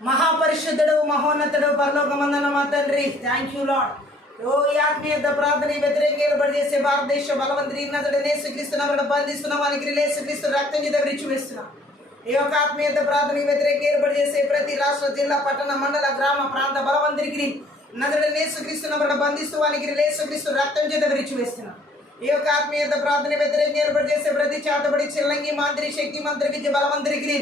మహాపరిశుద్ధుడు మహోన్నతుడు పరలోకమందున మా తండ్రి, థ్యాంక్ యూ లార్డ్. ఓ ఈ ఆత్మీయ ప్రార్థన వ్యతిరేకలు చేసే భారతదేశ బలవంతుడు యేసుక్రీస్తున్న బంధిస్తున్నాం వానికి యేసుక్రీస్తు రక్తం చేత విడిచివేస్తున్నాం. ఈ యొక్క ఆత్మీయ ప్రార్థన వ్యతిరేకలు చేసే ప్రతి రాష్ట్ర, జిల్లా, పట్టణ, మండల, గ్రామ, ప్రాంత బలవంతుడికి నజరుడైన యేసుక్రీస్తున్న బంధిస్తూ వానికి యేసుక్రీస్తు రక్తం చేత విడిచివేస్తున్నాం. ఈ యొక్క ఆత్మీయ ప్రార్థన వ్యతిరేకలు చేసే ప్రతి చాతబడి, చిల్లంగి, మాంత్రి, శక్తి, మంత్రి, విద్య బలవంతుడికి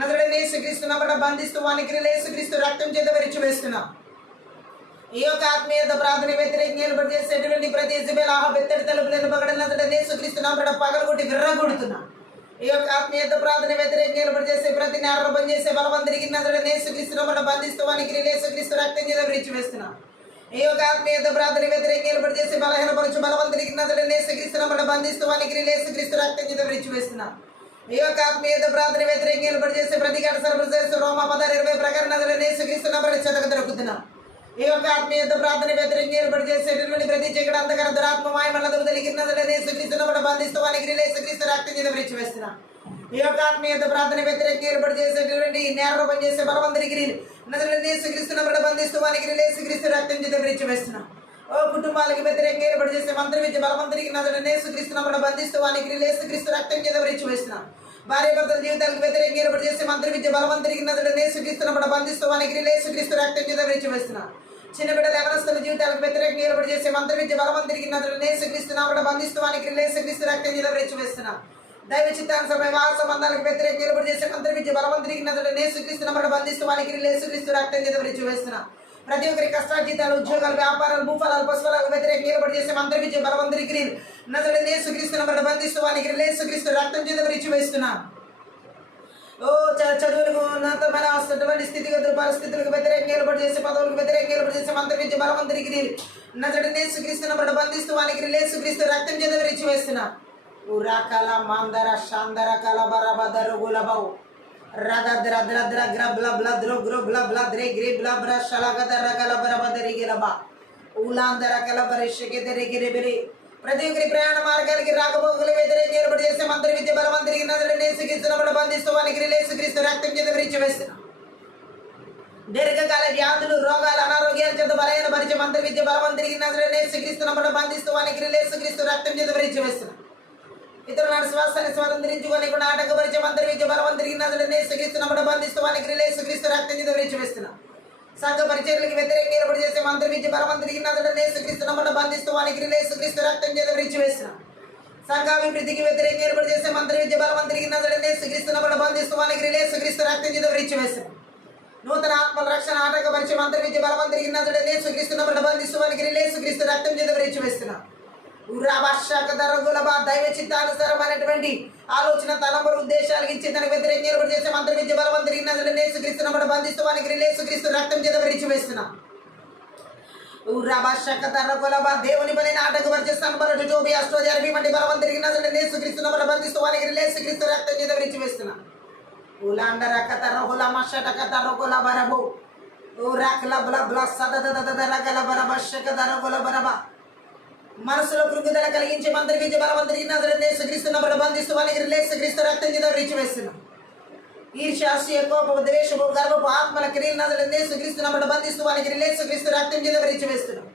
నజరుడైన యేసుక్రీస్తున్న బంధిస్తూ వానికి యేసుక్రీస్తు రక్తం చేత విడిచివేస్తున్నాం. ఈ యొక్క ఆత్మీయ ప్రార్థన వ్యతిరేకంగా చేసేటువంటి ప్రతి ఇజబెల్ బెత్తడి తలుపులను పగడన యేసుక్రీస్తున్న పగలగొట్టి విర్రగొడుతున్నాం. ఈ యొక్క ఆత్మీయ ప్రార్థన వ్యతిరేకంగా చేసే ప్రతి నేరం పనిచేసే బలవంతుడికి నజరుడైన యేసుక్రీస్తున్న బంధిస్తూ వానికి యేసుక్రీస్తు రక్తం చేత విడిచివేస్తున్నాం. ఈ యొక్క ఆత్మీయ ప్రార్థన వ్యతిరేకంగా చేసే బలహీనపరచు బలవంతుడికి నజరుడైన యేసుక్రీస్తున్న బంధిస్తూ వానికి యేసుక్రీస్తు రక్తం చేత విడిచివేస్తున్నాం. ఈ యొక్క ఆత్మీయ ప్రార్థన వ్యతిరేకంగా చేసే ప్రతి గంట సర్వసేస్తు రోమ 16:20 ప్రకారం నజరుడైన యేసుక్రీస్తున్న చెతకు దొరుకుతున్నాం. ఈ యొక్క ఆత్మీయ ప్రార్థన వ్యతిరేకంగా చేసేటటువంటి ప్రతి చీకటి అంధకార దురాత్మ మాయమల్లదు తెలిగిన యేసుక్రీస్తున్న బంధిస్తూ వానికి యేసుక్రీస్తు రక్తం చేత విడిచివేస్తున్నాం. ఈ యొక్క ఆత్మీయ ప్రార్థన వ్యతిరేకంగా చేసేటటువంటి నేరం చేసే బలవంతుడికి నజరుడైన యేసుక్రీస్తున్న బంధిస్తూ వానికి యేసుక్రీస్తు రక్తం చేత విడిచివేస్తున్నాం. ఓ కుటుంబాలకు వ్యతిరేకంగా చేసే మంత్రి విద్య బలవంతుడికి నజరుడైన యేసుక్రీస్తున్న బంధిస్తూ వానికి యేసుక్రీస్తు రక్తం చేత విడిచివేస్తున్నాం. భార్య భర్తల జీవితాలకు వ్యతిరేకంగా చేసే మంత్రి విద్య బలవంతుడికి నజరుడైన యేసుక్రీస్తున్న బంధిస్తూ వానికి యేసుక్రీస్తు రక్తం చేత విడిచివేస్తున్నాం. చిన్న బిడ్డల యవనస్తుల జీవితాలకు వ్యతిరేకంగా చేసే మంత్రి విద్య బలవంతుడికి నజరుడైన యేసుక్రీస్తున్న బంధిస్తూ వానికి యేసుక్రీస్తు రక్తం చేత విడిచివేస్తున్నాం. దైవ చిత్తానుసార వివాహ సంబంధాలకు వ్యతిరేకంగా చేసే మంత్రి విద్య బలవంతుడికి నజరుడైన యేసుక్రీస్తున్న బంధిస్తూ వానికి యేసుక్రీస్తు రక్తం చేత విడిచివేస్తున్నాం. ప్రతి ఒక్కరి కష్టార్జితాలు, ఉద్యోగాలు, వ్యాపారాలు, భూఫలాలు, పశుఫలాలకు వ్యతిరేకంగా చేసే మంత్రి విద్య బలవంతుడికి నజరుడైన యేసుక్రీస్తున్న బంధిస్తూ వానికి యేసుక్రీస్తు రక్తం చేత విడిచివేస్తున్నాం. ఓ చదువులకు ఉన్నతమైన స్థితిగతులు, పరిస్థితులకు వ్యతిరేకంగా చేసే పదవులకు వ్యతిరేకంగా చేసే మంత్రి విద్య బలవంతుడికి నజరుడైన యేసుక్రీస్తున్న బంధిస్తూ వానికి యేసుక్రీస్తు రక్తం చేత విడిచివేస్తున్నాం. ఉరాకల మాందర శాందర కల బరబదర గులబవు రదద్రద్రద్ర గ్రబ్ల బ్లద్రో గ్రోబ్ల బ్లద్రే గ్రేబ్ల బ్రషలగదర కల బరబదరి గిలబ ఉలాందర కల బరిషకెదరి గిరిబిరి ప్రతి ఒక్కరి ప్రయాణ మార్గానికి రాకపోకలు వ్యతిరేకంగా చేసే మంత్రి విద్య బలవంతుడికి నజరుడైన యేసుక్రీస్తున్న బంధిస్తూ వానికి యేసుక్రీస్తు రక్తం చేత విడిచివేస్తున్నాం. దీర్ఘకాల వ్యాధులు, రోగాలు, అనారోగ్యాల చేత బలహీన పరిచే మంత్రి విద్య బలవంతుడికి నజరుడైన యేసుక్రీస్తున్న బంధిస్తూ వానికి యేసుక్రీస్తు రక్తం చేత విడిచివేస్తున్నాం. ఇతరుల శ్వాసాన్ని స్వతంత్రించుకొని కూడా ఆటంకపరిచే మంత్రి విద్య బలవంతుడికి నజరుడైన యేసుక్రీస్తున్న బంధిస్తూ వానికి యేసుక్రీస్తు రక్తం చేత విడిచివేస్తున్నాం. సంఘ పరిచర్యలకు వ్యతిరేకంగా చేసే మంత్రి విద్య బలవంతుడికి నజరుడైన యేసుక్రీస్తున్న బంధిస్తూ వానికి యేసుక్రీస్తు రక్తం చేత విడిచివేస్తున్నాం. సంఘాభివృద్ధికి వ్యతిరేకంగా చేసే మంత్రి విద్య బలవంతుడికి నజరుడైన యేసుక్రీస్తున్న బంధిస్తూ వానికి యేసుక్రీస్తు రక్తం చేత విడిచివేస్తున్నాం. నూతన ఆత్మల రక్షణ ఆటంకపరిచే మంత్రి విద్య బలవంతుడికి నజరుడైన యేసుక్రీస్తున్న బంధిస్తూ వానికి యేసుక్రీస్తు రక్తం చేత విడిచివేస్తున్నాం. దైవ చిత్తానుసారమైనటువంటి ఆలోచన, తలంబరు, ఉద్దేశాలకు ఇచ్చి తనకు వ్యతిరేకంగా చేసే మంత్రి విద్య బలవంతుడికి నజరుడైన యేసుక్రీస్తున్న బంధిస్తూ వానికి యేసుక్రీస్తు రక్తం చేత విడిచివేస్తున్నాం. దేవుని పని ఆటంకపరిచే స్థానపరచు జోబి అష్టోజారబి వంటి బలవంతుడికి నజరుడైన యేసుక్రీస్తున్న బంధిస్తూ వానికి యేసుక్రీస్తు రక్తం చేత విడిచివేస్తున్నాం. మనసులో కృంగుదల కలిగించే మంత్రి విద్య బలవంతుడికి నజరుడైన యేసుక్రీస్తున్న బంధిస్తూ వానికి యేసుక్రీస్తు రక్తం చేత విడిచివేస్తున్నాం. ఈర్ష్య, కోపం, ద్వేషము, గర్వపు ఆత్మల క్రియలు నజరుడైన యేసుక్రీస్తున్న బంధిస్తూ వానికి యేసుక్రీస్తు రక్తం చేత విడిచివేస్తున్నాం.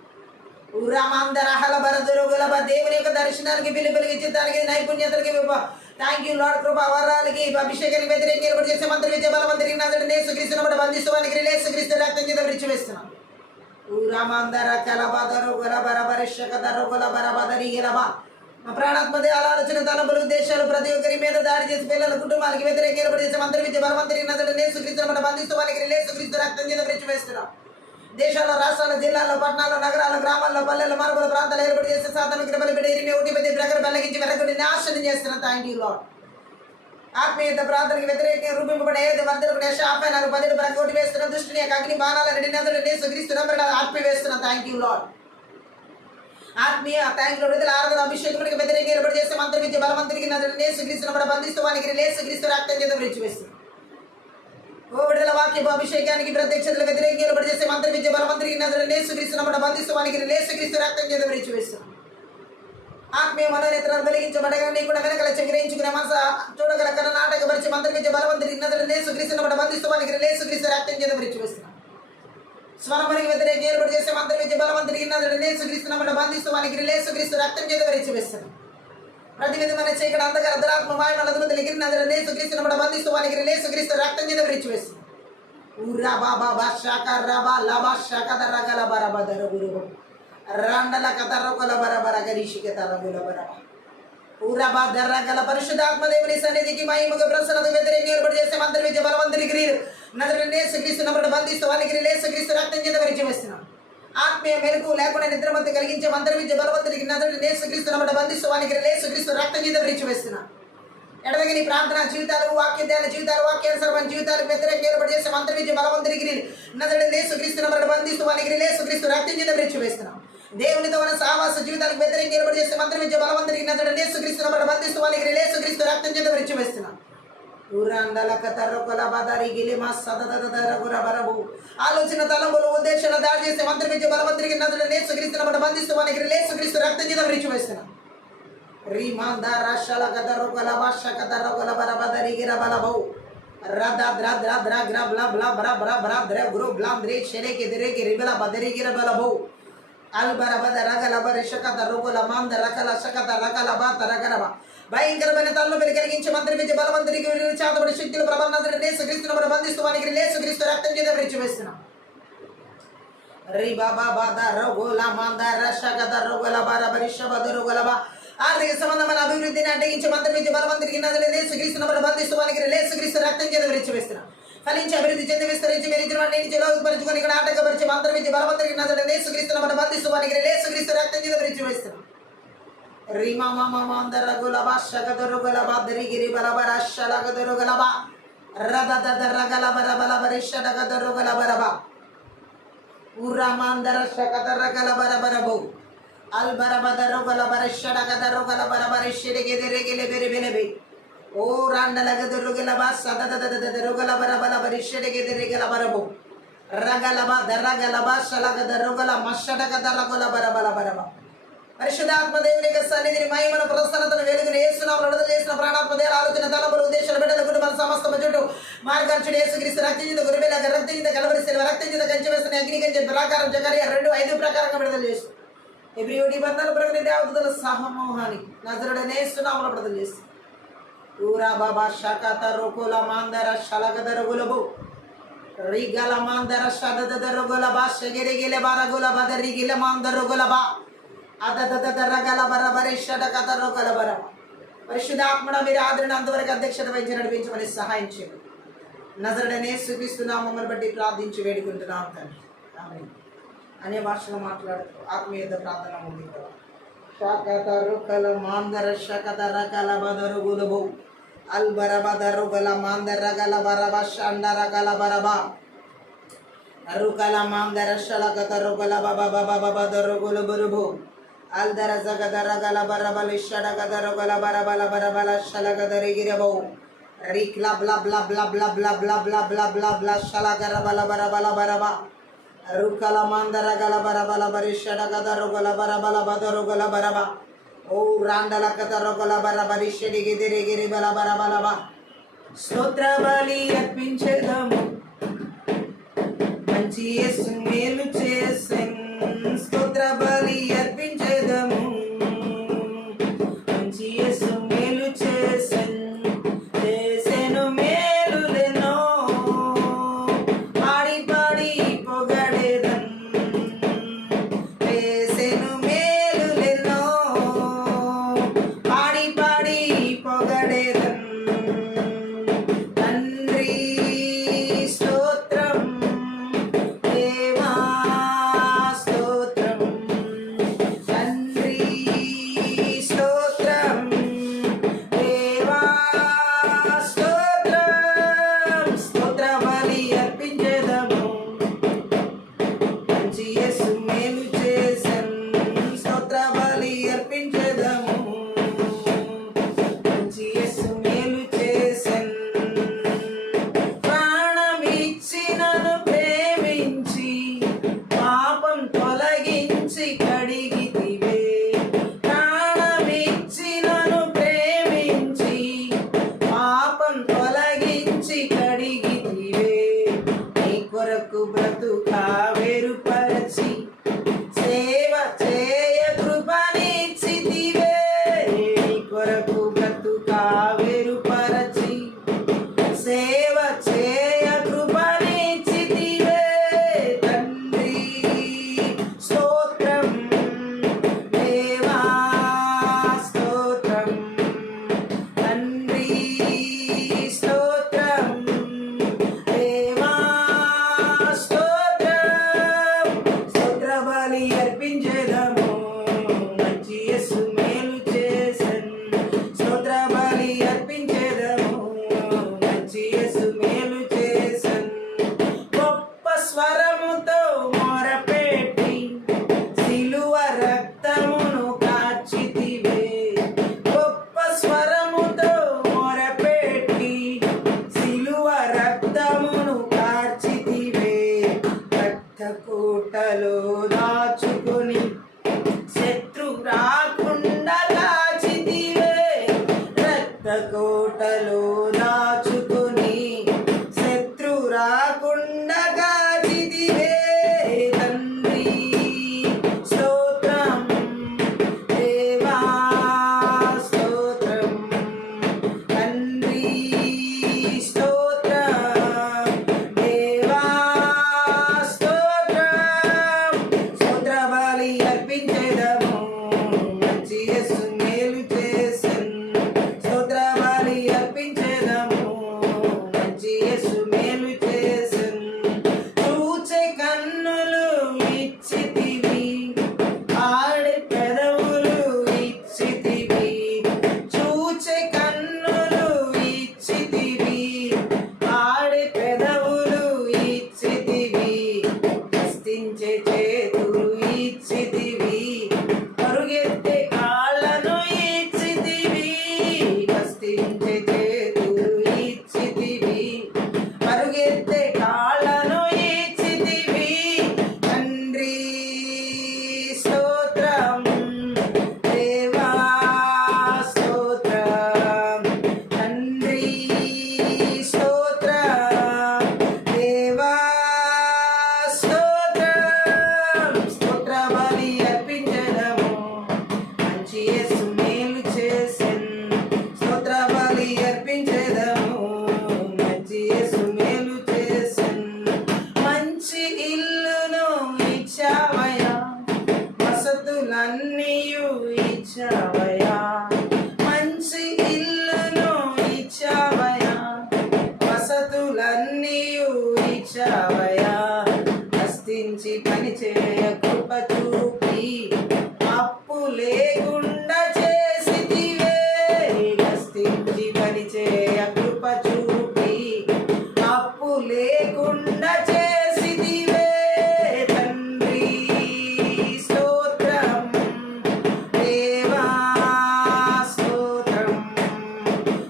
దేవుని యొక్క దర్శనానికి, పిలుపులకి, చిత్తానికి, నైపుణ్యతలకి, థ్యాంక్ యూ లార్డ్, కృప వరాలకి, అభిషేకానికి వ్యతిరేకంగా చేసే మంత్రి విద్య బలవంతుడికి నజరుడైన యేసుక్రీస్తున్న బంధిస్తూ వానికి యేసుక్రీస్తు రక్తం చేత విడిచివేస్తున్నాం. మా ప్రాణాత్మ ఆలోచన, తలంపులు, ఉద్దేశాలు ప్రతి ఒక్కరి మీద దాడి చేసి పిల్లల కుటుంబానికి వ్యతిరేకంగా చేసే మంత్రి విద్య బలవంతుడికి నజరుడైన యేసుక్రీస్తున్న బంధిస్తూ వానికి యేసుక్రీస్తు రక్తం చేత విడిచివేస్తున్నాం. దేశాల్లో, రాష్ట్రాల, జిల్లాల్లో, పట్టణాల్లో, నగరాల్లో, గ్రామాల్లో, పల్లెల్లో, మారుమూల ప్రాంతాలు ఏర్పాటు చేసే సాధారణ బలిపెట్టి 21 ప్రకారం బెల్లగించి వెరగొట్టి నాశనం చేస్తున్నాం. Thank you lord. ఆత్మీయత ప్రార్థనకు వ్యతిరేకంగా రూపింపబడే ఏది వర్ధనకు శాపనాలు 10 ప్రకోటి వేస్తున్న దృష్టిని అగ్ని బాణాల రెడ్డి నజరుడైన యేసుక్రీస్తు ఆత్మీయ వేస్తున్నాం. Thank you lord. ఆత్మీయ థ్యాంక్ విడుదల ఆరాధన అభిషేకమునికి వ్యతిరేకంగా ఏర్పాటు చేసే మంత్రి విద్య బలవంతుడికి నజరుడైన యేసుక్రీస్తున్న బంధిస్తూ వానికి యేసుక్రీస్తు రక్తం చేత విడిచివేస్తున్నాం. ఓ విడుదల వాక్యపు అభిషేకానికి ప్రత్యక్షతలు వ్యతిరేకంగా నిలబడి చేసే మంత్రి విద్య బలవంతుడికి నజరుడైన యేసుక్రీస్తునామమున బంధిస్తువానికి యేసుక్రీస్తు రక్తం చేత విరిచివేస్తున్నాం. ఆత్మీయ మనోనేత్రాలు వెలిగించబడగా నీ కూడా వెనకల గ్రహించుకునే మనస చూడగల కన్న నాటకపరిచి మంత్రి విద్య బలవంతుడికి నజరుడైన యేసుక్రీస్తునామమున బంధిస్తువానికి యేసుక్రీస్తు రక్తం చేత విరిచివేస్తున్నాం. స్వరమునికి వ్యతిరేకంగా ఏర్పాటు చేసే మంత్రి విద్య బలవంతుడికి నజరుడైన యేసుక్రీస్తునామమున బంధిస్తువానికి యేసుక్రీస్తు రక్తం చేత విరిచివేస్తున్నాం. ప్రతి విధమైన చీకటి అంధకార దురాత్మ మాయమల దుమతలికి నజరుడైన యేసుక్రీస్తునామమున బంధిస్తువానికి యేసుక్రీస్తు రక్తం చేత విరిచివేస్తున్నాం. ఊరా బాబా బాషాక రబా లబా షక దరగల బరబదర గురు రాండల కతరొకల బరబర గరిషిక తరగుల బరబ ఊరబా దర్రగల పరిశుద్ధాత్మ దేవుని సన్నిధికి మహిమకు ప్రసన్నతకు వ్యతిరేకంగా ఏర్పాటు చేసే మంత్రి విద్య బలవంతుని క్రియలు నజరుడైన యేసుక్రీస్తునామమున బంధిస్తువానికి యేసుక్రీస్తు రక్తం చేత విరిచివేస్తున్నాం. ఆత్మీయ మెలకు లేకుండా నిద్రమత్తు కలిగించే మంత్రి విద్య బలవంతుడికి నజరుడైన యేసుక్రీస్తునామమున బంధిస్తువానికి యేసుక్రీస్తు రక్తం చేత విరిచివేస్తున్నాం. ఎడదగిన ప్రార్థన జీవితాలు వాక్యధ్యాన జీవితాలు వాక్యానుసరమైన జీవితాలకు వ్యతిరేకంగా ఏర్పాటు చేసే మంత్రి విద్య బలవంతుడికి నజరుడైన యేసుక్రీస్తునామమున బంధిస్తువానికి యేసుక్రీస్తు రక్తం చేత విరిచివేస్తున్నాం. దేవునితో ఉన్న సహవాస జీవితాలకు వ్యతిరేకంగా ఏర్పాటు చేసే మంత్రి విద్య బలవంతుడికి నజరుడైన యేసుక్రీస్తునామమున బంధిస్తువానికి యేసుక్రీస్తు రక్తం చేత విరిచివేస్తున్నాం. ఆలోచన తలంబులు ఉద్దేశాల దాడి చేసే మంత్రి విద్య బలవంతుడికి నజరుడైన యేసుక్రీస్తునామమున బంధిస్తువానికి యేసుక్రీస్తు రక్తం చేత విరిచివేస్తున్నాం. రీమాందా రాషల గదరొగల భాషక దరొగల బరబదరి గిరబలబౌ రద ద్ర ద్ర ద్ర గ్ర బ్ల బ్ల బ్ర బ్ర బ్ర ద్ర గ్రు బ్లాం ద్రే షెరేకి దిరేకి రిబల బదరి గిరబలబౌ అల్ బరబద రగల బరిషక దరొగల మాంద రకల శకత రకల బా తరగరబ భయంకరమైన తలనొప్పిని కలిగించే మంత్రి విద్య బలవంతుడికి చేతబడి శక్తుల ప్రభావం యేసుక్రీస్తునామమున బంధిస్తువానికి యేసుక్రీస్తు రక్తం చేత విరిచివేస్తున్నాం. రి బాబా బాద రొగోల మాంద రషక దరొగల బర బరిషబ దరొగల ఆర్థిక సంబంధమైన అభివృద్ధిని అడ్డగించే మంత్రి విద్య బలవంతుడికి నజరుడైన యేసుక్రీస్తునామమున బంధిస్తువానికి యేసుక్రీస్తు రక్తం చేత విరిచివేస్తున్నాం. ఫలించి అభివృద్ధి చెంది విస్తరించి మెరిచిన వాటిని చెలవుపరుచుకొని ఇక్కడ ఆటంకపరిచే మంత్రి విద్య బలవంతుడికి నజరుడైన యేసుక్రీస్తునామమున బంధిస్తువానికి యేసుక్రీస్తు రక్తం చేత విరిచివేస్తున్నాం. రీమా మామందర గులబా షగదొరుగల బాదరి గిరి బలబర షలగదొరుగల బా రదదరగల బరబల బరిషడగదొరుగల బరబ ఉరమాందర షకదరగల బరబరబు అల్ బరబదరుగల బరిషడగదరుగల బరబరిషడిగెదిరెగెలె బెరిబెలెబి ఓ రాండలగదొరుగల బా సదదదదరుగల బరబల బరిషడిగెదిరెగల బరబు రగలబ దరగలబ షలగదరుగల మషడగదరగల బరబల బరబ పరిశుద్ధాత్మ దేవుని యొక్క సన్నిధిని మహిమను ప్రసన్నతను వెలుగును యేసునామమున విడుదల చేసిన ప్రాణాత్మ దేవుని ఆలోచన తలంపులు ఉద్దేశాలు బిడ్డల కుటుంబాల సమస్త చుట్టూ మార్గార్చుడు యేసుక్రీస్తు రక్తజిత గురిబెల రక్తజిత కలవరి శిలువ రక్తజిత కంచె వేసిన అగ్ని కంచె ప్రకారం జకరియా 2:5 ప్రకారంగా విడుదల చేస్తుంది. ఎబ్రియుడి బంధాలు ప్రకృతి దేవతల సమూహానికి నజరుడైన యేసునామమున విడుదల చేస్తుంది. ఊరా బాబా షకత రోకుల మాందర షలగదరుగులబు రిగల మాందర షదదరుగులబా షగిరిగిల బరగుల బదరిగిల మాందరుగులబా అదదదరగల బరబరిషడ కథరొకల బర పరిశుద్ధాత్మడ మీరు ఆదరణ అంతవరకు అధ్యక్షత వహించి నడిపించమని సహాయం చేయండి. నజరుడైన యేసుక్రీస్తు నామమును బట్టి ప్రార్థించి వేడుకుంటున్నాం తండ్రి. ఆమేన్. అనే భాషలో మాట్లాడుతూ ఆత్మీయ ప్రార్థన ఉంది కదా. షకతరుకల మాందర షకతరకల బదరుగులబు అల్ బరబదరుగల మాందరగల బరబ షండరగల బరబ అరుకల మాందర షలకతరుగల బబ బబ బదరుగులు బరుబు అల్దర జగదరగల బరబలి షడగదరుగల బరబల బరబల షలగదరిగిరబౌ రిక్ల బ్ల బ్ల బ్ల బ్ల బ్ల బ్ల బ్ల బ్ల బ్ల బ్ల షలగరబల బరబల బరబ రుకల మాందరగల బరబల బరి షడగదరుగల బరబల బదరుగల బరబ ఓ రాండల కదరుగల బరబలి షడిగిదిరిగిరి బల బరబలబ స్తోత్ర బలి అర్పించెదము మంచి యేసు మేలు చేసెన్ స్తోత్ర బలి అర్పించెదము మంచి యేసు మేలు చేసెన్ చేసెను మేలులెన్నో పాడి పాడి పొగడెదన్ చేసెను మేలులెన్నో పాడి పాడి పొగడెదన్ తండ్రి స్తోత్రం దేవా స్తోత్రం రెక్కలలో దాచుకుని శత్రు రాకుండా కాచితివే తండ్రి. స్తోత్రం దేవా స్తోత్రం తండ్రి. స్తోత్రం దేవా స్తోత్రం. స్తోత్ర బలి అర్పించెదము మంచి యేసు మేలు చేసెను. స్తోత్ర బలి అర్పించెదము మంచి యేసు మేలు చేసెను. చూచే కన్నులు ఇచ్చితివి, ఆడే పెదవులు ఇచ్చితివి. చూచే కన్నులు ఇచ్చితివి, ఆడే పెదవులు ఇచ్చితివి. హస్తించే చేతులు ఇచ్చితివి, పరుగెత్తే కాళ్ళను ఇచ్చితివి. హస్తించే చేతులు ఇచ్చితివి, పరుగెత్తే కాళ్ళను ఇచ్చితివి. తండ్రి స్తోత్రం దేవా స్తోత్రం తండ్రి. స్తోత్రం దేవా స్తోత్రం. స్తోత్ర బలి అర్పించెదము మంచి యేసు మేలు చేసెను. స్తోత్ర బలి అర్పించెదము మంచి యేసు మేలు చేసెను. మంచి ఇల్లును ఇచ్చావయ్యా, వసతులన్నీయు ఇచ్చావయ్యా. మంచి ఇల్లును ఇచ్చావయ్యా, వసతులన్నీయు ఇచ్చావయ్యా. హస్తించి పని చేయ కృప చూపి అప్పు లేకుండా చేసితివే. హస్తించి పని చేయ కృప చూపి అప్పు లేకుండా చేసితివే తండ్రి. స్తోత్రం దేవా స్తోత్రం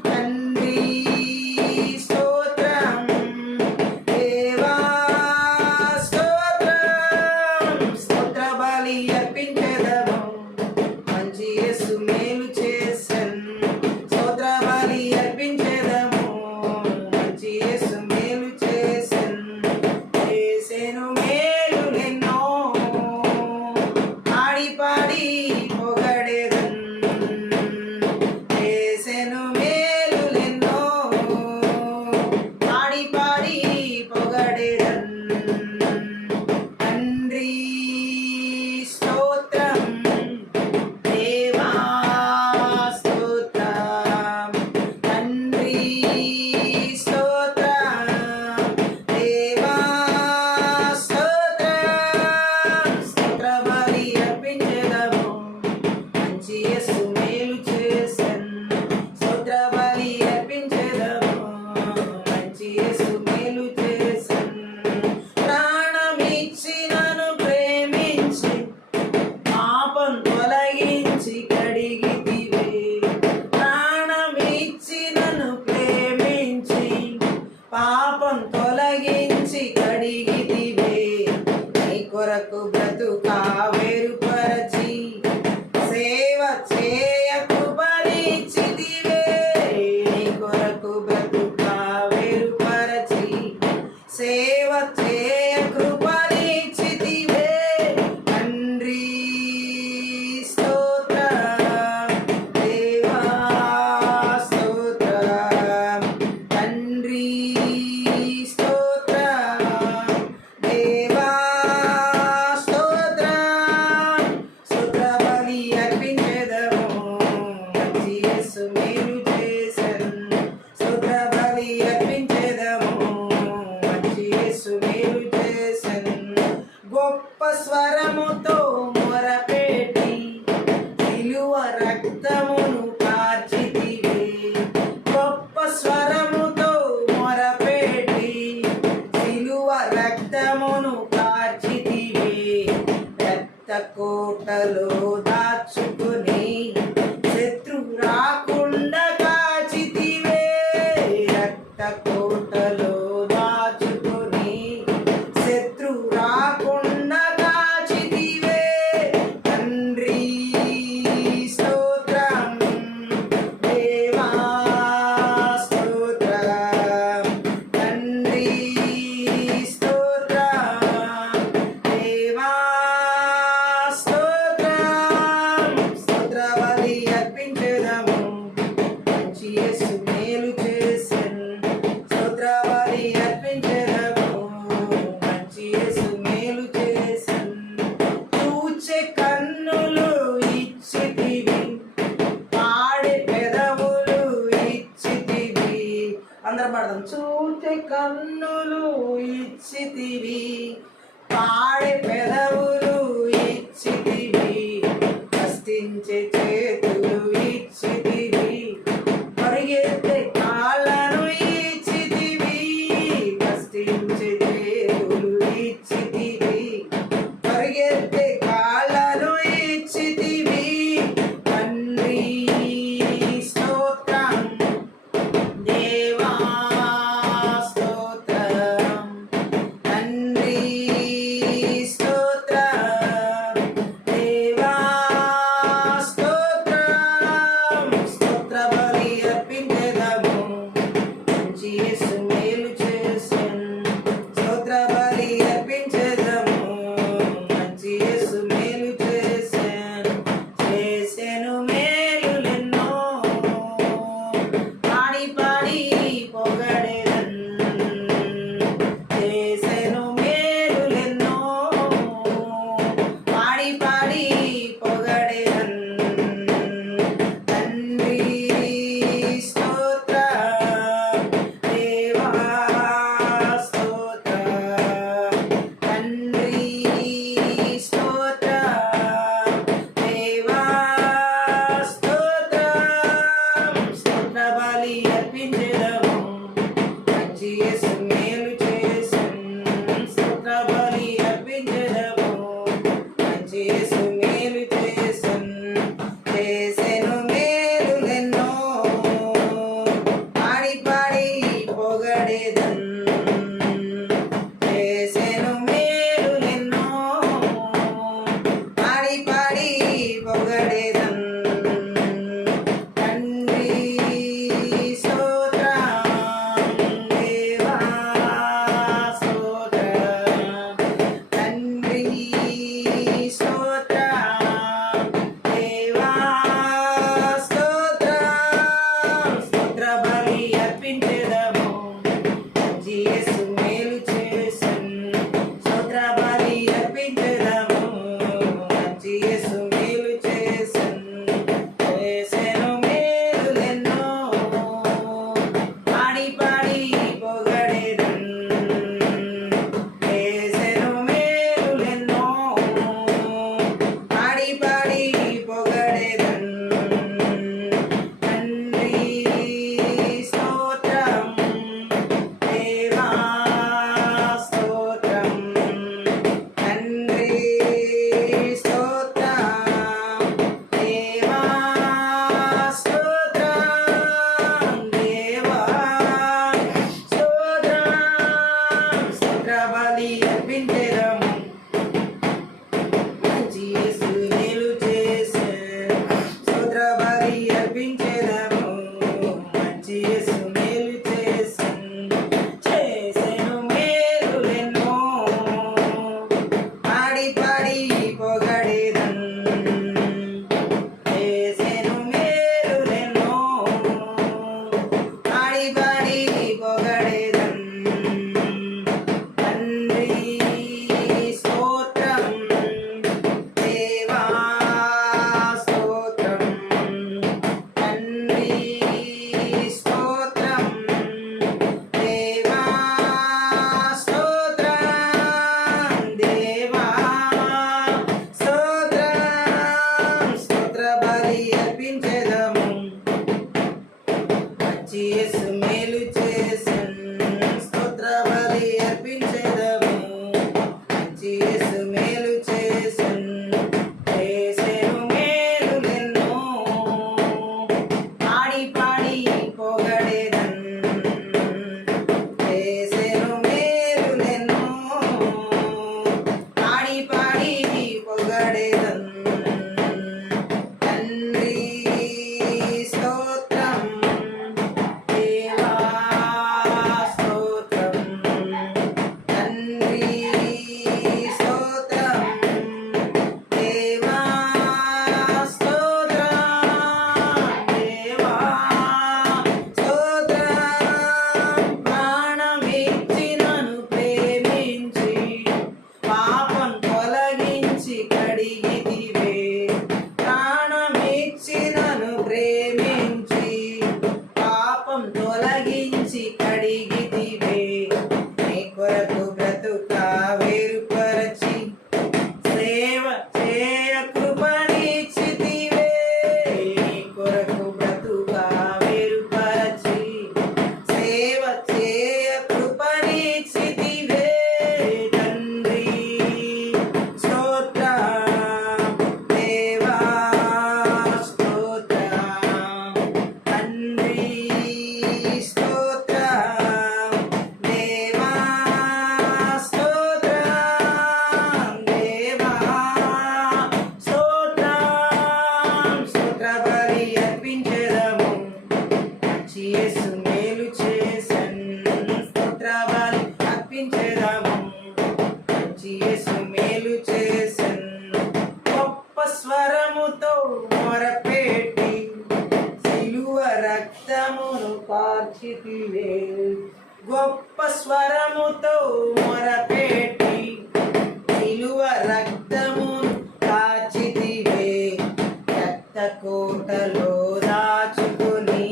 తండ్రి. స్తోత్రం దేవా స్తోత్రం. అందరం పాడదాం. చూచే కన్నులు ఇచ్చితివి, పాడే పెదవులు ఇచ్చితివి, కష్టించే చేతులు ఇచ్చితివి, పరిగెత్తే కాళ్ళను ఇచ్చితివి, కష్టించే చేతులు ఇచ్చితివి, పరిగెత్తే కాళ్ళను ఇచ్చితివి. తండ్రి స్తోత్రం, దేవా స్తోత్రం, తండ్రి స్తోత్రం, దేవా స్తోత్రం. స్తోత్ర బలి అర్పించెదము, మంచి యేసు మేలు చేసెను. స్తోత్ర బలి అర్పించెదము, మంచి యేసు మేలు చేసెను. చేసెను మేలులెన్నో, పాడి పాడి పొగడెదన్. చేసెను మేలులెన్నో, పాడి పాడి పొగడెదన్. తండ్రి స్తోత్రం, దేవా స్తోత్రం, తండ్రి స్తోత్రం, దేవా స్తోత్రం. స్తోత్ర బలి అర్పించెదము, మంచి యేసు మేలు చేసెను. స్తోత్ర బలి అర్పించెదము, మంచి యేసు మేలు చేసెను. చేసెను మేలులెన్నో, పాడి పాడి పొగడెదన్. చేసెను మేలులెన్నో, పాడి పాడి పొగడెదన్. తండ్రి స్తోత్రం, దేవా స్తోత్రం, తండ్రి స్తోత్రం, దేవా స్తోత్రం. స్తోత్ర బలి అర్పించెదము, మంచి యేసు మేలు చేసెను. స్తోత్ర బలి అర్పించెదము, మంచి యేసు మేలు చేసెను. చేసెను మేలులెన్నో, పాడి పాడి పొగడెదన్. చేసెను మేలులెన్నో, పాడి పాడి పొగడెదన్. తండ్రి స్తోత్రం, కడిగితివే నీ కొరకు బ్రతుక వేరుపరచి సేవ చేయ కృపణిచ్చితివే నీ కొరకు బ్రతుక వేరుపరచి సేవ చేయ కృపణిచ్చితివే తండ్రి స్తోత్రం దేవా స్తోత్రం తండ్రి స్తోత్రం దేవా స్తోత్రం దేవా స్తోత్రం స్తోత్ర బలి అర్పించెదము యేసు మేలు చేసన్ స్తోత్ర బలి అర్పించెదము యేసు మేలు చేసన్ గొప్ప స్వరముతో మొరపెట్టి సిలువ రక్తమును కార్చితివే గొప్ప స్వరముతో మొరపెట్టి సిలువ రక్తమును కార్చితివే రక్త కోటలో దాచుకొని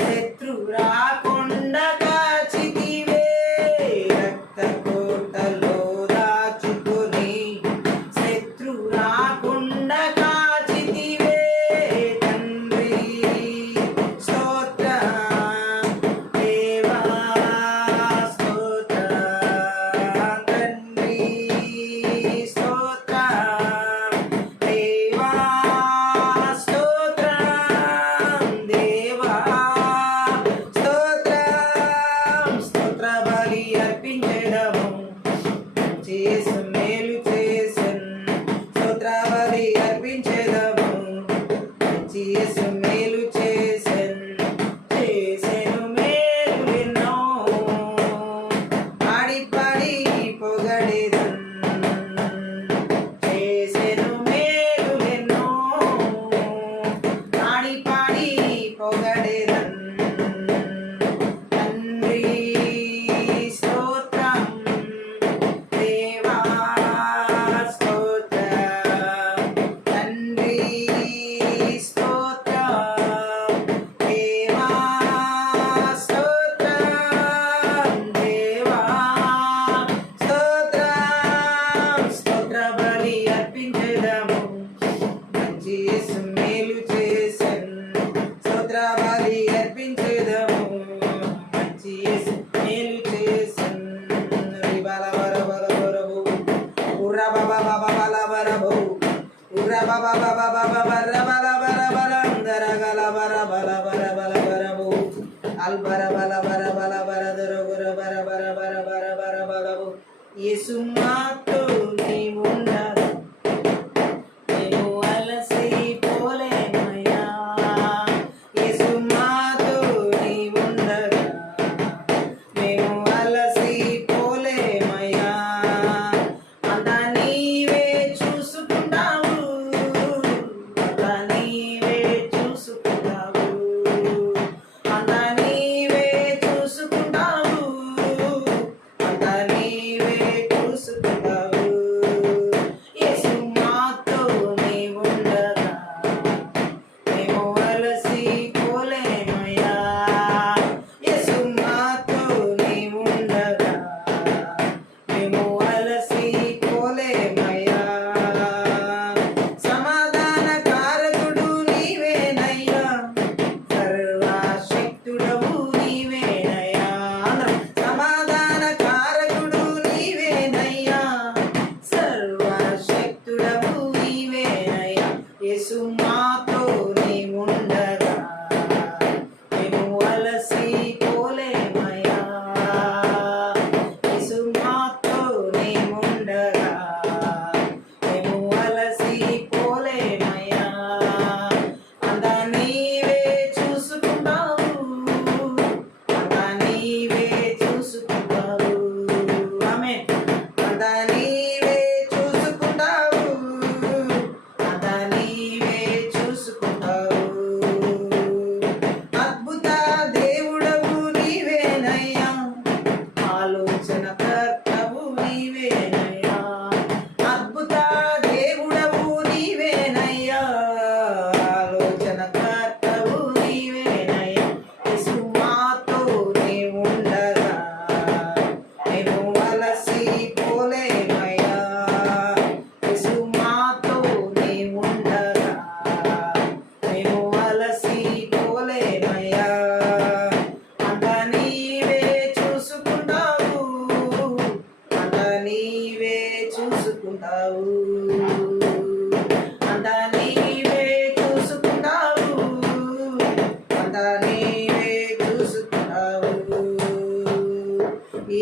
శత్రు రాకుండా కాచితివే రక్త కోటలో దాచుకొని శత్రు రాకుండా కాచితివే తండ్రి స్తోత్రం దేవా స్తోత్రం తండ్రి స్తోత్రం దేవా స్తోత్రం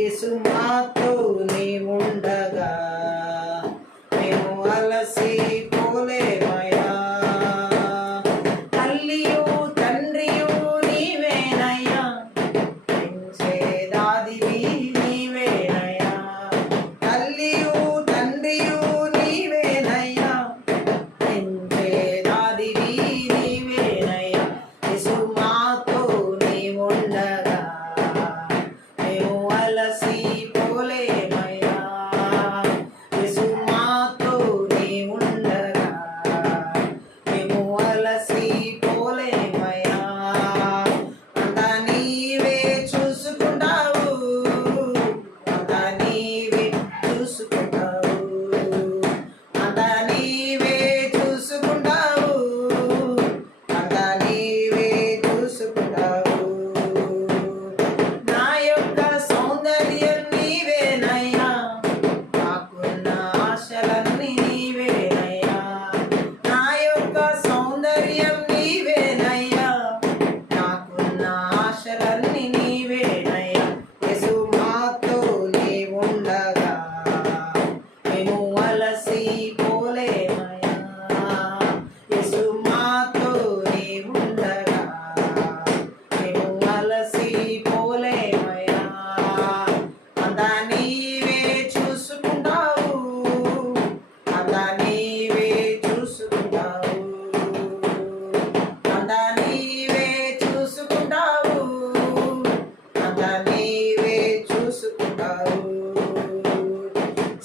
యేసు మాతో నీ ఉండగా మేము అలసిపోలేమయ్యా. తల్లియు తండ్రియు నీవేనయ్యా, పెంచేదాదివి నీవేనయ్యా. తల్లియు తండ్రియు నీవేనయ్యా, పెంచేదాదివి నీవేనయ్యా. యేసు మాతో నీ ఉండగా మేము అలసిపోలేమయ్యా. యేసు మాతో నీ ఉండగా మేము అలసిపోలేమయ్యా. అంతా నీవే చూసుకుంటావు, అంతా నీవే చూసుకుంటావు, అంతా నీవే చూసుకుంటావు, అంతా నీవే చూసుకుంటావు. నా యొక్క సౌందర్యం నీవేనయ్యా, నాకున్న ఆశలన్నీ నీవేనయ్యా. నా యొక్క సౌందర్యం నీవేనయ్యా, నాకున్న ఆశలన్నీ నీవేనయ్యా. యేసు మాతో నీ ఉండగా మేము అలసిపోలేమయ్యా. యేసు మాతో నీ ఉండగా మేము అలసిపోలేమయ్యా. అంతా నీవే చూసుకుంటావు, అంతా నీవే చూసుకుంటావు, అంతా నీవే చూసుకుంటావు, అంతా నీవే చూసుకుంటావు.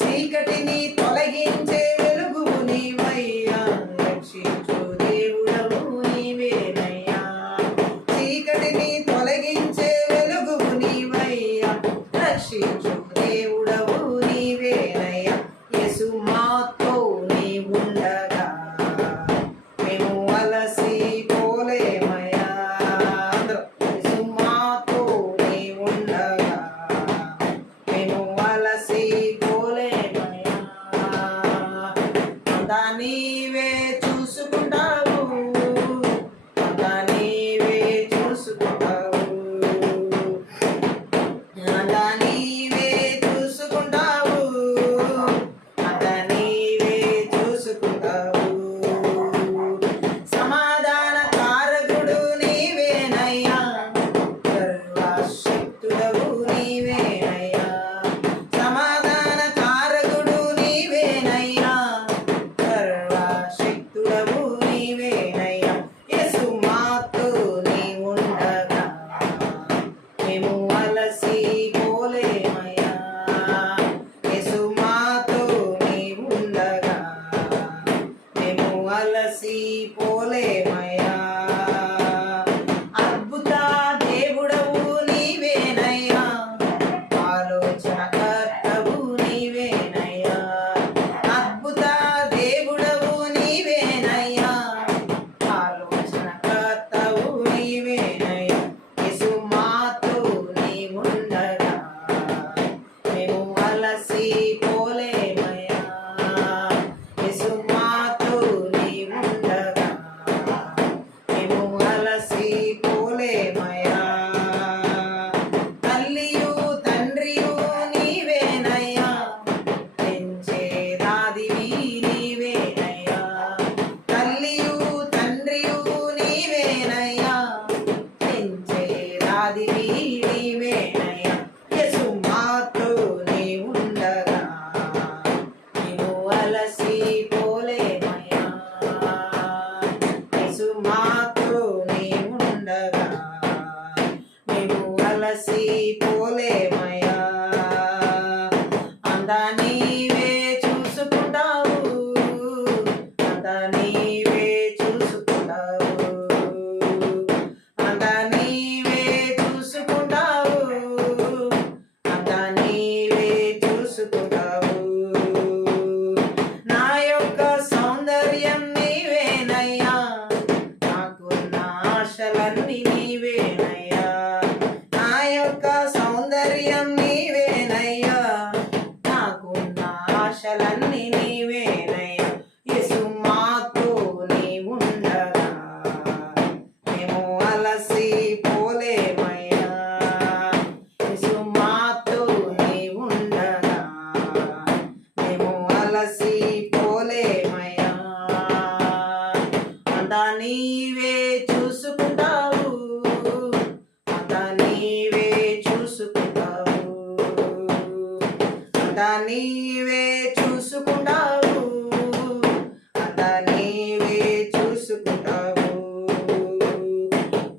చీకటిని తొలగించే వెలుగువు నీవయ్యా, రక్షించు దేవుడవు నీవేనయ్యా. చీకటిని తొలగించే వెలుగువు నీవయ్యా, రక్షించు దేవుడవు నీవేనయ్యా. యేసు మాతో నీ ఉండగా మేము అలసిపోలేమయ్యా. అందరం యేసు మాతో నీ ఉండగా మేము అలసిపోలేమయ్యా. అంతా నీవే చూసుకుంటావు, అంతా నీవే చూసుకుంటావు, అంతా నీవే చూసుకుంటావు, అంతా నీవే చూసుకుంటావు. సమాధాన కారకుడు నీవేనయ్యా, సర్వశక్తుడవు నీవేనయ్యా. సమాధాన కారకుడు నీవేనయ్యా, సర్వశక్తుడవు నీవేనయ్యా. యేసు మాతో నీ ఉండగా మేము అలసిపోలేమయ్యా. యేసు మాతో నీ ఉండగా మేము అలసిపోలేమయ్యా. అద్భుత దేవుడవు నీవేనయ్యా, ఆలోచనకర్తవు నీవేనయ్యా. అద్భుత దేవుడవు నీవేనయ్యా, ఆలోచనకర్తవు నీవేనయ్యా. యేసు మాతో నీ ఉండగా మేము అలసిపోలేమయ్యా. యేసు మాతో నీ ఉండగా మేము అలసిపోలేమయ్యా. తల్లియు తండ్రియు నీవేనయ్యా, పెంచేదాదివి నీవేనయ్యా. తల్లియు తండ్రియు నీవేనయ్యా, పెంచేదాదివి నీవేనయ్యా. యేసు మాతో నీ ఉండగా మేము అలసిపోలేమయ్యా. యేసు మాతో నీ ఉండగా మేము అలసిపోలేమయ్యా. అంతా నీవే చూసుకుంటావు, అంతా నీవే చూసుకుంటావు, అంతా నీవే చూసుకుంటావు, అంతా నీవే చూసుకుంటావు. నా యొక్క సౌందర్యం నీవేనయ్యా, నాకున్న ఆశలన్నీ నీవేనయ్యా. నా యొక్క నీవే చూసుకుంటావు, అంతా నీవే చూసుకుంటావు.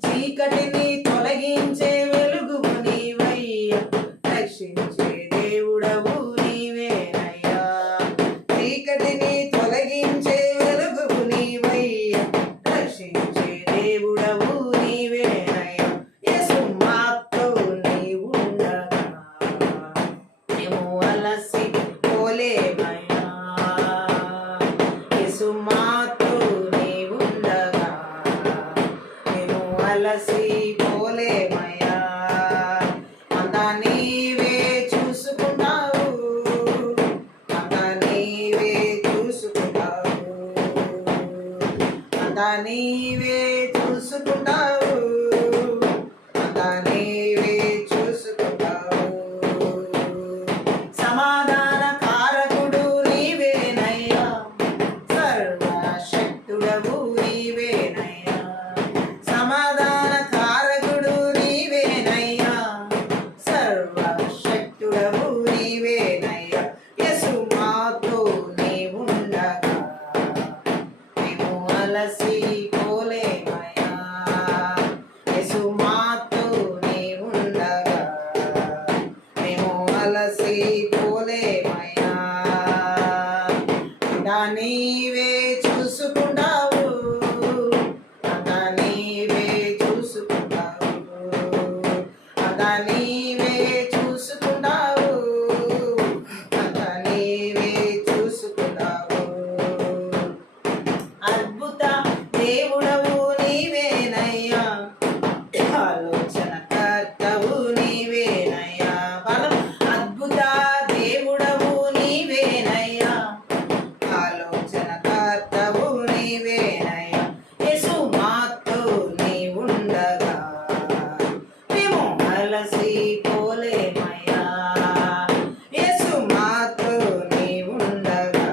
చీకటిని తొలగించే వెలుగువు నీవయ్యా, రక్షించే దేవుడవు నీవేనయ్యా. చీకటిని తొలగించే వెలుగువు నీవయ్యా, రక్షించే దేవుడవు నీవేనయ్యా. యేసు మాతో నీవుండగా మేము అలసి పోలేమయ్యా. యేసు మాతో నీవుండగా మేము అలసి పోలేమయ్యా. అంతా నీవే చూసుకుంటావు, అంతా నీవే చూసుకుంటావు, అంతా నీవే చూసుకుంటావు, అంతా నీవే చూసుకుంటావు. సమాధాన కారకుడు నీవేనయ్యా, సర్వశక్తుడవు నీవేనయ్యా. సమాధాన కారకుడు నీవేనయ్యా, సర్వశక్తుడవు నీవేనయ్యా. యేసు మాతో నీవుండగా మేము అలసి పోలేమయ్యా. యేసు మాతో నీవుండగా మేము అలసి పోలేమయ్యా. అంతా నీవే చూసుకుంటావు, అంతా నీవే చూసుకుంటావు, అంతా నీవే చూసుకుంటావు, అంతా నీవే చూసుకుంటావు. అద్భుత దేవుడవు నీవేనయ్యా, ఆలోచన కర్తవు నీవేనయ్యా. బలం అద్భుత దేవుడవు నీవేనయ్యా, ఆలోచన కర్తవు నీవేనయ్యా. యేసు మాతో నీవుండగా మేము అలసి పోలేమయ్యా. యేసు మాతో నీవుండగా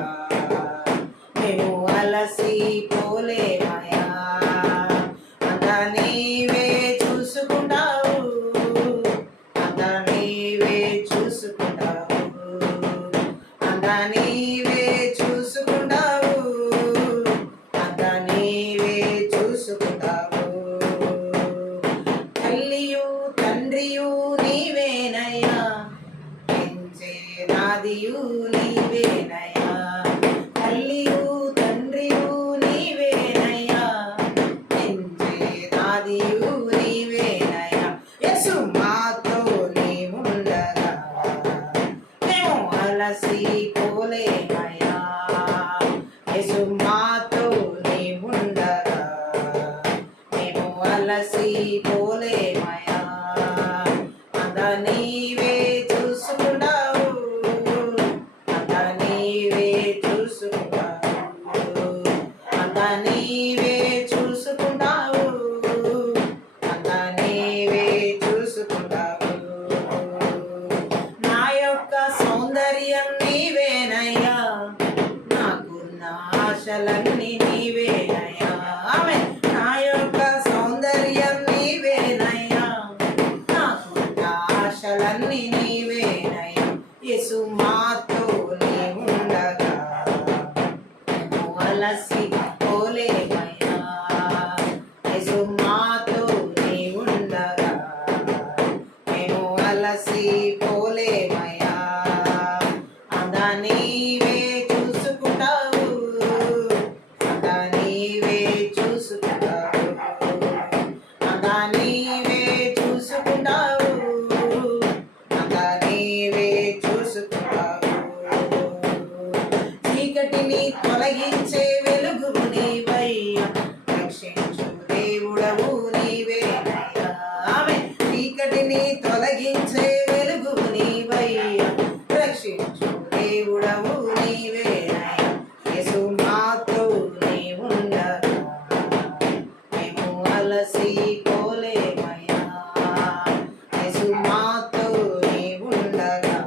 మేము అలసి పోలేమయ్యా. అంతా నీవే చూసుకుంటావు, అంతా నీవే చూసుకుంటావు, అంతా నీవే చూసుకుంటావు, అంతా నీవే చూసుకుంటావు. తల్లియు తండ్రియు నీవేనయ్యా, పెంచే నాదియు నీవేనయ్యా. తల్లియు తండ్రియు నీవేనయ్యా, పెంచే నాదియు నీవేనయ్యా. యేసు మాతో నీవుండగా మేము అలసి పోలేమయ్యా. యేసు మాతో నీవుండగా మేము అలసి పోలేమయ్యా. అంతా నీవే చూసుకుంటావు, అంతా నీవే చూసుకుంటావు, అంతా నీవే చూసుకుంటావు, అంతా నీవే చూసుకుంటావు. నా యొక్క సౌందర్యం నీవేనయ్యా, నాకున్న ఆశలన్నీ నీవేనయ్యా. ఆమేన్. నా యొక్క సౌందర్యం నీవేనయ్యా, నాకున్న ఆశలన్నీ నీవేనయ్యా. యేసు మాతో నీవుండగా మేము అలసి పోలేమయ్యా. యేసు మాతో నీవుండగా మేము అలసి పోలేమయ్యా. అంతా నీవే చూసుకుంటావు, అంతా నీవే చూసుకుంటావు, అంతా నీవే చూసుకుంటావు, అంతా నీవే చూసుకుంటావు. చీకటిని తొలగించే వెలుగువు నీవయ్యా, రక్షించు దేవుడవు నీవేనయ్యా. ఆమేన్. చీకటిని తొలగించే వెలుగువు నీవయ్యా, రక్షించు దేవుడవు నీవేనయ్యా. యేసు మాతో నీవుండగా మేము అలసి పోలేమయ్యా. యేసు మాతో నీవుండగా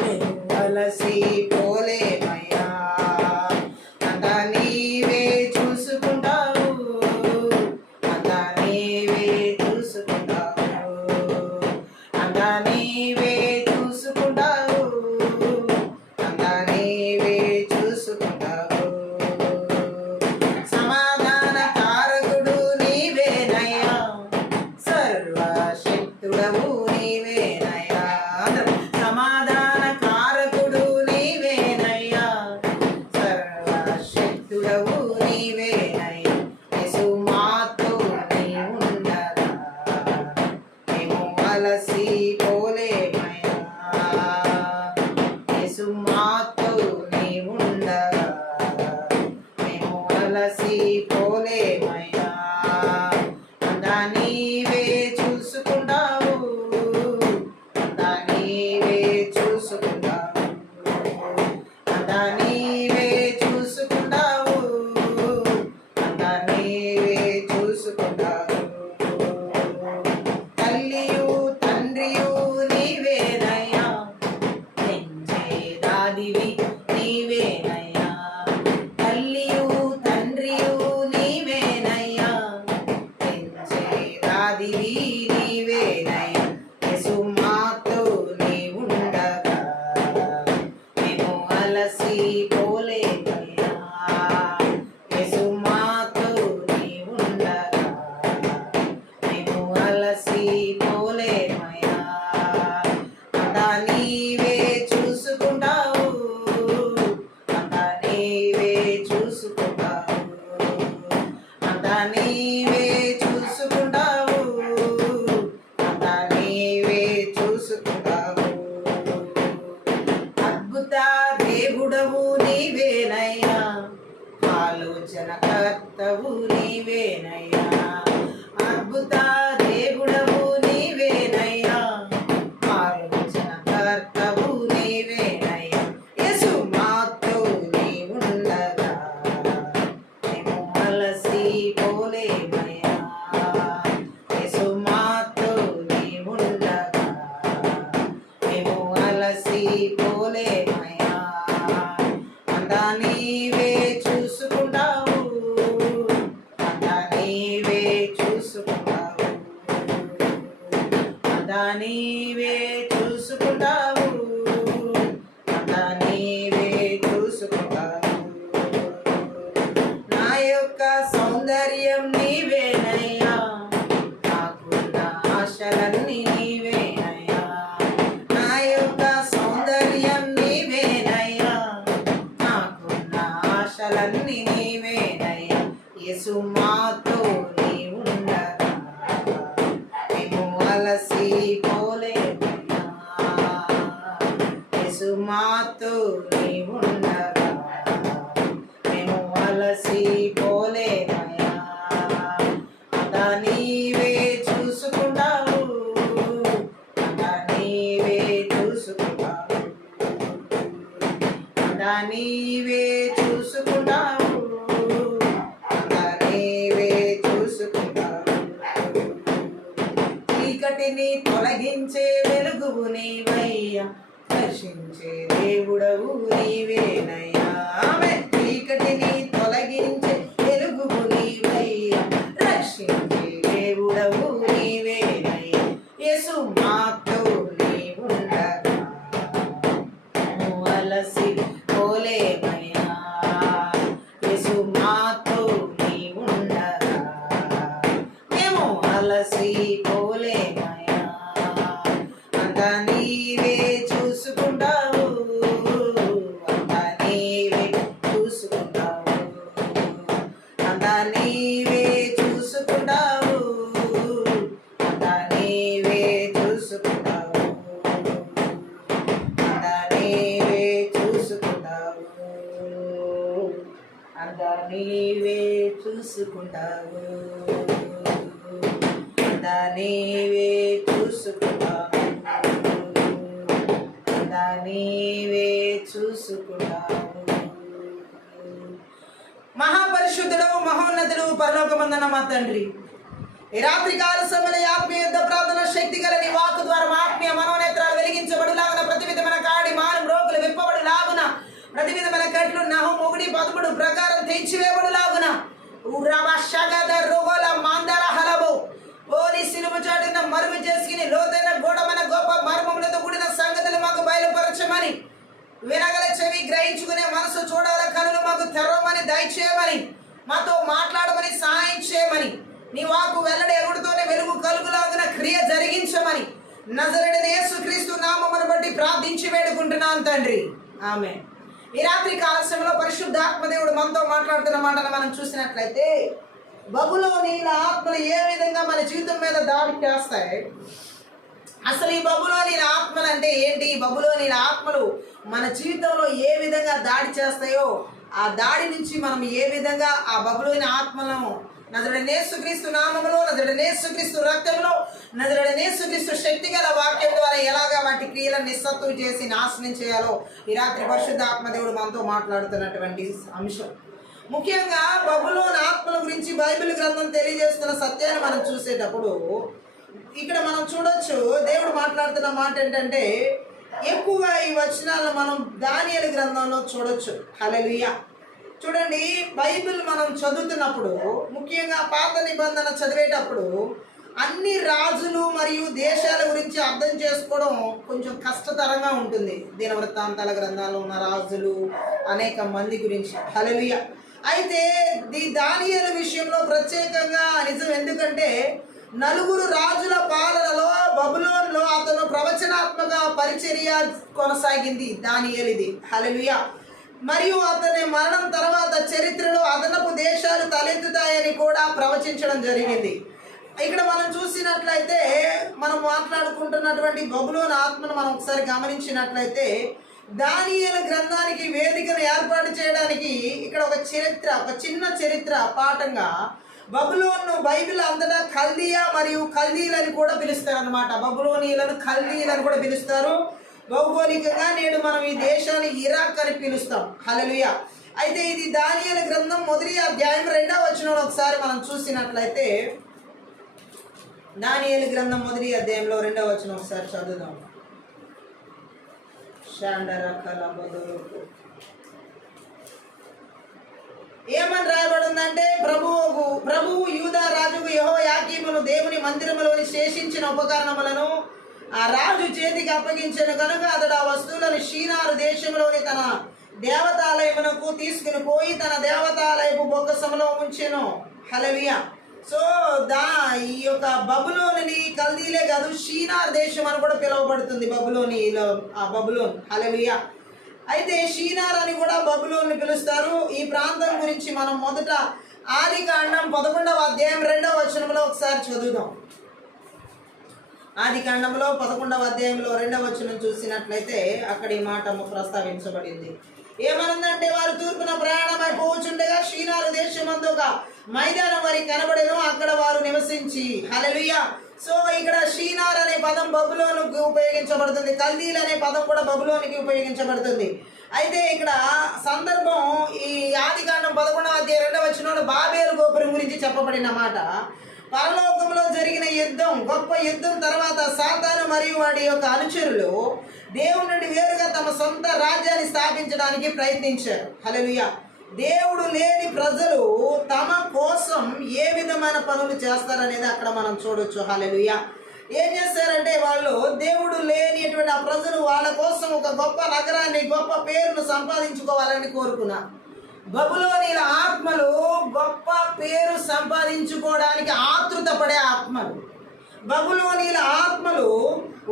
మేము అలసి పోలేమయ్యా. అంతా నీవే చూసుకుంటావు, అంతా నీవే చూసుకుంటావు, నీవేనయ్యా. సమాధాన కారకుడు నీవేనయ్యా, సర్వశక్తుడవు నీవేనయ్యా. యేసు మాతో నీ ఉండగా మేము అలసి పోలేమయ్యా. యేసు మాతో నీ ఉండగా మేము అలసి పోలేమయ్యా. అంతా నీవే చూసుకుంటావు, అంతా నీవే చూసుకుంటావు, అంతా నీవే చూసుకుంటావు, అంతా నీవే చూసుకుంటావు. తల్లియు తండ్రియు నీవేనయ్యా, పెంచేదాదివి నీవేనయ్యా. తల్లియు తండ్రియు నీవేనయ్యా, పెంచేదాదివి నీవేనయ్యా. యేసు మాతో నీ ఉండగా మేము అలసి పోలేమయ్యా. యేసు మాతో నీ ఉండగా మేము అలసి పోలేమయ్యా. అంతా నీవే చూసుకుంటావు, అంతా నీవే చూసుకుంటావు, అంతా నీవే చూసుకుంటావు, అంతా నీవే చూసుకుంటావు. అద్భుత దేవుడవు నీవేనయ్యా, ఆలోచన కర్తవు నీవేనయ్యా. అద్భుత దేవుడవు నీవేనయ్యా, ఆలోచన కర్తవు నీవేనయ్యా. యేసు మాతో నీ ఉండగా మేము అలసి పోలేమయ్యా. యేసు మాతో నీ ఉండగా మేము అలసి పోలేమయ్యా. అంతా నీవే చూసుకుంటావు, అంతా నీవే చూసుకుంటావు, అంతా నీవే చూసుకుంటావు, అంతా నీవే చూసుకుంటావు. నా యొక్క సౌందర్యం నీవేనయ్యా, నాకున్న ఆశలన్నీ నీవేనయ్యా. నా యొక్క సౌందర్యం నీవేనయ్యా, నాకున్న ఆశలన్నీ నీవేనయ్యా. యేసు మాతో నీ ఉండగా మేము అలసి పోలేమయ్యా. యేసు మాతో నీ ఉండగా మేము అలసి పోలేమయ్యా. అంతా నీవే చూసుకుంటావు, అంతా నీవే చూసుకుంటావు, అంతా నీవే చూసుకుంటావు, అంతా నీవే చూసుకుంటావు. చీకటిని తొలగించే వెలుగువు నీవయ్యా, దర్శించే దేవుడవు నీవేనయ్యా. చీకటిని తొలగించే వెలుగువు నీవయ్యా, రక్షించే దేవుడవు నీవేనయ్యా. యేసు మాతో నీ ఉండగా మేము అలసి పోలేమయ్యా. యేసు మాతో నీ ఉండగా మేము అలసి పోలేమయ్యా. అంతా నీవే చూసుకుంటావు, అంతా నీవే చూసుకుంటావు, అంతా నీవే చూసుకుంటావు, అంతా నీవే చూసుకుంటావు, అంతా నీవే చూసుకుంటావు, అంతా నీవే చూసుకుంటావు, అంతా నీవే చూసుకుంటావు, అంతా నీవే చూసుకుంటావు. మహాపరిశుద్ధుడు మహోన్నతుడు పరలోకమందున్న మా తండ్రి, ఈ రాత్రి కాల సమయంలో ఆత్మీయ యుద్ధ ప్రార్థన శక్తి గల నీ వాక్కు ద్వారా మా ఆత్మీయ మనోనేత్రాలు వెలిగించబడులాగున, ప్రతి విధమైన కాడి మానం రోగులు విప్పబడులాగున, ప్రతి విధమైన కట్లు నహం 1:13 ప్రకారం తెంచివేయబడులాగున, రోగోల మాందర హలబో ఓని సిలువ చాటున మరుగు చేసుకుని లోతైన గూఢమైన గొప్ప మర్మములతో కూడిన సంగతులు మాకు బయలుపరచమని, వినగల చెవి గ్రహించుకునే మనసు చూడాల కనులు మాకు తెరవమని దయచేయమని, మాతో మాట్లాడమని సహాయం చేయమని, నీ వాకు వెల్లడి ఎగుడుతోనే వెలుగు కలుగులాగున క్రియ జరిగించమని, నజరేయుడైన యేసుక్రీస్తు నామమును బట్టి ప్రార్థించి వేడుకుంటున్నాను తండ్రి, ఆమేన్. ఈ రాత్రి కాల సమయంలో పరిశుద్ధాత్మ దేవుడు మనతో మాట్లాడుతున్న మాటను మనం చూసినట్లయితే, బబులోనీల ఆత్మలు ఏ విధంగా మన జీవితం మీద దాడి చేస్తాయి, అసలు ఈ బబులోనీల ఆత్మలు అంటే ఏంటి, ఈ బబులోనీల ఆత్మలు మన జీవితంలో ఏ విధంగా దాడి చేస్తాయో, ఆ దాడి నుంచి మనం ఏ విధంగా ఆ బబులోని ఆత్మలను నజరేయుడైన యేసుక్రీస్తు నామములో, నజరేయుడైన యేసుక్రీస్తు రక్తంలో, నజరేయుడైన యేసుక్రీస్తు శక్తి గల వాక్యం ద్వారా ఎలాగా వాటి క్రియలను నిస్సత్తువ చేసి నాశనం చేయాలో ఈ రాత్రి పరిశుద్ధాత్మ దేవుడు మనతో మాట్లాడుతున్నటువంటి అంశం. ముఖ్యంగా బబులోని ఆత్మల గురించి బైబిల్ గ్రంథం తెలియజేస్తున్న సత్యాన్ని మనం చూసేటప్పుడు ఇక్కడ మనం చూడొచ్చు. దేవుడు మాట్లాడుతున్న మాట ఏంటంటే, ఎక్కువగా ఈ వచనాలను మనం దానియేలు గ్రంథంలో చూడొచ్చు. హల్లెలూయా. చూడండి, బైబిల్ మనం చదువుతున్నప్పుడు, ముఖ్యంగా పాత నిబంధన చదివేటప్పుడు అన్ని రాజులు మరియు దేశాల గురించి అర్థం చేసుకోవడం కొంచెం కష్టతరంగా ఉంటుంది. దినవృత్తాంతాల గ్రంథాల్లో ఉన్న రాజులు అనేక మంది గురించి. హల్లెలూయా. అయితే దానియేలు విషయంలో ప్రత్యేకంగా నిజం. ఎందుకంటే 4 రాజుల పాలనలో బబులోనులో అతను ప్రవచనాత్మక పరిచర్య కొనసాగింది దానియేలుది. హల్లెలూయా. మరియు అతని మరణం తర్వాత చరిత్రలో అదనపు దేశాలు తలెత్తుతాయని కూడా ప్రవచించడం జరిగింది. ఇక్కడ మనం చూసినట్లయితే, మనం మాట్లాడుకుంటున్నటువంటి బబులోను ఆత్మను మనం ఒకసారి గమనించినట్లయితే, దానియేలు గ్రంథానికి వేదికను ఏర్పాటు చేయడానికి ఇక్కడ ఒక చిన్న చరిత్ర పాఠంగా బబులోను బైబిల్ అంతటా కల్దీయా మరియు కల్దీలని కూడా పిలుస్తారు అన్నమాట. బబులోనీలను కల్దీలను కూడా పిలుస్తారు. భౌగోళికంగా నేడు మనం ఈ దేశాన్ని ఇరాక్ అని పిలుస్తాం. హల్లెలూయా. అయితే ఇది దానియేలు గ్రంథం 1వ అధ్యాయం 2వ వచనంలో ఒకసారి మనం చూసినట్లయితే, దానియేలు గ్రంథం 1వ అధ్యాయంలో 2వ వచనం ఒకసారి చదువుదాం. ఏమని రాయబడిందంటే, ప్రభువు యూదా రాజుకు యెహోయాకీమును దేవుని మందిరములోని శేషించిన ఉపకరణములను ఆ రాజు చేతికి అప్పగించిన కనుక అతడు ఆ వస్తువులను షీనారు దేశంలోని తన దేవతాలయమునకు తీసుకుని పోయి తన దేవతాలయపు బొక్కసములో ఉంచెను. హల్లెలూయా. సో ఈ యొక్క బబులోని కల్దీలే కాదు, షీనార్ దేశం అని కూడా పిలువబడుతుంది బబులోనిలో. ఆ బబులోన్. హల్లెలూయా. అయితే షీనార్ అని కూడా బబులోని పిలుస్తారు. ఈ ప్రాంతం గురించి మనం మొదట ఆదికాండం 11వ అధ్యాయం 2వ వచనంలో ఒకసారి చదువుదాం. ఆదికాండంలో 11వ అధ్యాయంలో 2వ వచనం చూసినట్లయితే అక్కడ ఈ మాట ప్రస్తావించబడింది. ఏమనుందంటే, వారు తూర్పున ప్రయాణమై పోవచుండగా షీనారు దేశమందు ఒక మైదానం వారికి కనబడెను, అక్కడ వారు నివసించి. హల్లెలూయా. సో ఇక్కడ షీనార్ అనే పదం బబులోనుకి ఉపయోగించబడుతుంది, కల్దీలు అనే పదం కూడా బబులోనికి ఉపయోగించబడుతుంది. అయితే ఇక్కడ సందర్భం ఈ ఆదికాండం 11వ అధ్యాయం 2వ వచనంలో బాబేలు గోపురం గురించి చెప్పబడిన మాట. పరలోకంలో జరిగిన యుద్ధం, గొప్ప యుద్ధం తర్వాత సాతాను మరియు వాడి యొక్క అనుచరులు దేవుడి నుండి వేరుగా తమ సొంత రాజ్యాన్ని స్థాపించడానికి ప్రయత్నించారు. హల్లెలూయా. దేవుడు లేని ప్రజలు తమ కోసం ఏ విధమైన పనులు చేస్తారనేది అక్కడ మనం చూడొచ్చు. హల్లెలూయా. ఏం చేస్తారంటే, వాళ్ళు దేవుడు లేనిటువంటి ఆ ప్రజలు వాళ్ళ కోసం ఒక గొప్ప నగరాన్ని, గొప్ప పేరును సంపాదించుకోవాలని కోరుకున్నారు. బబులోనీల ఆత్మలు గొప్ప పేరు సంపాదించుకోవడానికి ఆతృత పడే ఆత్మలు. బబులోనీల ఆత్మలు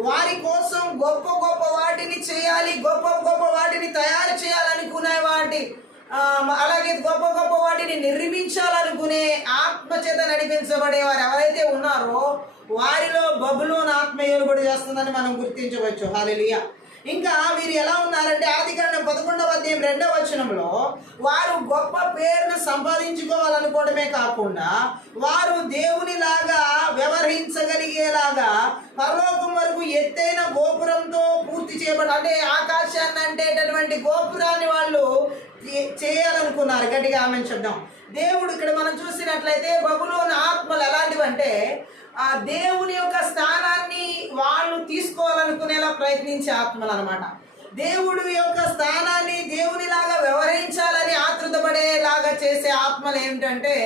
వారి కోసం గొప్ప గొప్ప వాటిని చేయాలి, గొప్ప గొప్ప వాటిని తయారు చేయాలనుకునే అలాగే గొప్ప గొప్ప వాటిని నిర్మించాలనుకునే ఆత్మచేత నడిపించబడేవారు ఎవరైతే ఉన్నారో వారిలో బబులోను ఆత్మ ఏలుబడి చేస్తుందని మనం గుర్తించవచ్చు. హల్లెలూయా. ఇంకా వీరు ఎలా ఉన్నారంటే, ఆదికాండం 11వ అధ్యాయం 2వ వచనంలో వారు గొప్ప పేరును సంపాదించుకోవాలనుకోవడమే కాకుండా వారు దేవునిలాగా వ్యవహరించగలిగేలాగా పరలోకం వరకు ఎత్తైన గోపురంతో పూర్తి చేయబడి, అంటే ఆకాశాన్ని అంటేటటువంటి గోపురాన్ని వాళ్ళు చేయాలనుకున్నారు. గట్టిగా ఆమెను చెప్దాం. దేవుడు ఇక్కడ మనం చూసినట్లయితే బబులోను ఆత్మలు ఎలాంటివంటే, ఆ దేవుని యొక్క స్థానాన్ని వాళ్ళు తీసుకోవాలనుకునేలా ప్రయత్నించే ఆత్మలు అన్నమాట. దేవుడు యొక్క స్థానాన్ని దేవునిలాగా వ్యవహరించాలని ఆతృతపడేలాగా చేసే ఆత్మలు ఏమిటంటే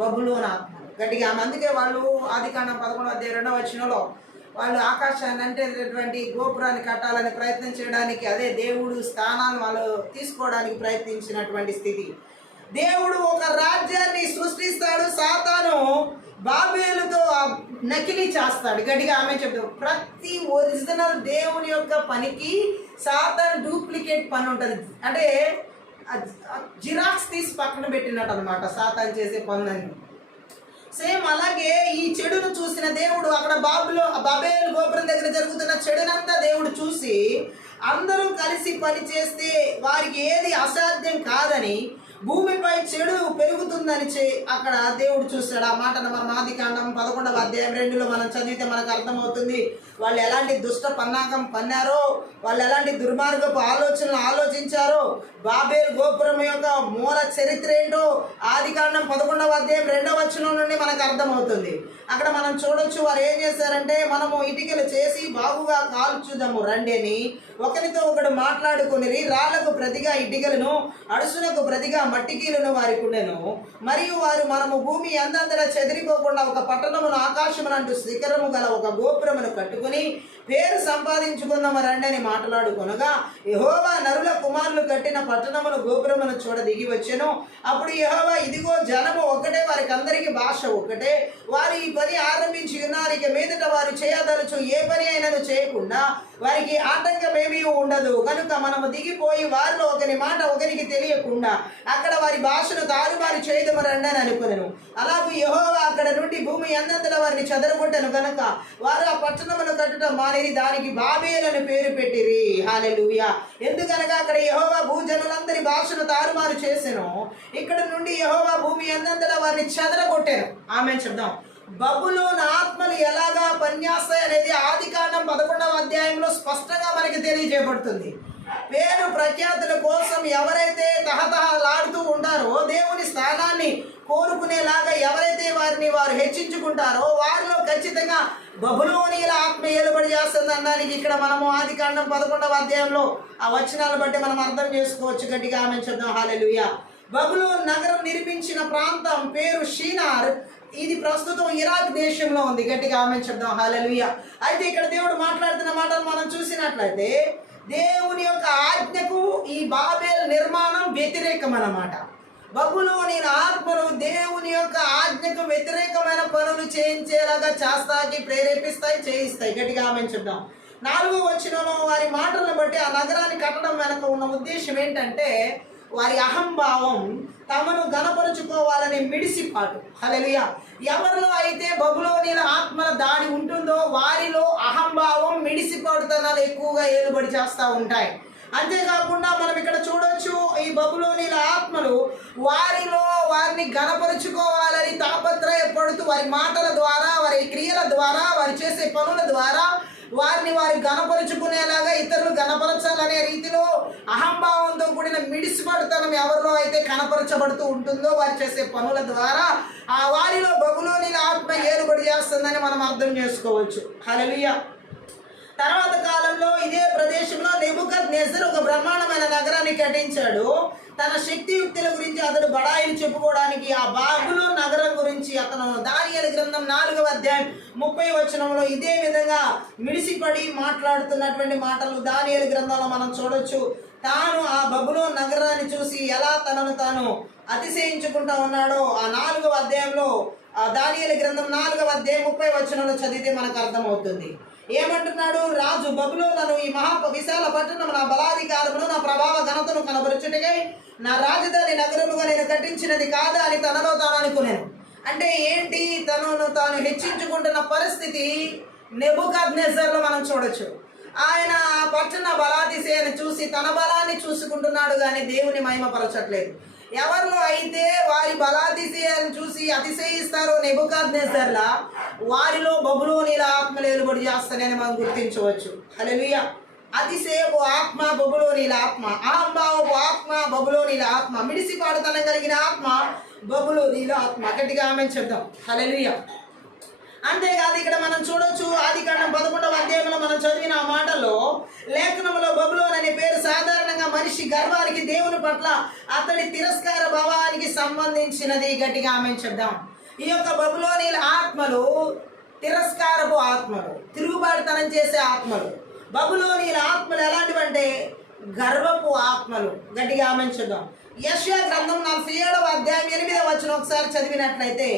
బబులోను ఆత్మలు. గట్టిగా అందుకే వాళ్ళు ఆదికాండం 11వ అధ్యాయం 2వ వచనంలో వాళ్ళు ఆకాశాన్ని అంటేటటువంటి గోపురాన్ని కట్టాలని ప్రయత్నం చేయడానికి, అదే దేవుడు స్థానాన్ని వాళ్ళు తీసుకోవడానికి ప్రయత్నించినటువంటి స్థితి. దేవుడు ఒక రాజ్యాన్ని సృష్టిస్తాడు, సాతాను బాబేలుతో నకిలీ చేస్తాడు. గట్టిగా ఆమె చెప్తాం. ప్రతి ఒరిజినల్ దేవుని యొక్క పనికి సాతాను డూప్లికేట్ పని ఉంటుంది. అంటే జిరాక్స్ తీసి పక్కన పెట్టినట్టు అనమాట సాతాను చేసే పనులన్నీ. సేమ్ అలాగే ఈ చెడును చూసిన దేవుడు అక్కడ బాబేలు గోపురం దగ్గర జరుగుతున్న చెడునంతా దేవుడు చూసి అందరూ కలిసి పని చేస్తే వారికి ఏది అసాధ్యం కాదని, భూమిపై చెడు పెరుగుతుందని అక్కడ దేవుడు చూస్తాడు. ఆ మాట మనం ఆదికాండం 11వ అధ్యాయం 2లో మనం చదివితే మనకు అర్థమవుతుంది. వాళ్ళు ఎలాంటి దుష్ట పన్నాగం పన్నారో, వాళ్ళు ఎలాంటి దుర్మార్గపు ఆలోచనలు ఆలోచించారో, బాబేలు గోపురం యొక్క మూల చరిత్ర ఏంటో ఆదికాండం 11వ అధ్యాయం 2వ వచనం నుండి మనకు అర్థమవుతుంది. అక్కడ మనం చూడొచ్చు వారు ఏం చేశారంటే, మనము ఇటుకలు చేసి బాగుగా కాల్చుదాము రండి అని ఒకరితో ఒకడు మాట్లాడుకుని రాళ్లకు ప్రతిగా ఇటుకలను, అడుసునకు ప్రతిగా మట్టికీలను వారికి ఉండెను. మరియు వారు మనము భూమి అందంతటా చెదిరిపోకుండా ఒక పట్టణమును ఆకాశమునంటూ శిఖరము గల ఒక గోపురమును కట్టుకుని పేరు సంపాదించుకుందాము రండి అని మాట్లాడుకొనగా, యెహోవా నరుల కుమారులు కట్టిన పట్టణమును గోపురమును చూడ దిగి వచ్చెను. అప్పుడు యెహోవా, ఇదిగో జనము ఒకటే, వారికి అందరికీ భాష ఒకటే, వారు ఈ పని ఆరంభించి ఉన్నారు. ఇక మీదట వారు చేయదలుచు ఏ పని అయినను చేయకుండా వారికి ఆటంకమేమీ ఉండదు. కనుక మనము దిగిపోయి వారిలో ఒకరి మాట ఒకరికి తెలియకుండా అక్కడ వారి భాషను తారుమారు చేయదము రండి అని అనుకునేను. అలాగే యెహోవా అక్కడ నుండి భూమి అందంతటా వారిని చెదరగొట్టెను. కనుక వారు ఆ పట్టణమును కట్టడం మానేరి దానికి బాబేలు అని పేరు పెట్టిరి. హల్లెలూయా. ఎందుకనగా అక్కడ యెహోవా భూజనులందరి భాషను తారుమారు చేసెను. ఇక్కడ నుండి యెహోవా భూమి అందంతటా వారిని చెదరగొట్టాను. ఆమె చెప్దాం. బబులోను ఆత్మలు ఎలాగా పనిచేస్తాయి అనేది ఆదికాండం 11వ అధ్యాయంలో స్పష్టంగా మనకి తెలియజేయబడుతుంది. పేరు ప్రఖ్యాతుల కోసం ఎవరైతే తహతహలాడుతూ ఉంటారో, దేవుని స్థానాన్ని కోరుకునేలాగా ఎవరైతే వారు హెచ్చించుకుంటారో వారిలో ఖచ్చితంగా బబులోనీల ఆత్మ ఏలుబడి చేస్తుంది అనడానికి ఇక్కడ మనము ఆదికాండం 11వ అధ్యాయంలో ఆ వచనాలు బట్టి మనం అర్థం చేసుకోవచ్చు. గట్టిగా ఆమె చెప్దాం. హల్లెలూయా. బబులోను నగరం నిర్మించిన ప్రాంతం పేరు షీనార్. ఇది ప్రస్తుతం ఇరాక్ దేశంలో ఉంది. గట్టిగా ఆమె చెప్దాం. హల్లెలూయా. అయితే ఇక్కడ దేవుడు మాట్లాడుతున్న మాటలు మనం చూసినట్లయితే దేవుని యొక్క ఆజ్ఞకు ఈ బాబేలు నిర్మాణం వ్యతిరేకం అన్నమాట. బబులోని ఆత్మలు దేవుని యొక్క ఆజ్ఞకు వ్యతిరేకమైన పనులు చేయించేలాగా చేస్తాకి ప్రేరేపిస్తాయి, చేయిస్తాయి. గట్టిగా ఆమె చెప్దాం. 4వ వచనంలో వారి మాటలను బట్టి ఆ నగరాన్ని కట్టడం వెనక ఉన్న ఉద్దేశం ఏంటంటే, వారి అహంభావం, తమను గణపరుచుకోవాలనే మిడిసిపాటు. హల్లెలూయా. ఎవరిలో అయితే బబులోనీల ఆత్మల దాడి ఉంటుందో వారిలో అహంభావం, మిడిసిపాటుతనాలు ఎక్కువగా ఏలుబడి చేస్తూ ఉంటాయి. అంతేకాకుండా మనం ఇక్కడ చూడొచ్చు, ఈ బబులోనీల ఆత్మలు వారిని గణపరుచుకోవాలని తాపత్రయపడుతూ వారి మాటల ద్వారా, వారి క్రియల ద్వారా, వారు చేసే పనుల ద్వారా వారిని గణపరుచుకునేలాగా, ఇతరులు గణపరచాలనే రీతిలో అహంభావంతో కూడిన మిడిసిపడుతనం ఎవరిలో అయితే కనపరచబడుతూ ఉంటుందో వారు చేసే పనుల ద్వారా ఆ వారిలో బబులోనీల ఆత్మ ఏలుబడి చేస్తుందని మనం అర్థం చేసుకోవచ్చు. హల్లెలూయా. తర్వాత కాలంలో ఇదే ప్రదేశంలో నెబుకద్నెజరు ఒక బ్రహ్మాండమైన నగరాన్ని కట్టించాడు. తన శక్తియుక్తుల గురించి అతడు బడాయిలు చెప్పుకోవడానికి ఆ బబులోను నగరం గురించి అతను దానియేలు గ్రంథం 4వ అధ్యాయం 30వ వచనంలో ఇదే విధంగా మిడిసిపడి మాట్లాడుతున్నటువంటి మాటలు దానియేలు గ్రంథంలో మనం చూడొచ్చు. తాను ఆ బబులోను నగరాన్ని చూసి ఎలా తనను తాను అతిశయించుకుంటా ఉన్నాడో ఆ 4వ అధ్యాయంలో దానియేలు గ్రంథం 4వ అధ్యాయం 30వ వచనంలో చదివితే మనకు అర్థమవుతుంది. ఏమంటున్నాడు? రాజు బబులోను ఈ విశాల పట్టణం నా బలాధికారమును నా ప్రభావ ఘనతను కనబరుచుటకై నా రాజధాని నగరముగా నేను కట్టించినది కాదా అని తనలో తాను అనుకునేను. అంటే ఏంటి? తనను తాను హెచ్చించుకుంటున్న పరిస్థితి నెబుకద్నెజర్లో మనం చూడొచ్చు. ఆయన ఆ పట్టణ బలాతిశయాన్ని చూసి తన బలాన్ని చూసుకుంటున్నాడు కానీ దేవుని మహిమపరచట్లేదు. ఎవరిలో అయితే వారి బలాతిశయాన్ని చూసి అతిశయిస్తారో నెబుకద్నెజర్లా, వారిలో బబులోనీల ఆత్మలు ఏలుబడి చేస్తానని మనం గుర్తించవచ్చు. హల్లెలూయా. అతిశయపు ఆత్మ బబులోనీల ఆత్మ, అహంభావపు ఆత్మ బబులోనీల ఆత్మ, మిడిసిపాటుతనం కలిగిన ఆత్మ బబులోనీల ఆత్మ. గట్టిగా ఆమె చెప్దాం. హల్లెలూయా. అంతేకాదు ఇక్కడ మనం చూడొచ్చు ఆదికాండం 11వ అధ్యాయంలో మనం చదివిన ఆ మాటలో లేఖనంలో బబులోను అనే పేరు సాధారణంగా మనిషి గర్వానికి, దేవుని పట్ల అతడి తిరస్కార భావానికి సంబంధించినది. గట్టిగా ఆమె చెప్దాం. ఈ యొక్క బబులోనీల ఆత్మలు తిరస్కారపు ఆత్మలు, తిరుగుబాటుతనం చేసే ఆత్మలు. బబులోనీల ఆత్మలు ఎలాంటివంటే గర్వపు ఆత్మలు. గట్టిగా ఆమె చెప్దాం. యెషయా గ్రంథం 47వ అధ్యాయం 8వ వచనం ఒకసారి చదివినట్లయితే,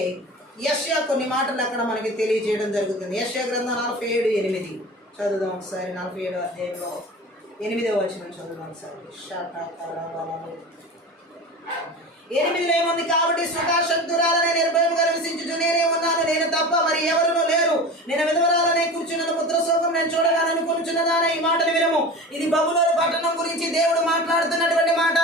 యెషయా కొన్ని మాటలు అక్కడ మనకి తెలియజేయడం జరుగుతుంది. యెషయా గ్రంథం 47:8 చదువుదాం ఒకసారి. 47 అధ్యాయంలో 8వ వచనం చదువుదాం ఒకసారి. 8లో ఏముంది? కాబట్టి సుఖాశక్తురాలనే నిర్భయంగా నివసించుచు నేనే ఉన్నాను, నేను తప్ప మరి ఎవరునూ లేరు. నేను విధవరాలనే కూర్చున్న పుత్ర శోకం నేను చూడగాననుకుంటున్నదానే. ఈ మాటలు వినము. ఇది బబులోను పట్టణం గురించి దేవుడు మాట్లాడుతున్నటువంటి మాట.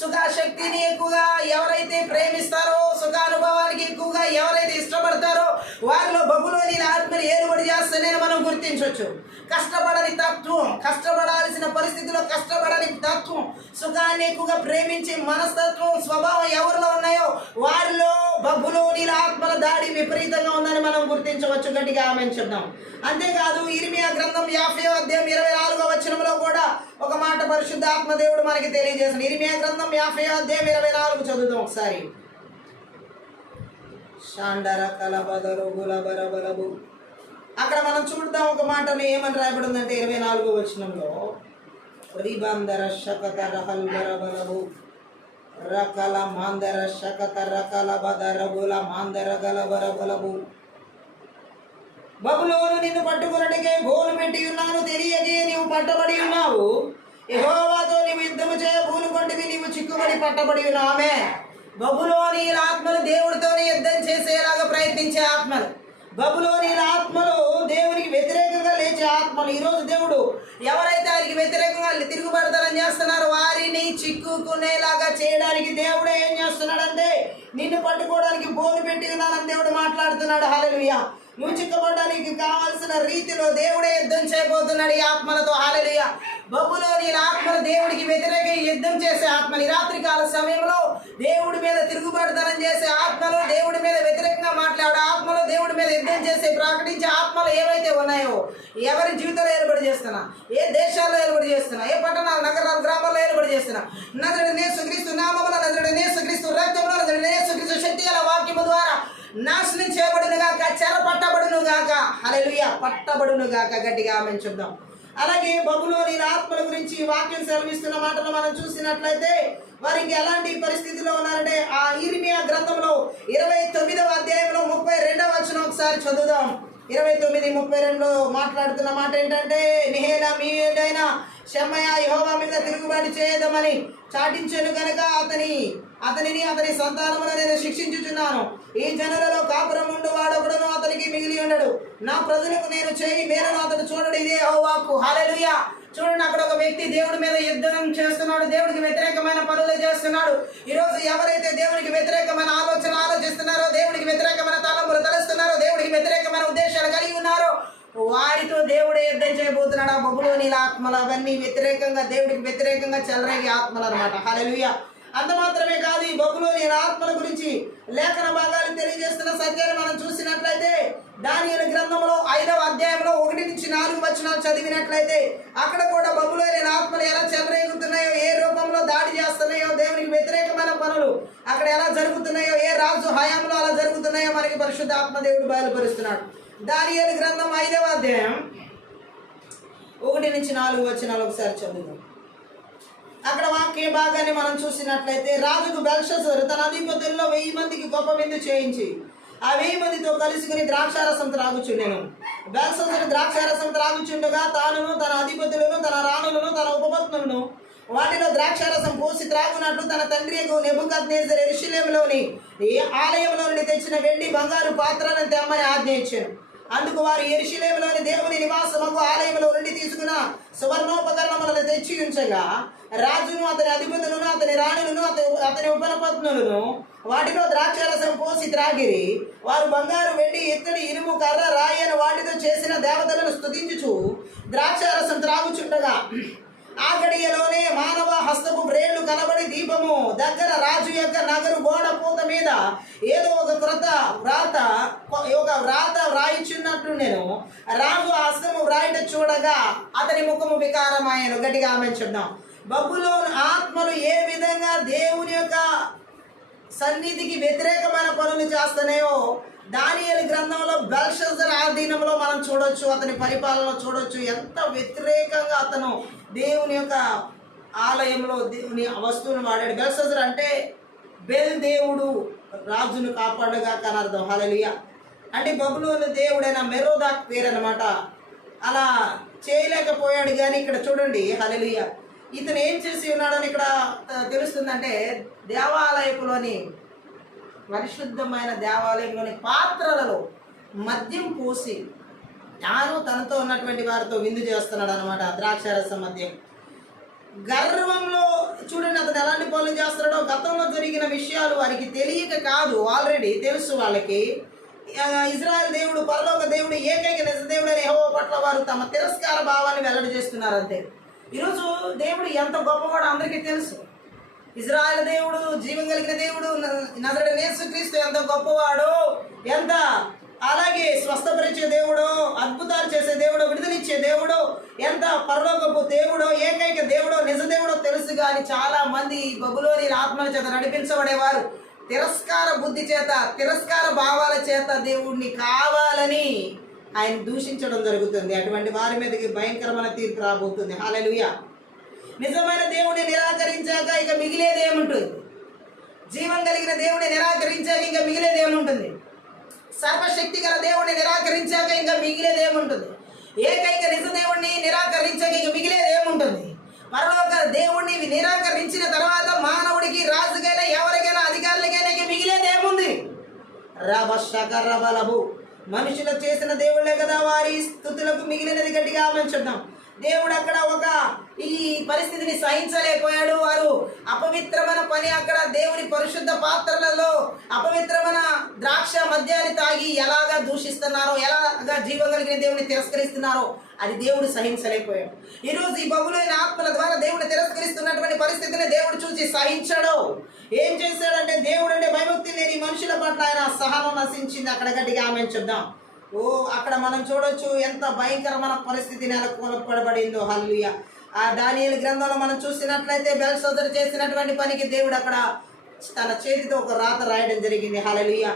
సుఖాశక్తిని ఎక్కువగా ఎవరైతే ప్రేమిస్తారో, సుఖానుభవానికి ఎక్కువగా ఎవరైతే ఇష్టపడతారో వారిలో బబులోని ఆత్మని ఏలుబడి చేస్తేనే మనం గుర్తించవచ్చు. కష్టపడని తత్వం, కష్టపడాల్సిన పరిస్థితిలో కష్టపడని తత్వం, సుఖాన్ని ఎక్కువగా ప్రేమించే మనస్తత్వం, స్వభావం ఎవరిలో ఉన్నాయో వారిలో బబులోని ఆత్మల దాడి విపరీతంగా ఉందని మనం గుర్తించవచ్చు. గట్టిగా ఆమేన్ చెప్దాం. అంతేకాదు ఇర్మియా గ్రంథం 50వ అధ్యాయం 24వ వచనంలో కూడా ఒక మాట పరిశుద్ధాత్మ దేవుడు మనకి తెలియజేసిన. ఇర్మియా గ్రంథం 50వ అధ్యాయం 24 చదువుదాం ఒకసారి. షాండర కలబదరు గులబరబలబు. అక్కడ మనం చూద్దాం ఒక మాటను ఏమని రాయబడి ఉందంటే 24వ వచనంలో రిబందర శకత రహల్బరబలబు రకల మాందర శకత రకల బదరబుల మాందర గలబరబలబు. బబులోను నిన్ను పట్టుకున్నట్టుకే బోను పెట్టి ఉన్నాను, తెలియకే నీవు పట్టబడి ఉన్నావు. యెహోవాతో నీవు యుద్ధము చేయ పూనుకొంటివి, నీవు చిక్కుబడి పట్టబడి ఉన్నామే. బబులోని ఆత్మలు దేవుడితోనే యుద్ధం చేసేలాగా ప్రయత్నించే ఆత్మలు, బబులోని ఆత్మలు దేవునికి వ్యతిరేకంగా లేచే ఆత్మలు. ఈరోజు దేవుడు ఎవరైతే ఆయనకి వ్యతిరేకంగా తిరుగుబడతారని చేస్తున్నారో వారిని చిక్కుకునేలాగా చేయడానికి దేవుడే ఏం చేస్తున్నాడంటే నిన్ను పట్టుకోవడానికి బోను పెట్టి ఉన్నానని దేవుడు మాట్లాడుతున్నాడు. హల్లెలూయా. నువ్వు చిక్కబడడానికి కావాల్సిన రీతిలో దేవుడే యుద్ధం చేయబోతున్నాడు ఈ ఆత్మలతో. హల్లెలూయా. బబులోని ఆత్మలు దేవుడికి వ్యతిరేకంగా యుద్ధం చేసే ఆత్మలు. ఈ రాత్రికాల సమయంలో దేవుడి మీద తిరుగుబడతారని చేసే ఆత్మలు, దేవుడి మీద వ్యతిరేకంగా మాట్లాడే ఆత్మలు, దేవుడి మీద యుద్ధం చేసే ప్రకటించే ఆత్మలు ఏవైతే ఉన్నాయో ఎవరి జీవితంలో ఏర్పడి చేస్తున్నా, ఏ దేశాల్లో ఏర్పడి చేస్తున్నా, ఏ పట్టణాలు, నగరాలు, గ్రామాల్లో ఏర్పడి చేస్తున్నా, నజరుడైన యేసుక్రీస్తు నామమున, నజరుడైన యేసుక్రీస్తు రక్తమున, నజరుడైన యేసుక్రీస్తు శక్తి గల వాక్యము ద్వారా నాశనం చేయబడును గాక, చెర పట్టబడును గాక. హల్లెలూయా. పట్టబడును గాక. గట్టిగా ఆమేన్ చెప్దాం. అలాగే బబులోని ఆత్మల గురించి వాక్యం సెలవిస్తున్న మాటలు మనం చూసినట్లయితే వారికి ఎలాంటి పరిస్థితిలో ఉన్నారంటే ఆ ఇర్మియా గ్రంథంలో 29వ అధ్యాయంలో 32వ వచనం ఒకసారి చదువుదాం. 29:32లో మాట్లాడుతున్న మాట ఏంటంటే నెహేలా మీదైన షెమయా యెహోవా మీద తిరుగుబాటు చేయదమని చాటించెను గనుక అతనిని అతని సంతానమును నేను శిక్షించుచున్నాను. ఈ జనులలో కాపురం ఉండు వాడొకడును అతనికి మిగిలి ఉండడు. నా ప్రజలకు నేను చేయి మేలను అతడు చూడడు. ఇదే యెహోవాకు. హల్లెలూయా. చూడండి, అక్కడ ఒక వ్యక్తి దేవుడి మీద యుద్ధం చేస్తున్నాడు, దేవుడికి వ్యతిరేకమైన పనులు చేస్తున్నాడు. ఈరోజు ఎవరైతే దేవుడికి వ్యతిరేకమైన ఆలోచన ఆలోచిస్తున్నారో, దేవుడికి వ్యతిరేకమైన తలంపులు తలుస్తున్నారో, దేవుడికి వ్యతిరేకమైన ఉద్దేశాలు కలిగి ఉన్నారో వారితో దేవుడే యుద్ధం చేయబోతున్నాడు. ఆ బబులోని ఆత్మలు అవన్నీ వ్యతిరేకంగా, దేవుడికి వ్యతిరేకంగా చెలరేగే ఆత్మలు అనమాట. హల్లెలూయా. అంత మాత్రమే కాదు, ఈ బబులోని ఆత్మల గురించి లేఖన భాగాలు తెలియజేస్తున్న సత్యాన్ని మనం చూసినట్లయితే దానియేలు గ్రంథంలో 5వ అధ్యాయంలో 1-4 వచనాలు చదివినట్లయితే అక్కడ కూడా బబులోని ఆత్మలు ఎలా చెలరేగుతున్నాయో, ఏ రూపంలో దాడి చేస్తున్నాయో, దేవునికి వ్యతిరేకమైన పనులు అక్కడ ఎలా జరుగుతున్నాయో, ఏ రాజు హయాంలో అలా జరుగుతున్నాయో మనకి పరిశుద్ధ ఆత్మ దేవుడు బయలుపరుస్తున్నాడు. దానియేలు గ్రంథం 5వ అధ్యాయం 1-4 వచనాలు ఒకసారి చదువుదాం. అక్కడ వాక్య భాగాన్ని మనం చూసినట్లయితే రాజుకు బెల్షస్సరు తన అధిపతుల్లో 1000 మందికి గొప్ప విందు చేయించి ఆ 1000 మందితో కలుసుకుని ద్రాక్షారసం త్రాగుచుండెను. బెల్షస్సరు ద్రాక్షారసం త్రాగుచుండగా తానును తన అధిపతులను తన రాణులను తన ఉపపత్నులను వాటిలో ద్రాక్షారసం పోసి త్రాగునట్లు తన తండ్రి నెబుకద్నెజరు యెరూషలేములోని ఆలయంలో నుండి తెచ్చిన వెండి బంగారు పాత్రలను తెమ్మని ఆజ్ఞ ఇచ్చాను. అందుకు వారు యెరూషలేములోని దేవుని నివాసముకు ఆలయంలో నుండి తీసుకున్న సువర్ణోపకరణములను తెచ్చి ఉంచగా రాజును అతని అధిపతులను అతని రాణులను అతని ఉపపత్నులను వాటిలో ద్రాక్షారసం పోసి త్రాగిరి. వారు బంగారు, వెండి, ఇత్తడి, ఇనుము, కర్ర, రాయి అని వాటితో చేసిన దేవతలను స్తుతించుచు ద్రాక్షారసం త్రాగుచుండగా ఆ గడియలోనే మానవ హస్తపు వ్రేళ్లు కనబడి దీపము దగ్గర రాజు యొక్క నగరు గోడ పూత మీద ఏదో ఒక వ్రాత వ్రాయిచున్నట్లు నేను రాజు హస్తము వ్రాయిట చూడగా అతని ముఖము వికారమాయను. గట్టిగా ఆమేన్ చెప్దాం. బబులోను ఆత్మలు ఏ విధంగా దేవుని యొక్క సన్నిధికి వ్యతిరేకమైన పనులు చేస్తున్నాయో దానియేలు గ్రంథంలో బెల్షస్సరు ఆధీనంలో మనం చూడొచ్చు, అతని పరిపాలన చూడొచ్చు. ఎంత వ్యతిరేకంగా అతను దేవుని యొక్క ఆలయంలో దేవుని వస్తువును వాడాడు. బెల్షస్సరు అంటే బెల్ దేవుడు రాజును కాపాడుగాక అని అర్థం. హల్లెలూయా. అంటే బబులోను దేవుడైన మెరోదాక్ పేరు అనమాట. అలా చేయలేకపోయాడు. కానీ ఇక్కడ చూడండి, హల్లెలూయా, ఇతను ఏం చేసి ఉన్నాడని ఇక్కడ తెలుస్తుందంటే, దేవాలయపులోని పరిశుద్ధమైన దేవాలయంలోని పాత్రలలో మద్యం పోసి తాను తనతో ఉన్నటువంటి వారితో విందు చేస్తున్నాడు అనమాట. ద్రాక్షారసం మద్యం. గర్వంలో చూడండి అతను ఎలాంటి పనులు చేస్తున్నాడో. గతంలో జరిగిన విషయాలు వారికి తెలియక కాదు, ఆల్రెడీ తెలుసు వాళ్ళకి. ఇజ్రాయెల్ దేవుడు, పరలోక దేవుడు, ఏకైక నిజ దేవుడు అని యెహోవా పట్ల వారు తమ తిరస్కార భావాన్ని వెల్లడి చేస్తున్నారు అంతే. ఈరోజు దేవుడు ఎంత గొప్పవాడో అందరికీ తెలుసు. ఇజ్రాయెల్ దేవుడు, జీవం కలిగిన దేవుడు, నజరేయుడైన యేసుక్రీస్తు ఎంత గొప్పవాడో, ఎంత అలాగే స్వస్థపరిచే దేవుడు, అద్భుతాలు చేసే దేవుడు, విడుదలిచ్చే దేవుడు, ఎంత పరలోకపు దేవుడో, ఏకైక దేవుడో, నిజ దేవుడో తెలుసు. కానీ చాలా మంది బబులోని ఆత్మల చేత నడిపించబడేవారు తిరస్కార బుద్ధి చేత, తిరస్కార భావాల చేత దేవుణ్ణి కావాలని ఆయన దూషించడం జరుగుతుంది. అటువంటి వారి మీదకి భయంకరమైన తీర్పు రాబోతుంది. హల్లెలూయా. నిజమైన దేవుడిని నిరాకరించాక ఇక మిగిలేదేముంటుంది? జీవం కలిగిన దేవుడిని నిరాకరించాక ఇంకా మిగిలేదేముంటుంది? సర్వశక్తి గల దేవుడిని నిరాకరించాక ఇంకా మిగిలేదేముంటుంది? ఏకైక నిజ దేవుడిని నిరాకరించాక ఇక మిగిలేదేముంటుంది? పరలోక దేవుడిని నిరాకరించిన తర్వాత మానవుడికి, రాజుకైనా, ఎవరికైనా, అధికారులకైనా ఇక మిగిలేదేముంది? రబలబు మనుషులు చేసిన దేవుళ్ళే కదా వారి స్తుతులకు మిగిలినది. గట్టిగా ఆమెంచుద్దాం. దేవుడు అక్కడ ఒక ఈ పరిస్థితిని సహించలేకపోయాడు. వారు అపవిత్రమైన పని, అక్కడ దేవుని పరిశుద్ధ పాత్రలలో అపవిత్రమైన ద్రాక్ష మద్యాన్ని తాగి ఎలాగా దూషిస్తున్నారో, ఎలాగా జీవం కలిగిన దేవుని తిరస్కరిస్తున్నారో అది దేవుడు సహించలేకపోయాడు. ఈరోజు ఈ బబులోని ఆత్మల ద్వారా దేవుని తిరస్కరిస్తున్నటువంటి పరిస్థితిని దేవుడు చూసి సహించడు. ఏం చేశాడంటే, దేవుడు అంటే భయభక్తి లేని మనుషుల పట్ల ఆయన సహనం నశించింది. అక్కడ గట్టిగా ఆమెంచుద్దాం. అక్కడ మనం చూడొచ్చు ఎంత భయంకరమైన పరిస్థితి నెలకొల్పబడిందో. హల్లెలూయా. ఆ దానియేలు గ్రంథంలో మనం చూసినట్లయితే బెల్షస్సరు చేసినటువంటి పనికి దేవుడు అక్కడ తన చేతితో ఒక రాత రాయడం జరిగింది. హల్లెలూయా.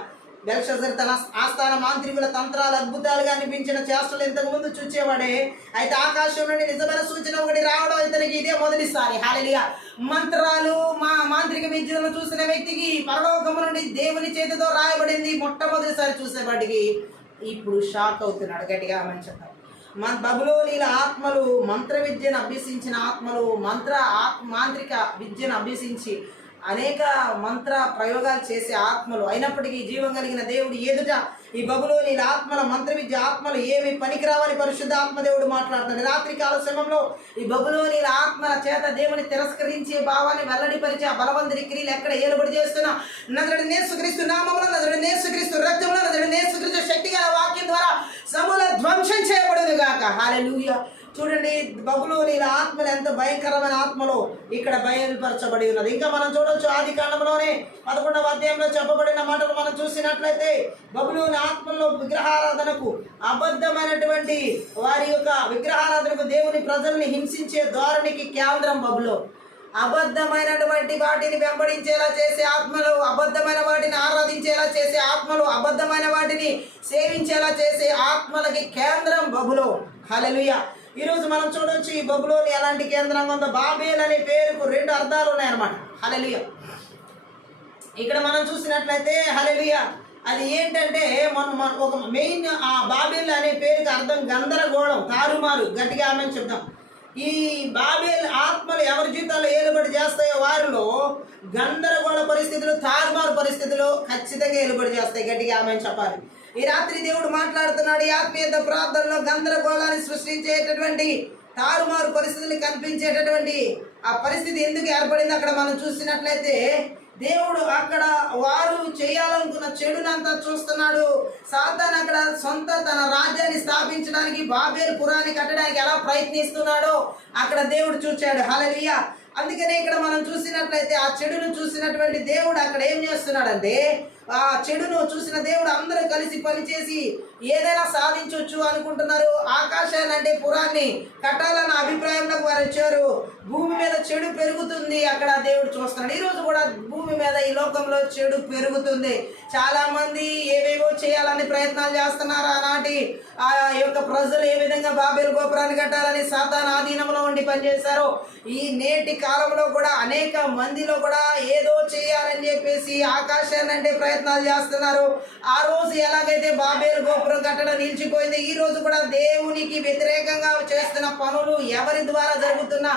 బెల్షస్సరు తన ఆస్థాన మాంత్రికుల తంత్రాలు, అద్భుతాలుగా అనిపించిన చేష్టలు ఇంతకు ముందు చూచేవాడే. అయితే ఆకాశం నుండి నిజమైన సూచన ఒకటి రావడం ఇతనికి ఇదే మొదటిసారి. హల్లెలూయా. మంత్రాలు, మాంత్రిక విద్యలను చూసిన వ్యక్తికి పరలోకము నుండి దేవుని చేతితో రాయబడింది మొట్టమొదటిసారి చూసేవాడికి ఇప్పుడు షాక్ అవుతున్నాడు. గట్టిగా మనం చెప్తాం. బబులోనీల ఆత్మలు, మంత్ర విద్యను అభ్యసించిన ఆత్మలు, మాంత్రిక విద్యను అభ్యసించి అనేక మంత్ర ప్రయోగాలు చేసే ఆత్మలు అయినప్పటికీ జీవం కలిగిన దేవుడు ఎదుట ఈ బబులోనీల ఆత్మల, మంత్ర విద్య ఆత్మలు ఏమి పనికిరావని పరిశుద్ధ ఆత్మదేవుడు మాట్లాడుతున్నాడు. రాత్రికాల సమయంలో ఈ బబులోనీల ఆత్మల చేత దేవుని తిరస్కరించే భావాన్ని వెల్లడిపరిచే ఆ బలవంతుడి క్రియలు ఎక్కడ ఏలుబడి చేస్తున్నా నజరేయుడైన యేసుక్రీస్తు నామములో, నజరేయుడైన యేసుక్రీస్తు రక్తంలో, నజరేయుడైన యేసుక్రీస్తు శక్తిగల వాక్యం ద్వారా సమూల ధ్వంసం చేయబడును గాక. హల్లెలూయా. చూడండి, బబులోనీల ఆత్మలు ఎంత భయంకరమైన ఆత్మలో ఇక్కడ బయలుపరచబడి ఉన్నది. ఇంకా మనం చూడొచ్చు ఆది కాండంలోనే 11వ అధ్యాయంలో చెప్పబడిన మాటలు మనం చూసినట్లయితే, బబులోని ఆత్మల్లో విగ్రహారాధనకు, అబద్ధమైనటువంటి వారి యొక్క విగ్రహారాధనకు, దేవుని ప్రజల్ని హింసించే ధోరణికి కేంద్రం బబులోన్. అబద్ధమైనటువంటి వాటిని వెంబడించేలా చేసే ఆత్మలు, అబద్ధమైన వాటిని ఆరాధించేలా చేసే ఆత్మలు, అబద్ధమైన వాటిని సేవించేలా చేసే ఆత్మలకి కేంద్రం బబులోన్. హల్లెలూయా. ఈరోజు మనం చూడొచ్చు ఈ బబులోని ఎలాంటి కేంద్రంగా ఉందో. బాబేల్ అనే పేరుకు 2 అర్థాలు ఉన్నాయన్నమాట. హల్లెలూయా. ఇక్కడ మనం చూసినట్లయితే హల్లెలూయా, అది ఏంటంటే మనం ఒక మెయిన్ ఆ బాబేల్ అనే పేరుకి అర్థం గందరగోళం, తారుమారు. గట్టిగా ఆమెను చెప్తాం. ఈ బాబేల్ ఆత్మలు ఎవరి జీవితాల్లో ఏలుబడి చేస్తాయో వారిలో గందరగోళ పరిస్థితులు, తారుమారు పరిస్థితులు ఖచ్చితంగా ఏలుబడి చేస్తాయి. గట్టిగా ఆమెను చెప్పాలి. ఈ రాత్రి దేవుడు మాట్లాడుతున్నాడు. ఈ ఆత్మీయత ప్రార్థనలో గందరగోళాన్ని సృష్టించేటటువంటి, తారుమారు పరిస్థితులు కనిపించేటటువంటి ఆ పరిస్థితి ఎందుకు ఏర్పడింది అక్కడ మనం చూసినట్లయితే, దేవుడు అక్కడ వారు చేయాలనుకున్న చెడునంతా చూస్తున్నాడు. సాతాను అక్కడ తన రాజ్యాన్ని స్థాపించడానికి, బాబేలు పురాన్ని కట్టడానికి ఎలా ప్రయత్నిస్తున్నాడో అక్కడ దేవుడు చూచాడు. హల్లెలూయా. అందుకనే ఇక్కడ మనం చూసినట్లయితే ఆ చెడును చూసినటువంటి దేవుడు అక్కడ ఏం చేస్తున్నాడంటే, ఆ చెడును చూసిన దేవుడు అందరూ కలిసి పనిచేసి ఏదైనా సాధించవచ్చు అనుకుంటున్నారు. ఆకాశాన్ని అంటే పురాన్ని కట్టాలన్న అభిప్రాయంలోకి వారు వచ్చారు. భూమి మీద చెడు పెరుగుతుంది, అక్కడ దేవుడు చూస్తున్నాడు. ఈరోజు కూడా భూమి మీద ఈ లోకంలో చెడు పెరుగుతుంది. చాలా మంది ఏవేవో చేయాలని ప్రయత్నాలు చేస్తున్నారు. ఆనాటి ఆ యొక్క ప్రజలు ఏ విధంగా బాబేలు గోపురాన్ని కట్టాలని సాతాను ఆధీనంలో ఉండి పనిచేశారో, ఈ నేటి కాలంలో కూడా అనేక మందిలో కూడా ఏదో చేయాలని చెప్పేసి ఆకాశాన్ని అంటే ప్రయత్నాలు చేస్తున్నారు. ఆ రోజు ఎలాగైతే బాబేలు గోపురం కట్టడం నిలిచిపోయింది, ఈ రోజు కూడా దేవునికి వ్యతిరేకంగా చేస్తున్న పనులు ఎవరి ద్వారా జరుగుతున్న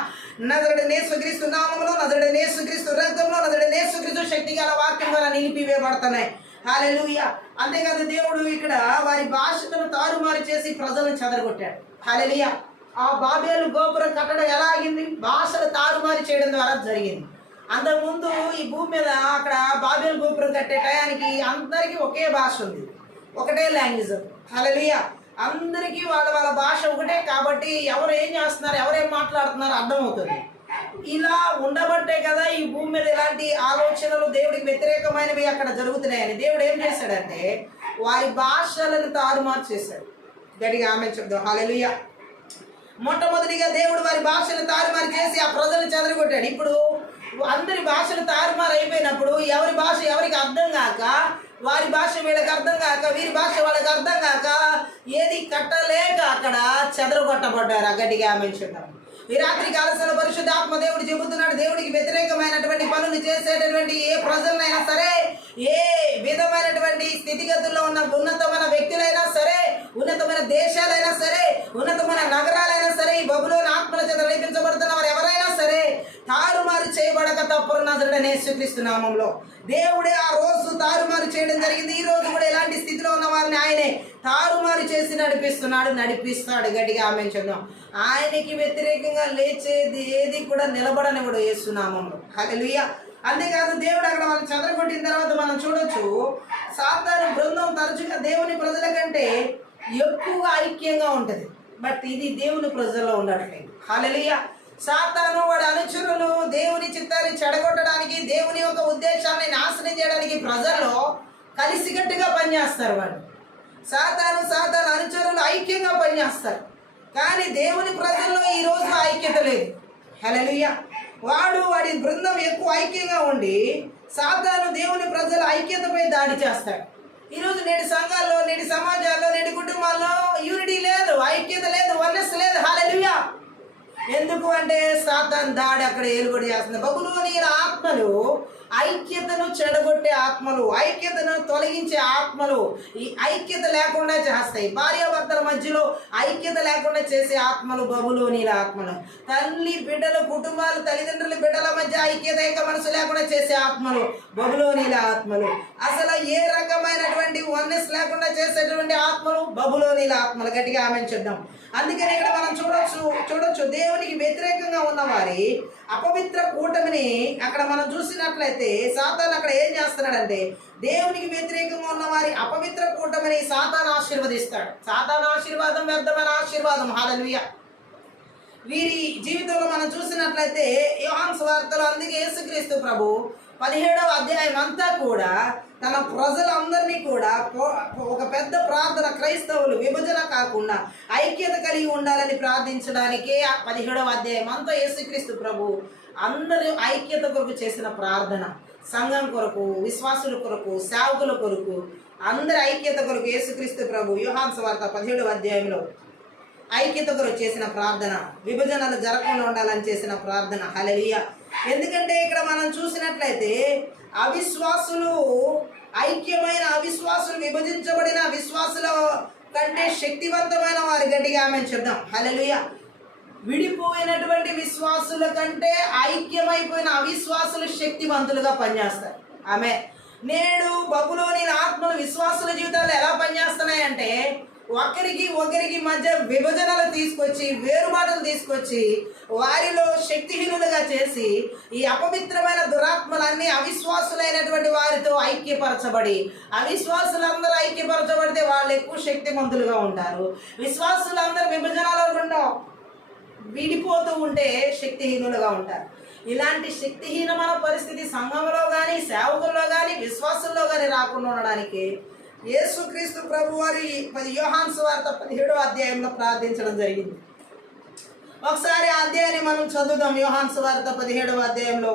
నజరుడైన యేసుక్రీస్తు నామములో, నజరుడైన యేసుక్రీస్తు రక్తంలో, నజరుడైన యేసుక్రీస్తు శక్తి గల వాక్యం ద్వారా నిలిపివేయబడుతున్నాయి. హల్లెలూయా. అంతేకాదు దేవుడు ఇక్కడ వారి భాషను తారుమారు చేసి ప్రజలను చెదరగొట్టాడు. హల్లెలూయా. ఆ బాబేలు గోపురం కట్టడం ఎలా అయింది? భాషలు తారుమారు చేయడం ద్వారా జరిగింది. అంతకుముందు ఈ భూమి మీద అక్కడ బాబేలు గోపురం కట్టే టయానికి అందరికీ ఒకే భాష ఉంది, ఒకటే లాంగ్వేజ్. హల్లెలూయా. అందరికీ వాళ్ళ వాళ్ళ భాష ఒకటే కాబట్టి ఎవరు ఏం చేస్తున్నారు, ఎవరేం మాట్లాడుతున్నారు అర్థమవుతుంది. ఇలా ఉండబట్టే కదా ఈ భూమి మీద ఇలాంటి ఆలోచనలు దేవుడికి వ్యతిరేకమైనవి అక్కడ జరుగుతున్నాయని దేవుడు ఏం చేశాడంటే వారి భాషలను తారుమారు చేశాడు. గట్టిగా ఆమె చెప్దాం. హల్లెలూయా. మొట్టమొదటిగా దేవుడు వారి భాషను తారుమారు చేసి ఆ ప్రజలను చెదరగొట్టాడు. ఇప్పుడు అందరి భాషలు తారుమారు అయిపోయినప్పుడు ఎవరి భాష ఎవరికి అర్థం కాక, వారి భాష వీళ్ళకి అర్థం కాక, వీరి భాష వాళ్ళకి అర్థం కాక ఏది కట్టలేక అక్కడ చెదరగొట్టబడ్డారు. గట్టిగా ఆమె చెప్తాం. ఈ రాత్రి కాలశల పరిశుద్ధాత్మ దేవుడు చెబుతున్నాడు, దేవుడికి వ్యతిరేకమైనటువంటి పనులు చేసేటటువంటి ఏ ప్రజలనైనా సరే, ఏ విధమైనటువంటి స్థితిగతుల్లో ఉన్న ఉన్నతమైన వ్యక్తులైనా సరే, ఉన్నతమైన దేశాలైనా సరే, ఉన్నతమైన నగరాలైనా సరే, ఈ బబులోను ఆత్మల చేత నడిపించబడుతున్న వారు ఎవరైనా సరే తారుమారు చేయబడక తప్పరు నజరుడైన యేసుక్రీస్తు నామంలో. దేవుడే ఆ రోజు తారుమారు చేయడం జరిగింది. ఈ రోజు కూడా ఇలాంటి స్థితిలో ఉన్న వారిని ఆయనే తారుమారు చేసి నడిపిస్తాడు. గట్టిగా ఆమేన్ చెప్దాం. ఆయనకి వ్యతిరేకంగా లేచేది ఏది కూడా నిలబడనివ్వడు యేసు నామంలో. హల్లెలూయా. అంతేకాదు దేవుడు అక్కడ వాళ్ళని చెదరగొట్టిన తర్వాత మనం చూడొచ్చు, సాతాను బృందం తరచుగా దేవుని ప్రజల కంటే ఎక్కువగా ఐక్యంగా ఉంటుంది. బట్ ఇది దేవుని ప్రజల్లో ఉండట్లేదు. హల్లెలూయా. సాతాను వాడి అనుచరులు దేవుని చిత్తాన్ని చెడగొట్టడానికి, దేవుని యొక్క ఉద్దేశాన్ని నాశనం చేయడానికి ప్రజల్లో కలిసికట్టుగా పనిచేస్తారు. వాడు సాతాను అనుచరులు ఐక్యంగా పనిచేస్తారు. కానీ దేవుని ప్రజల్లో ఈ రోజు ఐక్యత లేదు. హల్లెలూయా. వాడి బృందం ఎక్కువ ఐక్యంగా ఉండి సాతాను దేవుని ప్రజల ఐక్యతపై దాడి చేస్తాడు. ఈరోజు నేటి సంఘాల్లో, నేటి సమాజాల్లో, నేటి కుటుంబాల్లో యూనిటీ లేదు, ఐక్యత లేదు, వన్నెస్ లేదు. హల్లెలూయా. ఎందుకు అంటే సాతాను దాడి అక్కడ ఏలుబడి చేస్తుంది. బబులోనీయుల ఆత్మలు ఐక్యతను చెడగొట్టే ఆత్మలు, ఐక్యతను తొలగించే ఆత్మలు, ఈ ఐక్యత లేకుండా చేస్తాయి. భార్యాభర్తల మధ్యలో ఐక్యత లేకుండా చేసే ఆత్మలు బబులోనీల ఆత్మలు. తల్లి బిడ్డలు, కుటుంబాలు, తల్లిదండ్రుల బిడ్డల మధ్య ఐక్యత ఏక మనసు లేకుండా చేసే ఆత్మలు బబులోనీల ఆత్మలు. అసలు ఏ రకమైనటువంటి వన్నెస్ లేకుండా చేసేటువంటి ఆత్మలు బబులోనీల ఆత్మలు. గట్టిగా ఆమేన్ చెప్దాం. అందుకని ఇక్కడ మనం చూడొచ్చు దేవునికి వ్యతిరేకంగా ఉన్న వారి అపవిత్ర కూటమిని అక్కడ మనం చూసినట్లయితే సాతాను అక్కడ ఏం చేస్తున్నాడంటే దేవునికి వ్యతిరేకంగా ఉన్న వారి అపవిత్ర కూటమిని సాతాను ఆశీర్వదిస్తాడు. సాతాను ఆశీర్వాదం వ్యర్థమైన ఆశీర్వాదం. హల్లెలూయా. వీరి జీవితంలో మనం చూసినట్లయితే యోహాను సువార్తలో, అందుకే యేసుక్రీస్తు ప్రభు 17వ అధ్యాయం అంతా కూడా తన ప్రజలందరినీ కూడా ఒక పెద్ద ప్రార్థన, క్రైస్తవులు విభజన కాకుండా ఐక్యత కలిగి ఉండాలని ప్రార్థించడానికే 17వ అధ్యాయం అంతా యేసుక్రీస్తు ప్రభు అందరూ ఐక్యత కొరకు చేసిన ప్రార్థన. సంఘం కొరకు, విశ్వాసుల కొరకు, సేవకుల కొరకు, అందరి ఐక్యత కొరకు యేసుక్రీస్తు ప్రభు యోహాను సువార్త 17వ అధ్యాయంలో ఐక్యత కొరకు చేసిన ప్రార్థన, విభజనలు జరగకుండా ఉండాలని చేసిన ప్రార్థన. హల్లెలూయా. ఎందుకంటే ఇక్కడ మనం చూసినట్లయితే అవిశ్వాసులు ఐక్యమైన అవిశ్వాసులు, విభజించబడిన విశ్వాసుల కంటే శక్తివంతమైన వారు. గట్టిగా ఆమేన్ చెప్దాం. హల్లెలూయా. విడిపోయినటువంటి విశ్వాసుల కంటే ఐక్యమైపోయిన అవిశ్వాసులు శక్తివంతులుగా పనిచేస్తారు. ఆమె నేడు బబులోనీల ఆత్మలు విశ్వాసుల జీవితాలు ఎలా పనిచేస్తున్నాయంటే ఒకరికి మధ్య విభజనలు తీసుకొచ్చి, వేరుబాటులు తీసుకొచ్చి, వారిలో శక్తిహీనులుగా చేసి ఈ అపవిత్రమైన దురాత్మలన్నీ అవిశ్వాసులైనటువంటి వారితో ఐక్యపరచబడి, అవిశ్వాసులందరూ ఐక్యపరచబడితే వాళ్ళు ఎక్కువ శక్తిమంతులుగా ఉంటారు. విశ్వాసులందరూ విభజనలో గుండా విడిపోతూ ఉంటే శక్తిహీనులుగా ఉంటారు. ఇలాంటి శక్తిహీనమైన పరిస్థితి సంఘంలో కానీ, సేవకుల్లో కానీ, విశ్వాసంలో కానీ రాకుండా ఉండడానికి యేసుక్రీస్తు ప్రభు వారి యోహాను సువార్త 17వ అధ్యాయంలో ప్రార్థించడం జరిగింది. ఒకసారి ఆ అధ్యాయాన్ని మనం చదువుదాం. యోహాను సువార్త 17వ అధ్యాయంలో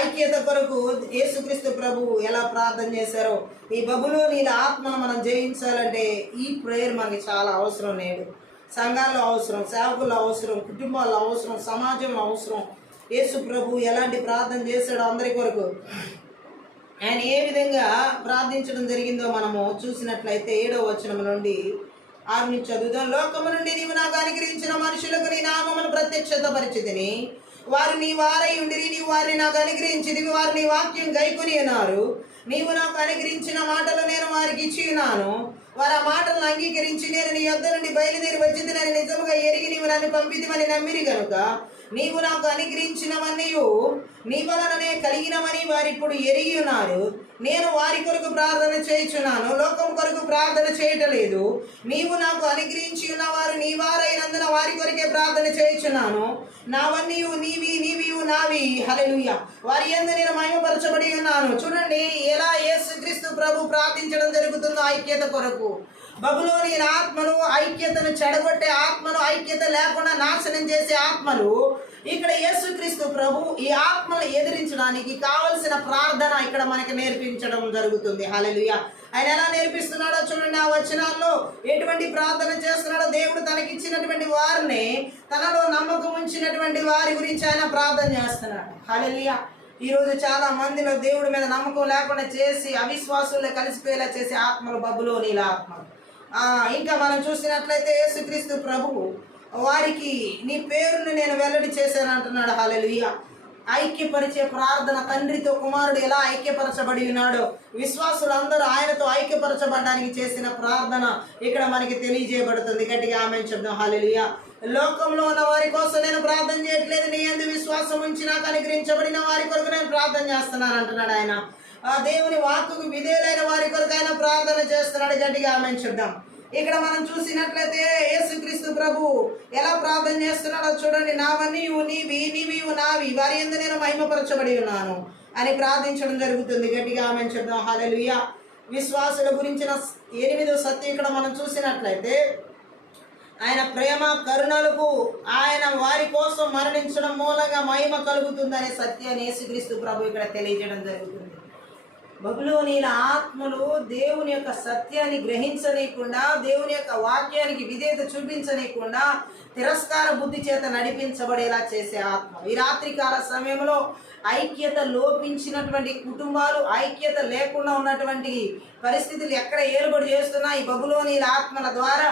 ఐక్యత కొరకు యేసుక్రీస్తు ప్రభు ఎలా ప్రార్థన చేశారో, ఈ బబులోనీల ఆత్మను మనం జయించాలంటే ఈ ప్రేయర్ మనకి చాలా అవసరం. నేడు సంఘాల్లో అవసరం, సేవకుల్లో అవసరం, కుటుంబాల్లో అవసరం, సమాజంలో అవసరం. యేసు ప్రభు ఎలాంటి ప్రార్థన చేశాడో అందరి కొరకు, ఆయన ఏ విధంగా ప్రార్థించడం జరిగిందో మనము చూసినట్లయితే 7వ వచనం నుండి 6 నుంచి చదువుదాం. లోకము నుండి నీవు నాకు అనుగ్రహించిన మనుషులకు నీ నామమును ప్రత్యక్షత పరిచితిని. వారు నీ వారై ఉండిరి, నీవు వారిని నాకు అనుగ్రహించిదివి. వారు నీ వాక్యం గైకొని ఉన్నారు. నీవు నాకు అనుగ్రహించిన మాటలు నేను వారికి ఇచ్చి ఉన్నాను. వారు ఆ మాటలను అంగీకరించి నేను నీ యొద్ద నుండి బయలుదేరి వచ్చిందని నిజముగా ఎరిగి నీవు నన్ను పంపితివని నమ్మిరి కనుక నీవు నాకు అనుగ్రహించినవన్నీ నీ వలననే కలిగినవని వారిప్పుడు ఎరిగి ఉన్నారు. నేను వారి కొరకు ప్రార్థన చేయుచున్నాను, లోకం కొరకు ప్రార్థన చేయటలేదు. నీవు నాకు అనుగ్రహించి ఉన్నవారు నీ వారైనందున వారి కొరకే ప్రార్థన చేయుచున్నాను. నావన్నీ నీవి, నీవి నావి. హల్లెలూయా. వారి యందు నేను మహిమపరచబడి ఉన్నాను. చూడండి ఎలా యేసుక్రీస్తు ప్రభు ప్రార్థించడం జరుగుతుందో ఐక్యత కొరకు. బబులోనీల ఆత్మను, ఐక్యతను చెడగొట్టే ఆత్మను, ఐక్యత లేకుండా నాశనం చేసే ఆత్మలు, ఇక్కడ యేసుక్రీస్తు ప్రభు ఈ ఆత్మను ఎదిరించడానికి కావలసిన ప్రార్థన ఇక్కడ మనకి నేర్పించడం జరుగుతుంది. హల్లెలూయా. ఆయన ఎలా నేర్పిస్తున్నాడో చూడండి. ఆ వచనాల్లో ఎటువంటి ప్రార్థన చేస్తున్నాడో, దేవుడు తనకిచ్చినటువంటి వారిని, తనలో నమ్మకం ఉంచినటువంటి వారి గురించి ఆయన ప్రార్థన చేస్తున్నాడు. హల్లెలూయా. ఈరోజు చాలా మందిలో దేవుడి మీద నమ్మకం లేకుండా చేసి అవిశ్వాసుల్లో కలిసిపోయేలా చేసే ఆత్మలు బబులోనీల ఆత్మలు. ఇంకా మనం చూసినట్లయితే యేసుక్రీస్తు ప్రభువు వారికి నీ పేరును నేను వెల్లడి చేశాను అంటున్నాడు. హల్లెలూయా. ఐక్యపరిచే ప్రార్థన, తండ్రితో కుమారుడు ఎలా ఐక్యపరచబడి ఉన్నాడో, విశ్వాసులందరూ ఆయనతో ఐక్యపరచబడడానికి చేసిన ప్రార్థన ఇక్కడ మనకి తెలియజేయబడుతుంది. గట్టిగా ఆమేన్ చెప్దాం. హల్లెలూయా. లోకంలో ఉన్న వారి కోసం నేను ప్రార్థన చేయట్లేదు, నీ యందు విశ్వాసం ఉంచి నాకు అనుగ్రహించబడిన వారి కొరకు నేను ప్రార్థన చేస్తున్నాను అంటున్నాడు ఆయన. ఆ దేవుని వాక్కుకు విధేయులైన వారి కొరకు ఆయన ప్రార్థన చేస్తున్నాడు. గట్టిగా ఆమేన్ చెప్దాం. ఇక్కడ మనం చూసినట్లయితే యేసుక్రీస్తు ప్రభు ఎలా ప్రార్థన చేస్తున్నాడో చూడండి. నావన్నీ నీవి, నీవి నావి, వారి యందు నేను మహిమపరచబడి ఉన్నాను అని ప్రార్థించడం జరుగుతుంది. గట్టిగా ఆమేన్ చెప్దాం. హల్లెలూయా. విశ్వాసుల గురించిన 8వ సత్యం ఇక్కడ మనం చూసినట్లయితే, ఆయన ప్రేమ కరుణలకు ఆయన వారి కోసం మరణించడం మూలంగా మహిమ కలుగుతుందనే సత్యాన్ని యేసుక్రీస్తు ప్రభు ఇక్కడ తెలియజేయడం జరుగుతుంది. బబులోనీల ఆత్మలు దేవుని యొక్క సత్యాన్ని గ్రహించనీయకుండా, దేవుని యొక్క వాక్యానికి విధేయత చూపించనీయకుండా, తిరస్కార బుద్ధి చేత నడిపించబడేలా చేసే ఆత్మ. ఈ రాత్రికాల సమయంలో ఐక్యత లోపించినటువంటి కుటుంబాలు, ఐక్యత లేకుండా ఉన్నటువంటి పరిస్థితులు ఎక్కడ ఏలుబడి చేస్తున్నా ఈ బబులోనీల ఆత్మల ద్వారా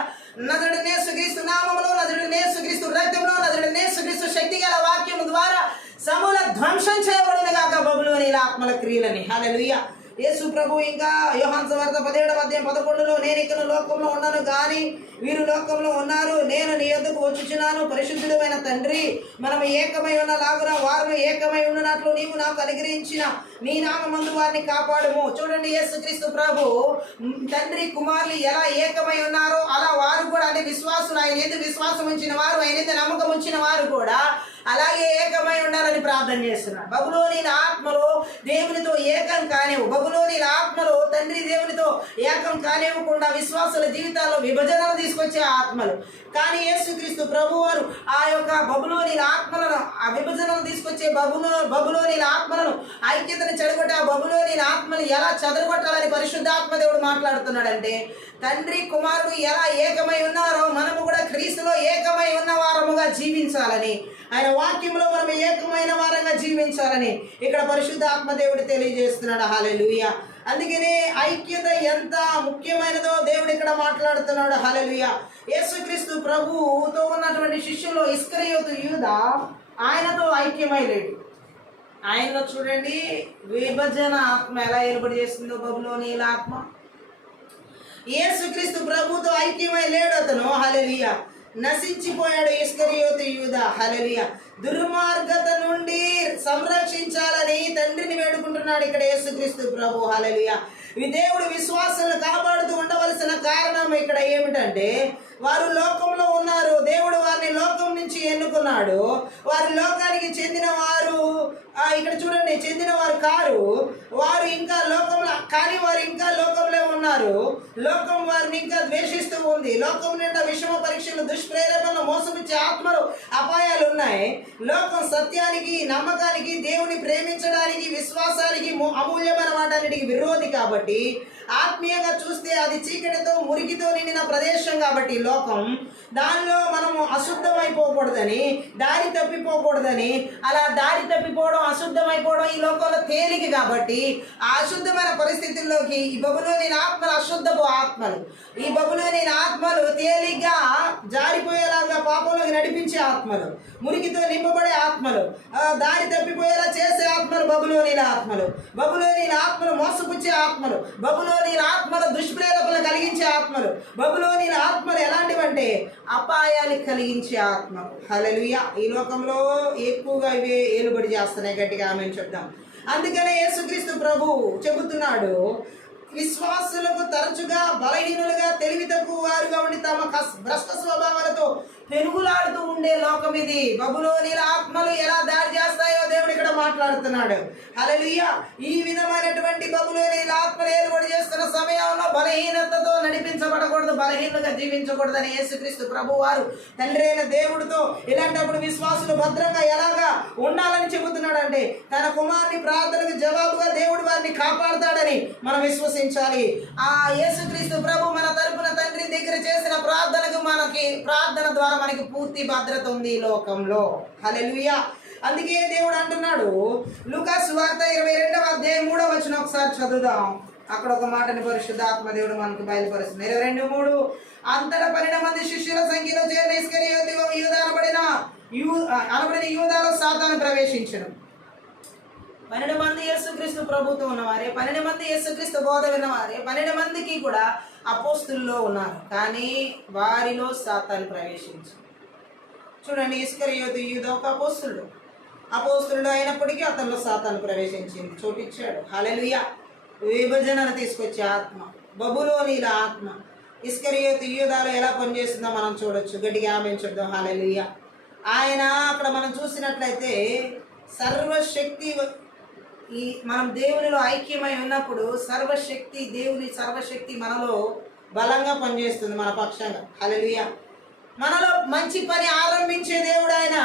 నజరుడైన యేసుక్రీస్తు నామములో, నజరుడైన యేసుక్రీస్తు రక్తంలో, నజరుడైన యేసుక్రీస్తు శక్తి గల వాక్యము ద్వారా సమూల ధ్వంసం చేయబడిన గాక బబులోనీల ఆత్మల క్రియలని. హల్లెలూయా. యేసు ప్రభు ఇంకా యోహాను సువార్త 17వ అధ్యాయం 11లో, నేను ఇక్కడ లోకంలో ఉన్నాను కానీ వీరు లోకంలో ఉన్నారు, నేను నీ యొద్దకు వచ్చుచున్నాను. పరిశుద్ధుడైన తండ్రి, మనం ఏకమై ఉన్న లాగున వారు ఏకమై ఉన్నట్లు నీవు నాకు అనుగ్రహించిన నీ నామమందు వారిని కాపాడుము. చూడండి యేసుక్రీస్తు ప్రభు తండ్రి కుమారులు ఎలా ఏకమై ఉన్నారో అలా వారు కూడా, అంటే విశ్వాసులు, ఆయన ఏది విశ్వాసం ఉంచిన వారు, ఆయన ఏది నమ్మకం ఉంచిన వారు కూడా అలాగే ఏకమై ఉండాలని ప్రార్థన చేస్తున్నాడు. బబులోనీల ఆత్మలో దేవునితో ఏకం కానివ్వు, బబులోనీల ఆత్మలో తండ్రి దేవునితో ఏకం కానివ్వకుండా విశ్వాసుల జీవితాల్లో విభజనలు తీసుకొచ్చే ఆత్మలు. కానీ యేసుక్రీస్తు ప్రభు వారు ఆ యొక్క బబులోనీల ఆత్మలను, ఆ విభజనలు తీసుకొచ్చే బబులోనీల ఆత్మలను, ఐక్యతను చెడగొట్టే ఆ బబులోనీల ఆత్మలు ఎలా చెదరగొట్టాలని పరిశుద్ధాత్మ దేవుడు మాట్లాడుతున్నాడంటే, తండ్రి కుమారుడు ఎలా ఏకమై ఉన్నారో మనము కూడా క్రీస్తులో ఏకమై ఉన్న వారముగా జీవించాలని, ఆయన వాక్యంలో మనం ఏకమైన వారంగా జీవించాలని ఇక్కడ పరిశుద్ధాత్మ దేవుడు తెలియజేస్తున్నాడు. హల్లెలూయా. అందుకనే ఐక్యత ఎంత ముఖ్యమైనదో దేవుడు ఇక్కడ మాట్లాడుతున్నాడు. హల్లెలూయా. యేసుక్రీస్తు ప్రభుతో ఉన్నటువంటి శిష్యుల్లో ఇస్కరియోతు యూదా ఆయనతో ఐక్యమై లేడు. ఆయనలో చూడండి విభజన ఆత్మ ఎలా ఏర్పడి చేస్తుందో బబులోనీల ఆత్మ. యేసుక్రీస్తు ప్రభుతో ఐక్యమై లేడు అతను. హల్లెలూయా. నశించిపోయాడు ఇస్కరియోతు యూదా. హల్లెలూయా. దుర్మార్గత నుండి సంరక్షించాలని తండ్రిని వేడుకుంటున్నాడు ఇక్కడ యేసుక్రీస్తు ప్రభు. హల్లెలూయా. దేవుడు విశ్వాసాలను కాపాడుతూ ఉండవలసిన కారణం ఇక్కడ ఏమిటంటే, వారు లోకంలో ఉన్నారు, దేవుడు వారిని లోకం నుంచి ఎన్నుకున్నాడు. వారి లోకానికి చెందిన వారు, ఇక్కడ చూడండి, చెందిన వారు కారు, వారు ఇంకా లోకంలో, కానీ వారు ఇంకా లోకంలో ఉన్నారు. లోకం వారిని ఇంకా ద్వేషిస్తూ ఉంది. లోకం నిండా విషమ పరీక్షలు, దుష్ప్రేరేపణలు, మోసమిచ్చే ఆత్మలు, అపాయాలు ఉన్నాయి. లోకం సత్యానికి, నమ్మకానికి, దేవుని ప్రేమించడానికి, విశ్వాసానికి, అమూల్యమైన వాటన్నిటికి విరోధి కాబట్టి, ఆత్మీయంగా చూస్తే అది చీకటితో మురికితో నిండిన ప్రదేశం కాబట్టి లోకం, దానిలో మనము అశుద్ధమైపోకూడదని, దారి తప్పిపోకూడదని, అలా దారి తప్పిపోవడం, అశుద్ధమైపోవడం ఈ లోకంలో తేలిక కాబట్టి, ఆ అశుద్ధమైన పరిస్థితుల్లోకి ఈ బబులోని ఆత్మలు, అశుద్ధపు ఆత్మలు, ఈ బబులోని ఆత్మలు తేలిగ్గా జారిపోయేలాగా పాపంలోకి నడిపించే ఆత్మలు, మురికితో నింపబడే ఆత్మలు, దారి తప్పిపోయేలా చేసే ఆత్మలు బబులోని ఆత్మలు. బబులోని ఆత్మలు మోసపుచ్చే ఆత్మలు, బబులోని ఆత్మలు దుష్ప్రేరకులు కలిగించే ఆత్మలు, బబులోని ఆత్మలు ఎలాంటివంటే అపాయాలు కలిగించే ఆత్మలు. హల్లెలూయా. ఈ లోకంలో ఎక్కువగా ఇవే ఏలుబడి చేస్తున్నాయి. గట్టిగా ఆమేన్ చెప్దాం. అందుకనే యేసుక్రీస్తు ప్రభు చెబుతున్నాడు, విశ్వాసులకు తరచుగా బలహీనులుగా, తెలివి తక్కువ వారుగా ఉండి తమ భ్రష్ట స్వభావాలతో పెనుగులాడుతూ ఉండే లోకం ఇది. బబులోని ఆత్మలు ఎలా దాడి చేస్తాయో దేవుడు ఇక్కడ మాట్లాడుతున్నాడు. హల్లెలూయా. ఈ విధమైనటువంటి బబులోని ఆత్మలు ఏలుబడి చేస్తున్న సమయంలో బలహీనతతో నడిపించబడకూడదు, బలహీనంగా జీవించకూడదని యేసుక్రీస్తు ప్రభు వారు తండ్రి అయిన దేవుడితో ఇలాంటప్పుడు విశ్వాసులు భద్రంగా ఎలాగా ఉండాలని చెబుతున్నాడంటే, తన కుమారుని ప్రార్థనకు జవాబుగా దేవుడు వారిని కాపాడుతాడని మనం విశ్వసించాలి. ఆ యేసుక్రీస్తు ప్రభు మన తరపున తండ్రి దగ్గర చేసిన ప్రార్థనకు, మనకి ప్రార్థన ద్వారా మనకి పూర్తి భద్రత ఉంది ఈ లోకంలో. హల్లెలూయా. అందుకే దేవుడు అంటున్నాడు, లూకా సువార్త 22వ అధ్యాయం 3వ వచనం ఒకసారి చదువుదాం. అక్కడ ఒక మాటని పరిశుద్ధాత్మ దేవుడు మనకు బయలుపరుస్తుంది. 22:3. అంతటా 12 మంది శిష్యుల సంఖ్యలో చేరిన ఇస్కరియోతు యూదా అనబడిన యూదాలో సాతాను ప్రవేశించను. 12 మంది యేసుక్రీస్తు ప్రభుతో ఉన్నవారే, 12 మంది యేసుక్రీస్తు బోధ విన్నవారే, 12 మందికి కూడా అపోస్తుల్లో ఉన్నారు. కానీ వారిలో సాతాను ప్రవేశించు. చూడండి, ఇస్కరియోతు యూదా ఒక అపోస్తులుడు అయినప్పటికీ అతనిలో సాతాను ప్రవేశించింది, చోటిచ్చాడు. హల్లెలూయా. విభజనను తీసుకొచ్చే ఆత్మ, బబులోనీల ఆత్మ ఇస్కరియోతు యూదాలో ఎలా పనిచేస్తుందో మనం చూడొచ్చు. గట్టిగా ఆమేన్ చెప్దాం. హల్లెలూయా. ఆయన అక్కడ మనం చూసినట్లయితే సర్వశక్తి, ఈ మనం దేవునిలో ఐక్యమై ఉన్నప్పుడు దేవుని సర్వశక్తి మనలో బలంగా పనిచేస్తుంది, మన పక్షంగా. హల్లెలూయా. మనలో మంచి పని ఆరంభించే దేవుడు ఆయన,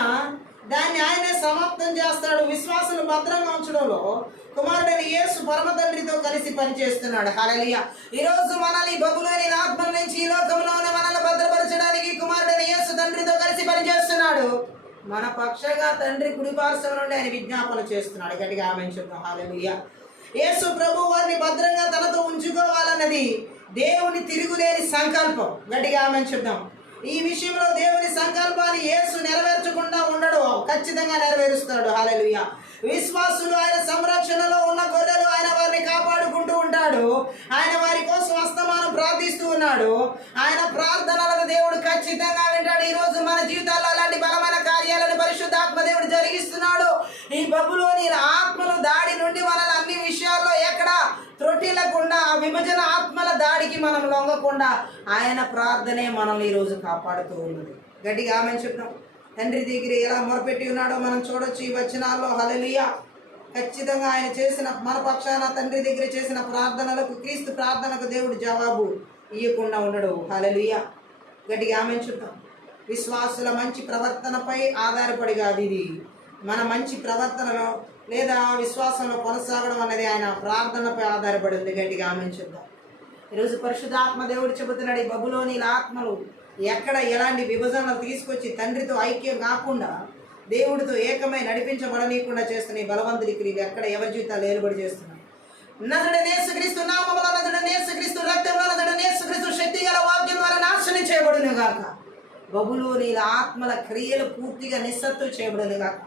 దాన్ని ఆయనే సమాప్తం చేస్తాడు. విశ్వాసులు భద్రంగా ఉంచడంలో కుమారుడైన యేసు పరమ తండ్రితో కలిసి పనిచేస్తున్నాడు. హల్లెలూయా. ఈరోజు మనల్ని బబులోని ఆత్మల నుంచి ఈ లోకంలోనే మనల్ని భద్రపరచడానికి కుమారుడైన యేసు తండ్రితో కలిసి పనిచేస్తున్నాడు. మన పక్షంగా తండ్రి కుడిపార్శ్వం నుండి ఆయన విజ్ఞాపన చేస్తున్నాడు. గట్టిగా ఆమేన్ చెప్తాం. హల్లెలూయా. యేసు ప్రభు వారిని భద్రంగా తనతో ఉంచుకోవాలన్నది దేవుని తిరుగులేని సంకల్పం. గట్టిగా ఆమేన్ చెప్తాం. ఈ విషయంలో దేవుని సంకల్పాన్ని యేసు నెరవేర్చకుండా ఉండడు, ఖచ్చితంగా నెరవేరుస్తాడు. హల్లెలూయా. విశ్వాసులు ఆయన సంరక్షణలో ఉన్న గొర్రెలు, ఆయన వారిని కాపాడుకుంటూ ఉంటాడు. ఆయన వారి కోసం అస్తమానం ప్రార్థిస్తూ ఉన్నాడు. ఆయన ప్రార్థనలను దేవుడు ఖచ్చితంగా వింటాడు. ఈరోజు మన జీవితాల్లో అలాంటి బలమైన కార్యాలను పరిశుద్ధాత్మ దేవుడు జరిగిస్తున్నాడు. ఈ బబులోని ఆత్మల దాడి నుండి మనల్ని అన్ని విషయాల్లో ఎక్కడ త్రొట్టిల్లకుండా, ఆ విభజన ఆత్మల దాడికి మనం లొంగకుండా ఆయన ప్రార్థనే మనల్ని ఈరోజు కాపాడుతూ ఉన్నది. గట్టిగా ఆమేన్ చెప్తాం. తండ్రి దగ్గర ఎలా మొరపెట్టి ఉన్నాడో మనం చూడొచ్చు ఈ వచనాల్లో. హల్లెలూయా. ఖచ్చితంగా ఆయన చేసిన, మన పక్షాన తండ్రి దగ్గర చేసిన ప్రార్థనలకు, క్రీస్తు ప్రార్థనకు దేవుడు జవాబు ఇవ్వకుండా ఉండడు. హల్లెలూయా. గట్టిగా ఆమేన్ చెప్తాం. విశ్వాసుల మంచి ప్రవర్తనపై ఆధారపడి కాదు ఇది, మన మంచి ప్రవర్తనలో లేదా విశ్వాసంలో కొనసాగడం అనేది ఆయన ప్రార్థనపై ఆధారపడి ఉంది. గట్టిగా ఆమేన్ చెప్తాం. ఈరోజు పరిశుద్ధాత్మ దేవుడు చెబుతున్నాడు, ఈ బబులోని ఆత్మలు ఎక్కడ ఎలాంటి విభజనలు తీసుకొచ్చి తండ్రితో ఐక్యం కాకుండా, దేవుడితో ఏకమై నడిపించబడనీయకుండా చేస్తున్న ఈ బలవంతుడి క్రియలు ఎక్కడ ఎవరి జీవితాలు ఏలుబడి చేస్తున్నాయి. నజరేయుడైన యేసుక్రీస్తు నామములో, నజరేయుడైన యేసుక్రీస్తు రక్తంలో, నజరేయుడైన యేసుక్రీస్తు శక్తి గల వాక్యం ద్వారా నాశనం చేయబడును గాక. బబులోని ఆత్మల క్రియలు పూర్తిగా నిస్సత్తు చేయబడును గాక.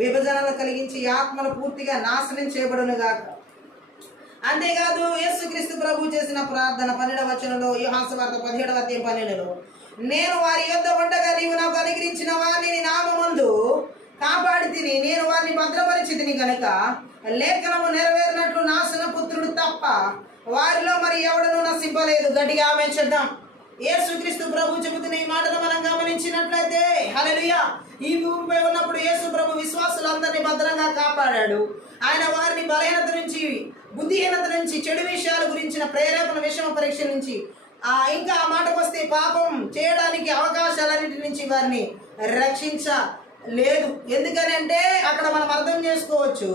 విభజనలు కలిగించి ఆత్మలు పూర్తిగా నాశనం చేయబడును గాక. అంతేకాదు, యేసుక్రీస్తు ప్రభు చేసిన ప్రార్థన 12వ వచనంలో, యోహాను సువార్త 17వ అధ్యాయం 12లో, నేను వారి యొద్ద ఉండగా నీవు నాకు అనుగ్రహించిన వారిని నీ నామమందు కాపాడి తిని, నేను వారిని భద్రపరిచి తిని గనుక లేఖనము నెరవేరినట్లు నాశన పుత్రుడు తప్ప వారిలో మరి ఎవడనూ నశింపలేదు. గట్టిగా ఆమేన్ చెప్దాం. యేసుక్రీస్తు ప్రభు చెబుతున్న ఈ మాటను మనం గమనించినట్లయితే హల్లెలూయా, ఈ భూమిపై ఉన్నప్పుడు యేసు ప్రభు విశ్వాసులందరినీ భద్రంగా కాపాడాడు. ఆయన వారిని బలహీనత నుంచి, బుద్ధిహీనత నుంచి, చెడు విషయాల గురించిన ప్రేరేపణ విషమ పరీక్ష నుంచి, ఇంకా ఆ మాటకు వస్తే పాపం చేయడానికి అవకాశాలన్నిటి నుంచి వారిని రక్షించలేదు. ఎందుకని అంటే అక్కడ మనం అర్థం చేసుకోవచ్చు,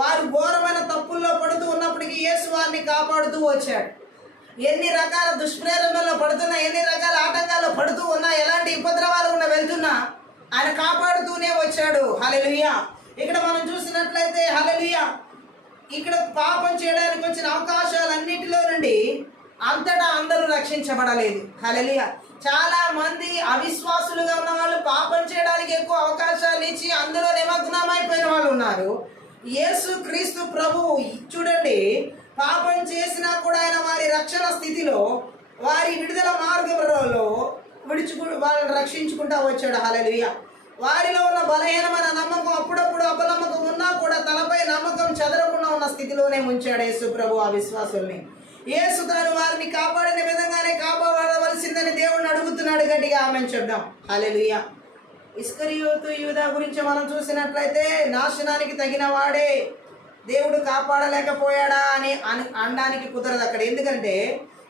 వారు ఘోరమైన తప్పుల్లో పడుతూ ఉన్నప్పటికీ యేసు వారిని కాపాడుతూ వచ్చాడు. ఎన్ని రకాల దుష్ప్రేరణలో పడుతున్నా, ఎన్ని రకాల ఆటంకాల్లో పడుతూ ఉన్నా, ఎలాంటి ఉపద్రవాలు ఉన్నా వెళ్తున్నా ఆయన కాపాడుతూనే వచ్చాడు. హల్లెలూయా. ఇక్కడ మనం చూసినట్లయితే హల్లెలూయా, ఇక్కడ పాపం చేయడానికి వచ్చిన అవకాశాలన్నిటిలో నుండి అంతటా అందరూ రక్షించబడలేదు. హల్లెలూయా. చాలా మంది అవిశ్వాసులుగా ఉన్న వాళ్ళు పాపం చేయడానికి ఎక్కువ అవకాశాలు ఇచ్చి అందులో నిమగ్నమైపోయిన వాళ్ళు ఉన్నారు. యేసు క్రీస్తు ప్రభు చూడండి, పాపం చేసినా కూడా ఆయన వారి రక్షణ స్థితిలో, వారి విడుదల మార్గంలో వాళ్ళని రక్షించుకుంటా వచ్చాడు. హల్లెలూయా. వారిలో ఉన్న బలహీనమైన నమ్మకం, అప్పుడప్పుడు అపనమ్మకం ఉన్నా కూడా తలపై నమ్మకం చెదరకుండా ఉన్న స్థితిలోనే ఉంచాడు యేసు ప్రభు ఆ విశ్వాసుల్ని. యేసు తాను వారిని కాపాడిన విధంగానే కాపాడవలసిందని దేవుడిని అడుగుతున్నాడు. గట్టిగా ఆమేన్ చెప్దాం. హల్లెలూయా. ఇస్కరియోతు యూదా గురించి మనం చూసినట్లయితే నాశనానికి తగిన వాడే, దేవుడు కాపాడలేకపోయాడా అని అనడానికి కుదరదు అక్కడ. ఎందుకంటే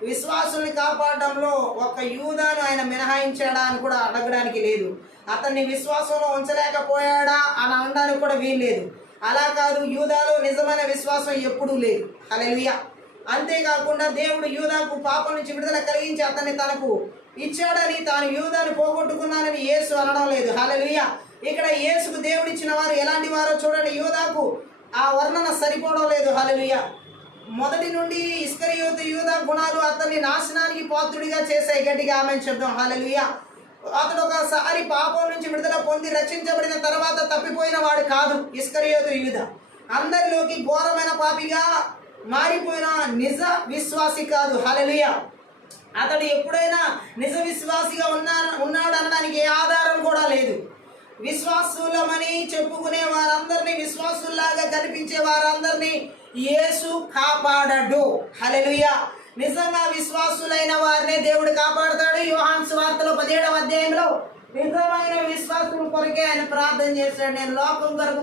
విశ్వాసుల్ని కాపాడడంలో ఒక యూదాను ఆయన మినహాయించాడా అని కూడా అడగడానికి లేదు. అతన్ని విశ్వాసంలో ఉంచలేకపోయాడా అని అనడానికి కూడా వీల్లేదు. అలా కాదు, యూదాలో నిజమైన విశ్వాసం ఎప్పుడూ లేదు. హల్లెలూయా. అంతేకాకుండా దేవుడు యూదాకు పాపం నుంచి విడుదల కలిగించి అతన్ని తనకు ఇచ్చాడని, తాను యూదాను పోగొట్టుకున్నానని యేసు అనడం లేదు. హల్లెలూయా. ఇక్కడ యేసుకు దేవుడు ఇచ్చిన వారు ఎలాంటి వారో చూడండి. యూదాకు ఆ వర్ణన సరిపోవడం లేదు. హల్లెలూయా. మొదటి నుండి ఇస్కరియోతు యూదా గుణాలు అతన్ని నాశనానికి పాత్రుడిగా చేశాయి. గట్టిగా ఆమేన్ చెప్దాం. హల్లెలూయా. అతడు ఒకసారి పాపం నుంచి విడుదల పొంది రక్షించబడిన తర్వాత తప్పిపోయిన వాడు కాదు ఇస్కరియోతు యూదా. అందరిలోకి ఘోరమైన పాపిగా మారిపోయిన నిజ విశ్వాసి కాదు. హల్లెలూయా. అతడు ఎప్పుడైనా నిజ విశ్వాసిగా ఉన్నాడు అనడానికి ఏ ఆధారం కూడా లేదు. విశ్వాసులమని చెప్పుకునే వారందరినీ, విశ్వాసుల్లాగా కనిపించే వారందరినీ యేసు కాపాడడు. హల్లెలూయా. నిజంగా విశ్వాసులైన వారిని దేవుడు కాపాడుతాడు. యోహాను సువార్తలో 17వ అధ్యాయంలో నిజమైన విశ్వాసుల కొరకే ఆయన ప్రార్థన చేశాడు. నేను లోకం కొరకు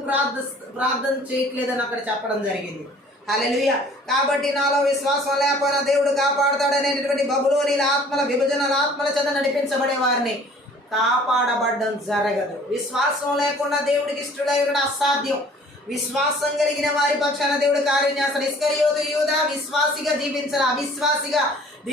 ప్రార్థన చేయట్లేదని అక్కడ చెప్పడం జరిగింది. హల్లెలూయా. కాబట్టి నాలో విశ్వాసం లేకపోయినా దేవుడు కాపాడుతాడనేటువంటి బబులోని ఆత్మల విభజన ఆత్మల చేత నడిపించబడే వారిని కాపాడబడ్డం జరగదు. విశ్వాసం లేకుండా దేవుడికి ఇష్టడైన అసాధ్యం. విశ్వాసం కలిగిన వారి పక్షాన దేవుడు కార్యం చేస్తాడు. ఇస్కరియోతు యూదా విశ్వాసిగా జీవించాలి, అవిశ్వాసిగా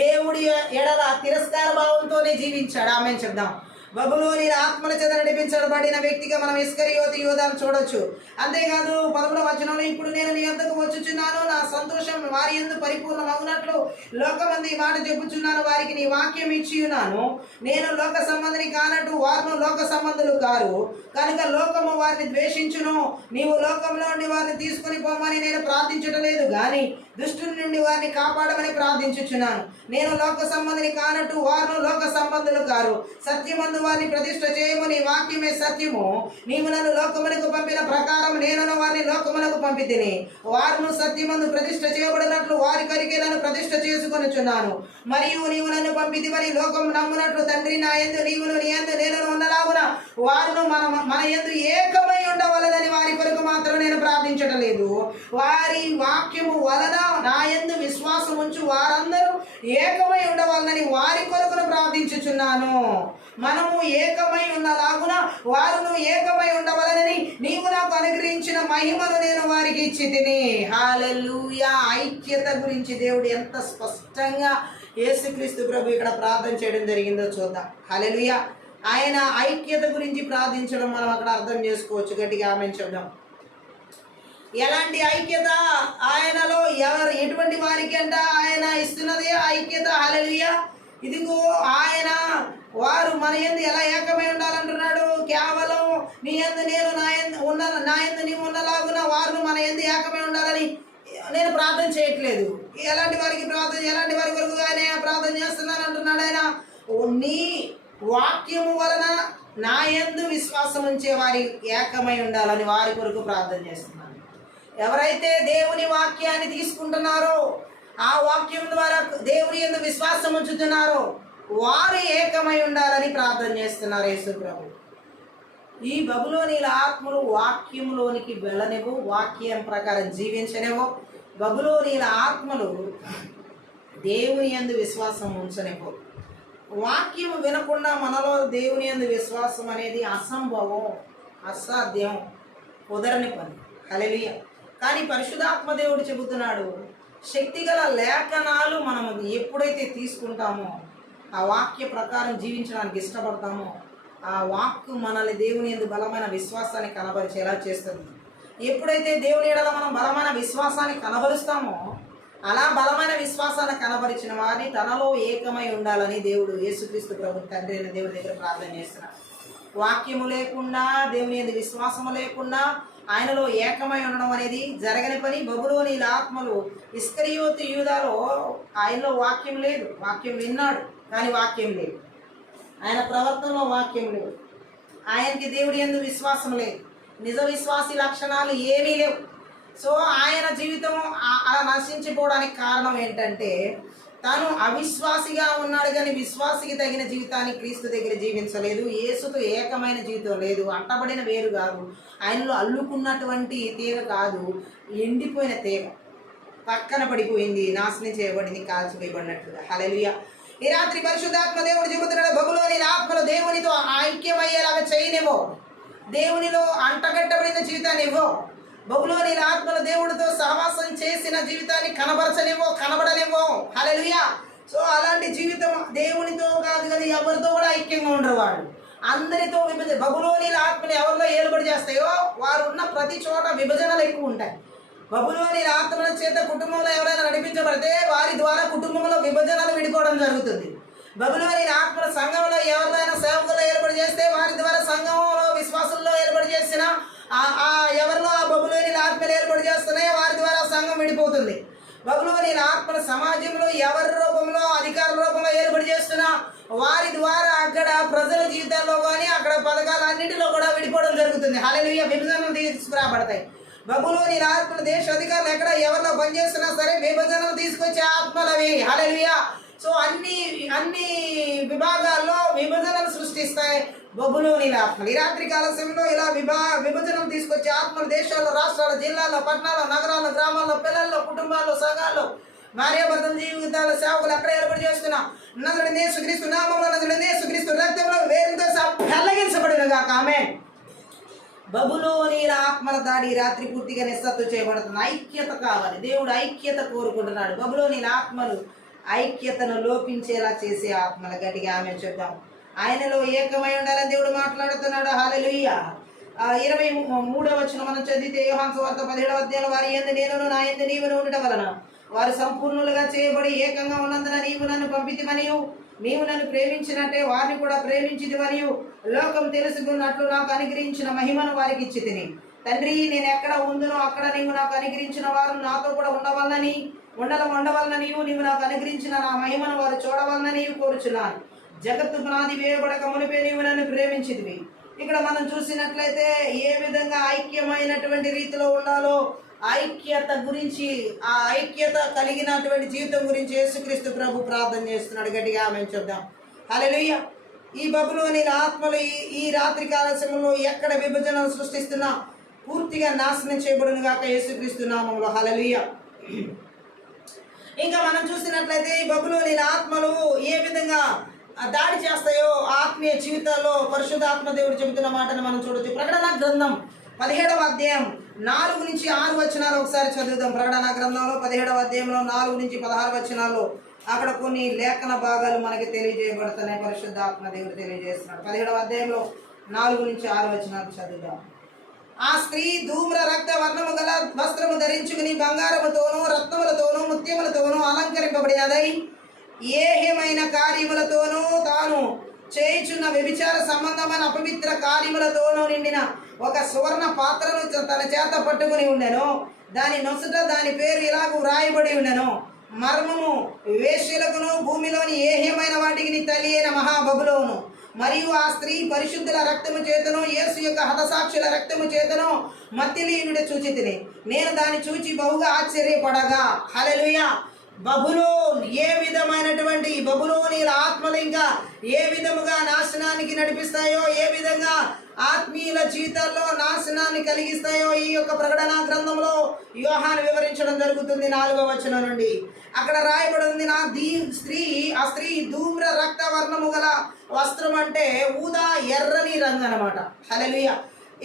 దేవుడి ఎడల తిరస్కార భావంతోనే జీవించాడు. ఆమేన్ చెప్దాం. బబులోని ఆత్మల చేత నడిపించబడిన వ్యక్తిగా మనం ఇస్కరియోతు యూదాను చూడొచ్చు. అంతేకాదు 11వ వచనంలో, ఇప్పుడు నేను నీ యొద్దకు వచ్చుచున్నాను, నా సంతోషం వారి యందు పరిపూర్ణమగునట్లు లోకమంది ఈ మాట చెప్పుచున్నాను, వారికి నీ వాక్యం ఇచ్చి ఉన్నాను. నేను లోక సంబంధిని కానట్టు వారు లోక సంబంధులు కారు, కనుక లోకము వారిని ద్వేషించును. నీవు లోకంలో నుండి వారిని తీసుకుని పోమని నేను ప్రార్థించడం లేదు గాని దుష్టుని నుండి వారిని కాపాడమని ప్రార్థించుచున్నాను. నేను లోక సంబంధిని కానట్టు వారు లోక సంబంధులు కారు. సత్యమందు వారిని ప్రతిష్ఠ చేయము, నీ వాక్యమే సత్యము. నీవు నన్ను లోకమునకు పంపిన ప్రకారం నేను వారిని లోకమునకు పంపితిని. వారును సత్యమందు ప్రతిష్ఠ చేయబడినట్లు వారి కొరికే నన్ను ప్రతిష్ఠ చేసుకొనుచున్నాను. మరియు నీవు నన్ను పంపితివని లోకం నమ్మునట్లు తండ్రి నా యందు నీవును నీ యందు నేను ఉన్నలాగున వారును మన యందు ఏకమై ఉండవలనని వారి కొరకు మాత్రం నేను ప్రార్థించడం లేదు. వారి వాక్యము వలన నా యందు విశ్వాసం ఉంచు వారందరూ ఏకమై ఉండవాలని వారి కొరకును ప్రార్థించుచున్నాను. మనము ఏకమై ఉన్నలాగున వారును ఏకమై ఉండవలనని నీవు నాకు అనుగ్రహించిన మహిమను నేను వారికి ఇచ్చి తిని. హల్లెలూయా. ఐక్యత గురించి దేవుడు ఎంత స్పష్టంగా యేసుక్రీస్తు ప్రభు ఇక్కడ ప్రార్థన చేయడం జరిగిందో చూద్దాం. హల్లెలూయా. ఆయన ఐక్యత గురించి ప్రార్థించడం మనం అక్కడ అర్థం చేసుకోవచ్చు. గట్టిగా ఆమేన్ చెప్దాం. ఎలాంటి ఐక్యత ఆయనలో ఎటువంటి వారికి అంట ఆయన ఇస్తున్నది ఐక్యత. హల్లెలూయా. ఇదిగో ఆయన వారు మన యందు ఎలా ఏకమై ఉండాలంటున్నాడు. కేవలం నీ యందు నేను నా యందు నీవు ఉన్నలాగున వారు మన యందు ఏకమై ఉండాలని నేను ప్రార్థన చేయట్లేదు. ఎలాంటి వారికి వరకు ఆయన ప్రార్థన చేస్తున్నాను అంటున్నాడు. ఆయన నీ వాక్యము వలన నా యందు విశ్వాసం ఉంచే వారి ఏకమై ఉండాలని వారి కొరకు ప్రార్థన చేస్తున్నాను. ఎవరైతే దేవుని వాక్యాన్ని తీసుకుంటున్నారో, ఆ వాక్యం ద్వారా దేవుని యందు విశ్వాసం ఉంచుతున్నారో, వారు ఏకమై ఉండాలని ప్రార్థన చేస్తున్నారు యేసు ప్రభు. ఈ బబులోనీల ఆత్మలు వాక్యంలోనికి వెళ్ళనివ్వు, వాక్యం ప్రకారం జీవించనివ్వు. బబులోనీల ఆత్మలు దేవుని యందు విశ్వాసం ఉంచనివ్వు. వాక్యం వినకుండా మనలో దేవుని యందు విశ్వాసం అనేది అసంభవం, అసాధ్యం, కుదరని పని. హల్లెలూయా. కానీ పరిశుద్ధాత్మ దేవుడు చెబుతున్నాడు, శక్తిగల లేఖనాలు మనం ఎప్పుడైతే తీసుకుంటామో, ఆ వాక్య ప్రకారం జీవించడానికి ఇష్టపడతామో, ఆ వాక్కు మనల్ని దేవుని యందు బలమైన విశ్వాసాన్ని కనబరిచేలా చేస్తుంది. ఎప్పుడైతే దేవుని యెడల మనం బలమైన విశ్వాసాన్ని కనబరుస్తామో, అలా బలమైన విశ్వాసాన్ని కనబరిచిన వారిని తనలో ఏకమై ఉండాలని దేవుడు యేసుక్రీస్తు ప్రభు తండ్రి అయిన దేవుడి దగ్గర ప్రార్థన చేస్తున్నాడు. వాక్యము లేకుండా, దేవుని యందు విశ్వాసము లేకుండా ఆయనలో ఏకమై ఉండడం అనేది జరగని పని. బబులోనీల ఆత్మలు ఇస్కరియోతు యూదాలో ఆయనలో వాక్యం లేదు. వాక్యం విన్నాడు కానీ వాక్యం లేదు. ఆయన ప్రవర్తనలో వాక్యం లేదు. ఆయనకి దేవుడి యందు విశ్వాసం లేదు. నిజ విశ్వాసి లక్షణాలు ఏమీ లేవు. సో ఆయన జీవితం అలా నశించిపోవడానికి కారణం ఏంటంటే, తాను అవిశ్వాసిగా ఉన్నాడు కానీ విశ్వాసికి తగిన జీవితాన్ని క్రీస్తు దగ్గర జీవించలేదు. యేసుతో ఏకమైన జీవితం లేదు. అంటబడిన వేరు కాదు, ఆయనలో అల్లుకున్నటువంటి తీగ కాదు, ఎండిపోయిన తీగ పక్కన పడిపోయింది, నాశనం చేయబడింది, కాల్చివేయబడినట్లుగా. హల్లెలూయా. ఈ రాత్రి పరిశుద్ధాత్మ దేవుడు చెబుతున్నాడు, బబులోనీల ఆత్మలు దేవునితో ఐక్యమయ్యేలాగా చేయనివ్వు. దేవునిలో అంటగట్టబడిన జీవితాన్ని ఇవ్వు. బబులోనీల ఆత్మలు దేవుడితో సహవాసం చేసిన జీవితాన్ని కనబరచనివ్వు, కనబడనివ్వు. హల్లెలూయా. సో అలాంటి జీవితం దేవునితో కాదు కానీ ఎవరితో కూడా ఐక్యంగా ఉండరు. వాళ్ళు అందరితో విభజన. బబులోనీల ఆత్మలు ఎవరిలో ఏలుబడి చేస్తాయో వారు ఉన్న ప్రతి చోట విభజనలు ఎక్కువ ఉంటాయి. బబులోనీల ఆత్మల చేత కుటుంబంలో ఎవరైనా నడిపించబడితే వారి ద్వారా కుటుంబంలో విభజనలు విడిపోవడం జరుగుతుంది. బబులోనీల ఆత్మల సంఘంలో ఎవరైనా సేవకుల్లో ఏర్పాటు చేస్తే వారి ద్వారా సంఘంలో విశ్వాసంలో ఏర్పాటు చేసిన ఎవరిలో ఆ బబులోనీల ఆత్మలు ఏర్పాటు చేస్తున్నాయో వారి ద్వారా సంఘం విడిపోతుంది. బబులోనీల ఆత్మల సమాజంలో ఎవరి రూపంలో, అధికార రూపంలో ఏర్పాటు చేస్తున్నా వారి ద్వారా అక్కడ ప్రజల జీవితాల్లో కానీ అక్కడ పథకాలన్నింటిలో కూడా విడిపోవడం జరుగుతుంది. హల్లెలూయా. విభజనలు తీసుకురాబడతాయి. బబులోనీల ఆత్మల దేశ అధికారులు ఎక్కడ ఎవరిలో పనిచేస్తున్నా సరే విభజనలు తీసుకొచ్చే ఆత్మలవి. హల్లెలూయా. సో అన్ని విభాగాల్లో విభజనలు సృష్టిస్తాయి బబులోనీల ఆత్మలు. ఈ రాత్రి కాల సమయంలో ఇలా విభజనలు తీసుకొచ్చే ఆత్మలు దేశాల్లో, రాష్ట్రాల, జిల్లాల్లో, పట్టణాల్లో, నగరాల్లో, గ్రామాల్లో, పిల్లల్లో, కుటుంబాల్లో, సంఘాల్లో, భార్యాభర్తల జీవితాల సేవకులు ఎక్కడ ఏర్పాటు చేస్తున్నా నజరేయుడైన యేసుక్రీస్తు నామములో, నజరేయుడైన యేసుక్రీస్తు రక్తంలో వేరుతో పెళ్లగించబడిన గాక. ఆమేన్. బబులోనీల ఆత్మల దాడి రాత్రి పూర్తిగా నిస్సత్తు చేయబడుతుంది. ఐక్యత కావాలి. దేవుడు ఐక్యత కోరుకుంటున్నాడు. బబులోనీల ఆత్మలు ఐక్యతను లోపించేలా చేసే ఆత్మల. గట్టిగా ఆమె చెప్దాం. ఆయనలో ఏకమై ఉండాలని దేవుడు మాట్లాడుతున్నాడు. హల్లెలూయా. 23వ వచనం మనం చదివితే, యోహాను సువార్త 17వ అధ్యాయంలో, వారి యందు నేనును నా యందు నీవును ఉండటం వలన వారు సంపూర్ణులుగా చేయబడి ఏకంగా ఉన్నందున నీవు నన్ను పంపితివనియు నీవు నన్ను ప్రేమించినట్టే వారిని కూడా ప్రేమించితివనియు లోకం తెలుసుకున్నట్లు నాకు అనుగ్రహించిన మహిమను వారికి ఇచ్చితిని. తండ్రి, నేను ఎక్కడ ఉందునో అక్కడ నీవు నాకు అనుగ్రహించిన వారు నాతో కూడా ఉండవలనని నీవు నాకు అనుగ్రహించిన నా మహిమను వారు చూడవలనని కోరుచున్నాను. జగత్తు పునాది వేయబడక మునిపే నీవు నన్ను ప్రేమించితివి. ఇక్కడ మనం చూసినట్లయితే ఏ విధంగా ఐక్యమైనటువంటి రీతిలో ఉండాలో ఐక్యత గురించి, ఆ ఐక్యత కలిగినటువంటి జీవితం గురించి యేసుక్రీస్తు ప్రభు ప్రార్థన చేస్తున్నాడు. గట్టిగా ఆమేన్ చెప్దాం. హల్లెలూయా. ఈ బబులోనీల ఆత్మలు ఈ రాత్రి కాల సమయంలో ఎక్కడ విభజనలు సృష్టిస్తున్నా పూర్తిగా నాశనం చేయబడును గాక యేసుక్రీస్తు నామములో. హల్లెలూయా. ఇంకా మనం చూసినట్లయితే ఈ బబులోనీల ఆత్మలు ఏ విధంగా దాడి చేస్తాయో ఆత్మీయ జీవితాల్లో పరిశుద్ధాత్మ దేవుడు చెబుతున్న మాటను మనం చూడొచ్చు. ప్రకటన గ్రంథం 17వ అధ్యాయం 4 నుంచి 6 వచనాలు ఒకసారి చదువుదాం. ప్రకటన గ్రంథంలో 17వ అధ్యాయంలో 4 నుంచి 16 వచనాల్లో అక్కడ కొన్ని లేఖన భాగాలు మనకి తెలియజేయబడుతున్నాయి. పరిశుద్ధాత్మ దేవుడు తెలియజేస్తున్నాడు. 17వ అధ్యాయంలో 4 నుంచి 6 వచనాలు చదువుదాం. ఆ స్త్రీ ధూమ్ర రక్త వర్ణము గల వస్త్రము ధరించుకుని బంగారముతోనూ రత్నములతోనూ ముత్యములతోనూ అలంకరింపబడినదై ఏహ్యమైన కార్యములతోనూ తాను చేయుచున్న వ్యభిచార సంబంధమైన అపవిత్ర కార్యములతోనూ నిండిన ఒక సువర్ణ పాత్రను తన చేత పట్టుకుని ఉండెను. దాని నొసట దాని పేరు ఇలాగూ వ్రాయబడి ఉండెను, మర్మము వేశ్యలకును భూమిలోని ఏహ్యమైన వాటికి తల్లి అయిన మహాబబులోను. మరియు ఆ స్త్రీ పరిశుద్ధుల రక్తము చేతను యేసు యొక్క హతసాక్షుల రక్తము చేతను మత్తిలీనుడి చూచితిని. నేను దాన్ని చూచి బహుగా ఆశ్చర్యపడగా. హల్లెలూయా. బబులోన్ ఏ విధమైనటువంటి బబులోనీల ఆత్మలు ఇంకా ఏ విధముగా నాశనానికి నడిపిస్తాయో, ఏ విధంగా ఆత్మీయుల జీవితాల్లో నాశనాన్ని కలిగిస్తాయో ఈ యొక్క ప్రకటన గ్రంథంలో యోహాను వివరించడం జరుగుతుంది 4వ వచనం నుండి. అక్కడ రాయబడి ఉంది, ఆ స్త్రీ ధూమ్ర రక్త వర్ణము గల వస్త్రం అంటే ఊదా ఎర్రని రంగు అనమాట. హల్లెలూయా.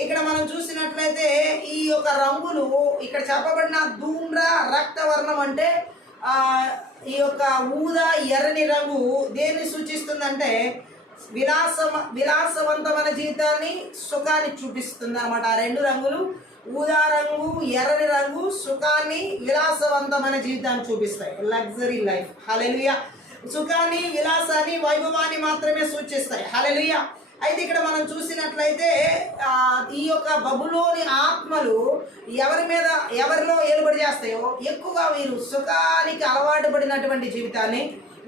ఇక్కడ మనం చూసినట్లయితే ఈ యొక్క రంగులు ఇక్కడ చెప్పబడిన ధూమ్ర రక్త వర్ణం అంటే ఈ యొక్క ఊదా ఎర్రని రంగు దేన్ని సూచిస్తుందంటే విలాసవంతమైన జీవితాన్ని, సుఖాన్ని చూపిస్తుంది అనమాట. ఆ రెండు రంగులు ఊదా రంగు ఎర్రని రంగు సుఖాన్ని, విలాసవంతమైన జీవితాన్ని చూపిస్తాయి. Luxury life. హల్లెలూయా. సుఖాన్ని, విలాసాన్ని, వైభవాన్ని మాత్రమే సూచిస్తాయి. హల్లెలూయా. అయితే ఇక్కడ మనం చూసినట్లయితే ఈ యొక్క బబులోని ఆత్మలు ఎవరిలో ఏలుబడి చేస్తాయో ఎక్కువగా వీరు సుఖానికి అలవాటు పడినటువంటి జీవితాన్ని,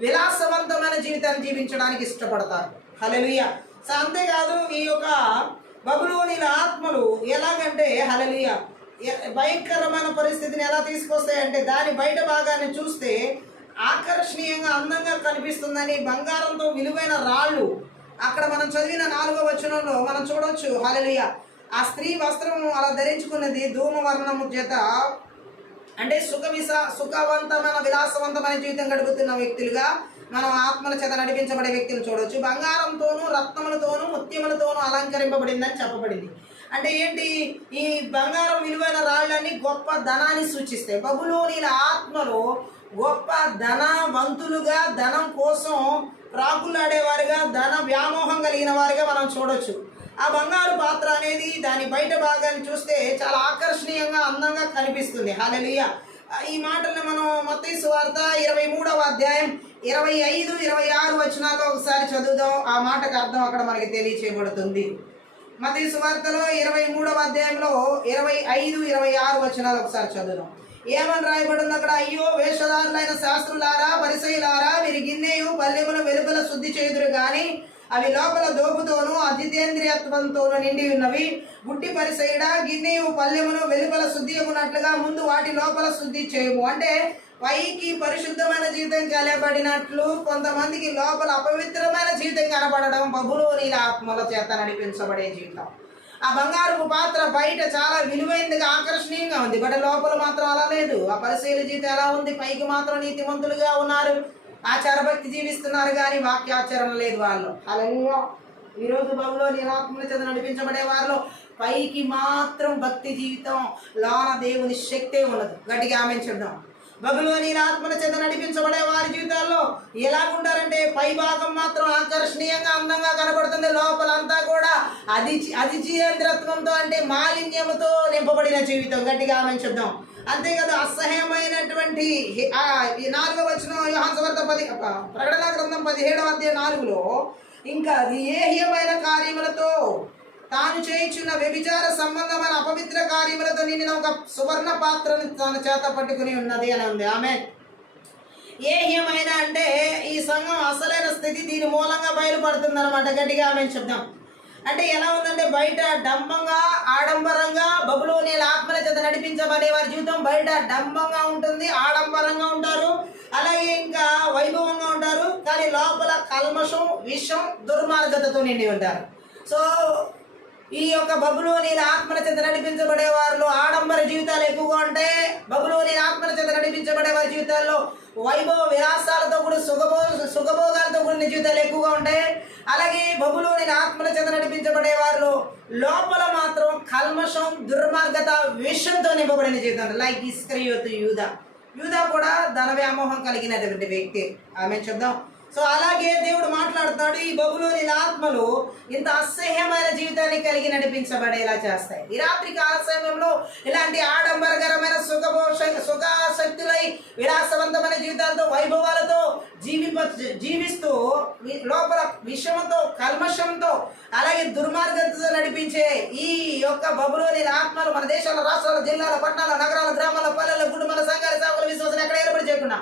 విలాసవంతమైన జీవితాన్ని జీవించడానికి ఇష్టపడతారు. హల్లెలూయా. సో అంతేకాదు ఈ యొక్క బబులోనిల ఆత్మలు ఎలాగంటే హల్లెలూయా భయంకరమైన పరిస్థితిని ఎలా తీసుకొస్తాయంటే దాని బయట భాగాన్ని చూస్తే ఆకర్షణీయంగా అందంగా కనిపిస్తుందని బంగారంతో విలువైన రాళ్ళు అక్కడ మనం చదివిన 4వ వచనంలో మనం చూడవచ్చు. హల్లెలూయా. ఆ స్త్రీ వస్త్రం అలా ధరించుకున్నది ధూమవర్ణము చేత అంటే సుఖవంతమైన విలాసవంతమైన జీవితం గడుపుతున్న వ్యక్తులుగా మనం ఆత్మల చేత నడిపించబడే వ్యక్తులు చూడవచ్చు. బంగారంతోనూ రత్నములతోనూ ముత్యములతోనూ అలంకరింపబడిందని చెప్పబడింది. అంటే ఏంటి? ఈ బంగారం విలువైన రాళ్ళని గొప్ప ధనాన్ని సూచిస్తాయి. బబులోనీల ఆత్మలు గొప్ప ధనవంతులుగా, ధనం కోసం ప్రాకులాడేవారుగా, ధన వ్యామోహం కలిగిన వారుగా మనం చూడొచ్చు. ఆ బంగారు పాత్ర అనేది దాని బయట భాగాన్ని చూస్తే చాలా ఆకర్షణీయంగా అందంగా కనిపిస్తుంది. హల్లెలూయా. ఈ మాటలను మనం మత్తయి సువార్త 23వ అధ్యాయం 25, 26 వచనాల్లో ఒకసారి చదువుదాం. ఆ మాటకు అర్థం అక్కడ మనకి తెలియచేయబడుతుంది. మత్తయి సువార్తలో 23వ అధ్యాయంలో 25, 26 వచనాలు ఒకసారి చదువుదాం. ఏమని రాయబడింది అక్కడ? అయ్యో వేషధారులైన శాస్త్రులారా, పరిసయ్యులారా, మీరు గిన్నెయు పల్లెమును వెలుపల శుద్ధి చేయుదురు గాని అవి లోపల దోపుతోనూ అజితేంద్రియత్వంతోనూ నిండి ఉన్నవి. గుడ్డి పరిసయ్యుడా, గిన్నెయు పల్లెమును వెలుపల శుద్ధి ఉన్నట్లుగా ముందు వాటి లోపల శుద్ధి చేయము. అంటే పైకి పరిశుద్ధమైన జీవితం కలబడినట్లు కొంతమందికి లోపల అపవిత్రమైన జీవితం కనబడడం బబులోనీల ఆత్మల చేత నడిపించబడే జీవితం. ఆ బంగారు పాత్ర బయట చాలా విలువైనదిగా, ఆకర్షణీయంగా ఉంది, బట్ లోపల మాత్రం అలా లేదు. ఆ పరిశీలి జీవితం ఎలా ఉంది? పైకి మాత్రం నీతిమంతులుగా ఉన్నారు, ఆచారభక్తి జీవిస్తున్నారు, కానీ వాక్యాచరణ లేదు వాళ్ళు. హల్లెలూయా. ఈరోజు బబులోని ఆత్మల చేత నడిపించబడే వారిలో పైకి మాత్రం భక్తి జీవితం, లోన దేవుని శక్తే ఉన్నది. గట్టిగా ఆమేన్ చెప్దాం. బబులోని ఆత్మల చేత నడిపించబడే వారి జీవితాల్లో ఎలాగుంటారంటే పై భాగం మాత్రం ఆకర్షణీయంగా అందంగా కనబడుతుంది, లోపలంతా కూడా అధిచేంద్రత్వంతో అంటే మాలిన్యముతో నింపబడిన జీవితం. గట్టిగా ఆమేన్ చెప్దాం. అంతేకాదు అసహ్యమైనటువంటి 4వ వచనం యోహాను సువార్త ప్రకటన గ్రంథం 17వ అధ్యాయం 4లో ఇంకా ఏహ్యమైన కార్యములతో తాను చేయించున్న వ్యభిచార సంబంధమైన అపవిత్ర కార్యములతో నిండిన ఒక సువర్ణ పాత్రను తన చేత పట్టుకుని ఉన్నది అని ఉంది. ఆమె ఏహ్యమైన అంటే ఈ సంఘం అసలైన స్థితి దీని మూలంగా బయలుపడుతుంది అనమాట. గట్టిగా ఆమె చెప్దాం. అంటే ఎలా ఉందంటే బయట డంబంగా, ఆడంబరంగా బబులోనీల ఆత్మల చేత నడిపించబడే వారి జీవితం బయట డంబంగా ఉంటుంది, ఆడంబరంగా ఉంటారు, అలాగే ఇంకా వైభవంగా ఉంటారు, కానీ లోపల కల్మషం, విషం, దుర్మార్గతతో నిండి ఉంటారు. సో ఈ యొక్క బబులోనీల ఆత్మల చేత నడిపించబడే వారిలో ఆడంబర జీవితాలు ఎక్కువగా ఉంటాయి. బబులోనీల ఆత్మల చేత నడిపించబడే వారి జీవితాల్లో వైభవ విలాసాలతో కూడా సుఖభోగాలతో కూడిన జీవితాలు ఎక్కువగా ఉంటాయి. అలాగే బబులోనీల ఆత్మల చేత నడిపించబడే వారిలో లోపల మాత్రం కల్మషం, దుర్మార్గత, విషంతో నింపబడిన జీవితం. లైక్ ఇస్కరియోతు యూదా కూడా ధన వ్యామోహం కలిగినటువంటి వ్యక్తి. ఆమె చెప్దాం. సో అలాగే దేవుడు మాట్లాడుతాడు, ఈ బబులోనీల ఆత్మలు ఇంత అసహ్యమైన జీవితాన్ని కలిగి నడిపించబడేలా చేస్తాయి. ఈ రాత్రి కాల సమయంలో ఇలాంటి ఆడంబరకరమైన సుఖాసక్తులై విలాసవంతమైన జీవితాలతో, వైభవాలతో జీవిస్తూ లోపల విషమంతో, కల్మషంతో, అలాగే దుర్మార్గతతో నడిపించే ఈ యొక్క బబులోనీల ఆత్మలు మన దేశాల, రాష్ట్రాల, జిల్లాల, పట్టణాల, నగరాల, గ్రామాల, పల్లెల, కుటుంబాల, సంఘాల, సేవల విశ్వాసం ఎక్కడ ఏర్పడి చేయకుండా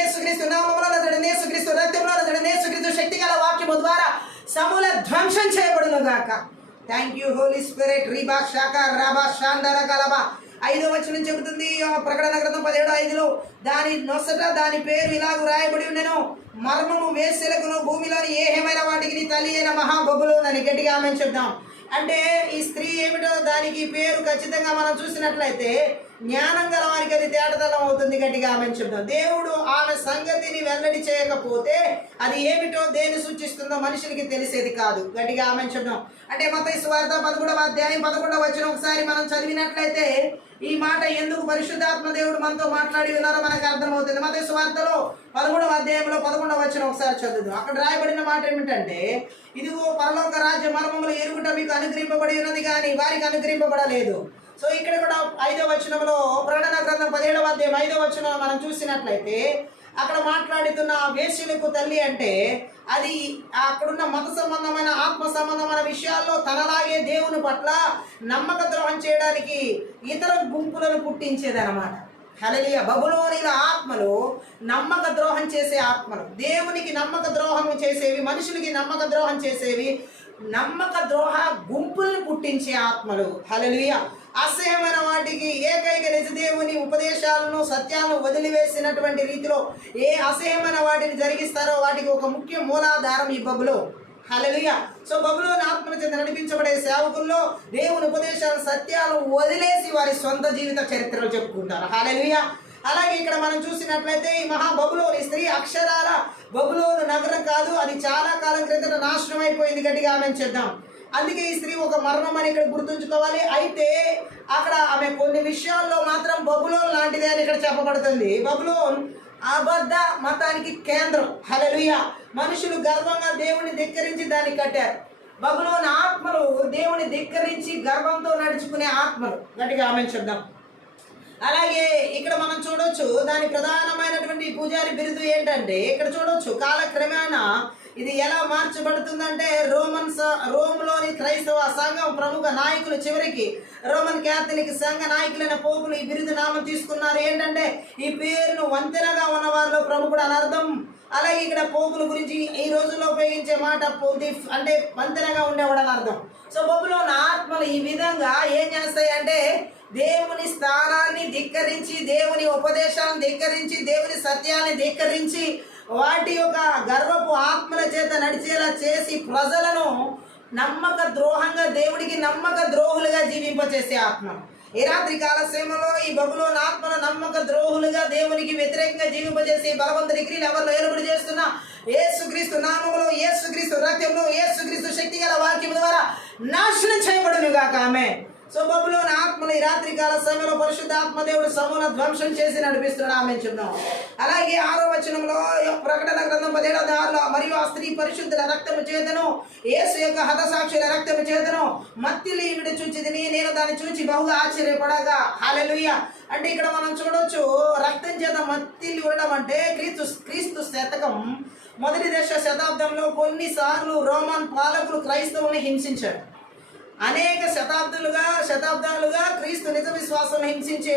యేసుక్రీస్తు నామములో, యేసుక్రీస్తు రక్తంలో, యేసుక్రీస్తు శక్తి గల వాక్యము ద్వారా సమూల ధ్వంసం చేయబడును గాక. Thank you Holy Spirit. రీబా శాఖ రాబా శాందర కలబా 5వ వచనం చెబుతుంది ప్రకటన గ్రంథం 17:5 దాని నొసట దాని పేరు ఇలాగ రాయబడి ఉండెను, మర్మము వేశ్యలకును భూమిలోని ఏమైన వాటికి నీ తల్లి అయిన మహాబబులోను అని. గట్టిగా ఆమెను చెప్దాం. అంటే ఈ స్త్రీ ఏమిటో దానికి పేరు ఖచ్చితంగా మనం చూసినట్లయితే జ్ఞానం గల వారికి అది తేటతలం అవుతుంది. గట్టిగా ఆమెను చెప్దాం. దేవుడు ఆమె సంగతిని వెల్లడి చేయకపోతే అది ఏమిటో దేని సూచిస్తుందో మనుషులకి తెలిసేది కాదు. గట్టిగా ఆమెను చెప్దాం. అంటే మత్తయి సువార్త 11వ అధ్యాయం 11వ వచనం ఒకసారి మనం చదివినట్లయితే ఈ మాట ఎందుకు పరిశుద్ధాత్మ దేవుడు మనతో మాట్లాడి ఉన్నారో మనకు అర్థమవుతుంది. మత్తయి సువార్తలో 13వ అధ్యాయంలో 11వ వచనం ఒకసారి చదువుదాం. అక్కడ రాయబడిన మాట ఏమిటంటే, ఇదిగో పరలోక రాజ్య మర్మములు ఎరుగుట మీకు అనుగ్రహింపబడి ఉన్నది కానీ వారికి అనుగ్రహింపబడలేదు. సో ఇక్కడ కూడా 5వ వచనంలో ప్రకటన గ్రంథం 17వ అధ్యాయం 5వ వచనం మనం చూసినట్లయితే అక్కడ మాట్లాడుతున్న వేశ్యలకు తల్లి అంటే అది అక్కడున్న మత సంబంధమైన ఆత్మ సంబంధమైన విషయాల్లో తనలాగే దేవుని పట్ల నమ్మక ద్రోహం చేయడానికి ఇతర గుంపులను పుట్టించేదన్నమాట. హల్లెలూయా. బబులోనీల ఆత్మలు నమ్మక ద్రోహం చేసే ఆత్మలు, దేవునికి నమ్మక ద్రోహం చేసేవి, మనుషులకి నమ్మక ద్రోహం చేసేవి, నమ్మక ద్రోహ గుంపుల్ని పుట్టించే ఆత్మలు. హల్లెలూయా. అసహ్యమైన వాటికి ఏకైక నిజదేవుని ఉపదేశాలను సత్యాలను వదిలివేసినటువంటి రీతిలో ఏ అసహ్యమైన వాటిని జరిగిస్తారో వాటికి ఒక ముఖ్య మూలాధారం ఈ బబులోను. హల్లెలూయా. సో బబులోను ఆత్మల చేత నడిపించబడే సేవకుల్లో దేవుని ఉపదేశాలు సత్యాలను వదిలేసి వారి సొంత జీవిత చరిత్రలు చెప్పుకుంటారు. హల్లెలూయా. అలాగే ఇక్కడ మనం చూసినట్లయితే ఈ బబులోను స్త్రీ అక్షరాల బబులోను నగరం కాదు, అది చాలా కాలం క్రితం నాశనం అయిపోయింది. గట్టిగా ఆమెను చేద్దాం. అందుకే ఈ స్త్రీ ఒక మరణం అని ఇక్కడ గుర్తుంచుకోవాలి. అయితే అక్కడ ఆమె కొన్ని విషయాల్లో మాత్రం బబులోన్ లాంటిదే అని ఇక్కడ చెప్పబడుతుంది. బబులోన్ అబద్ధ మతానికి కేంద్రం. హల్లెలూయా. మనుషులు గర్వంగా దేవుని ధిక్కరించి దాన్ని కట్టారు. బబులోన్ ఆత్మలు దేవుని ధిక్కరించి గర్వంతో నడుచుకునే ఆత్మలు. గట్టిగా ఆమెను చెప్దాం. అలాగే ఇక్కడ మనం చూడొచ్చు దాని ప్రధానమైనటువంటి పూజారి బిరుదు ఏంటంటే ఇక్కడ చూడొచ్చు కాలక్రమేణా ఇది ఎలా మార్చబడుతుందంటే రోమ్లోని క్రైస్తవ సంఘం ప్రముఖ నాయకులు చివరికి రోమన్ క్యాథలిక్ సంఘ నాయకులైన పోపులు ఈ బిరుదు నామం తీసుకున్నారు. ఏంటంటే ఈ పేరును వంతెనగా ఉన్నవారిలో ప్రముఖుడు అని అర్థం. అలాగే ఇక్కడ పోపుల గురించి ఈ రోజుల్లో ఉపయోగించే మాట అంటే వంతెనగా ఉండేవాడు అని అర్థం. సో బబులోను ఆత్మలు ఈ విధంగా ఏం చేస్తాయి అంటే దేవుని స్థానాన్ని ధిక్కరించి, దేవుని ఉపదేశాలను ధిక్కరించి, దేవుని సత్యాన్ని ధిక్కరించి వాటి యొక్క గర్వపు ఆత్మల చేత నడిచేలా చేసి ప్రజలను నమ్మక ద్రోహంగా దేవుడికి నమ్మక ద్రోహులుగా జీవింపచేసే ఆత్మలు. ఈ రాత్రి కాల సమయంలో ఈ బబులోను ఆత్మల నమ్మక ద్రోహులుగా దేవునికి వ్యతిరేకంగా జీవింపజేసి బలవంత డిగ్రీలు ఎవరిలో ఏలుబడి చేస్తున్నా యేసుక్రీస్తు నామములో, యేసుక్రీస్తు రక్తంలో, యేసుక్రీస్తు శక్తి గల వాక్యం ద్వారా నాశనం చేయబడును గాక. ఆమె. సో బబులోను ఆత్మలు ఈ రాత్రి కాల సమయంలో పరిశుద్ధ ఆత్మదేవుడు సమూల ధ్వంసం చేసి నడిపిస్తున్నాడు. ఆమె చూద్దాం. అలాగే 6వ వచనంలో ప్రకటన గ్రంథం 17:6 మరియు ఆ స్త్రీ పరిశుద్ధుల రక్తము చేతను యేసు యొక్క హతసాక్షుల రక్తము చేతను మత్తిలి ఈవిడ చూచితిని, నేను దాన్ని చూచి బహుగా ఆశ్చర్యపడగా. హల్లెలూయా. అంటే ఇక్కడ మనం చూడొచ్చు రక్తం చేత మత్తిలి ఉండడం అంటే క్రీస్తు శతకం మొదటి శతాబ్దంలో కొన్నిసార్లు రోమన్ పాలకులు క్రైస్తవుని హింసించారు. అనేక శతాబ్దాలుగా క్రీస్తు నిజ విశ్వాసం హింసించే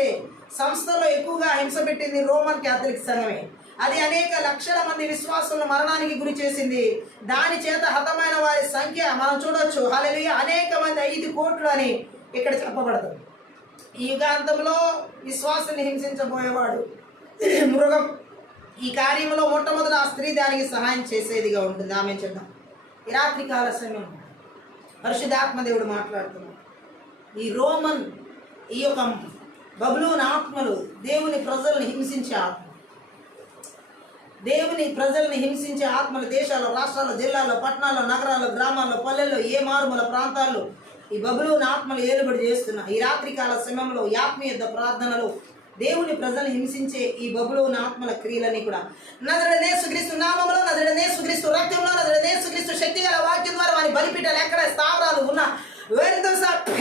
సంస్థలో ఎక్కువగా హింస పెట్టింది రోమన్ క్యాథలిక్ సంఘమే. అది అనేక లక్షల మంది విశ్వాసులను మరణానికి గురి చేసింది. దాని చేత హతమైన వారి సంఖ్య మనం చూడొచ్చు. హల్లెలూయా. అనేక మంది 5 కోట్లు అని ఇక్కడ చెప్పబడుతుంది. ఈ యుగాంతంలో విశ్వాసుని హింసించబోయేవాడు మృగం. ఈ కార్యంలో మొట్టమొదటి ఆ స్త్రీ దానికి సహాయం చేసేదిగా ఉంటుంది. ఆమె చెప్దాం. ఈ రాత్రి కాల సమయం పరిశుద్ధాత్మదేవుడు మాట్లాడుతున్నాడు. ఈ యొక్క బబులోను ఆత్మలు దేవుని ప్రజల్ని హింసించే ఆత్మలు దేశాల్లో, రాష్ట్రాల్లో, జిల్లాల్లో, పట్టణాల్లో, నగరాల్లో, గ్రామాల్లో, పల్లెల్లో, ఏ మారుమూల ప్రాంతాల్లో ఈ బబులోను ఆత్మలు ఏలుబడి చేస్తున్నా ఈ రాత్రికాల సమయంలో ఆత్మీయ ప్రార్థనలు దేవుని ప్రజలను హింసించే ఈ బబులోను ఆత్మల క్రియలని కూడా నజరేయుడైన యేసుక్రీస్తు నామములో, నజరేయుడైన యేసుక్రీస్తు రక్తంలో, నజరేయుడైన యేసుక్రీస్తు శక్తిగల వాక్యం ద్వారా వారి బలిపీఠాలు ఎక్కడ స్థావరాలు ఉన్నా వేరుతో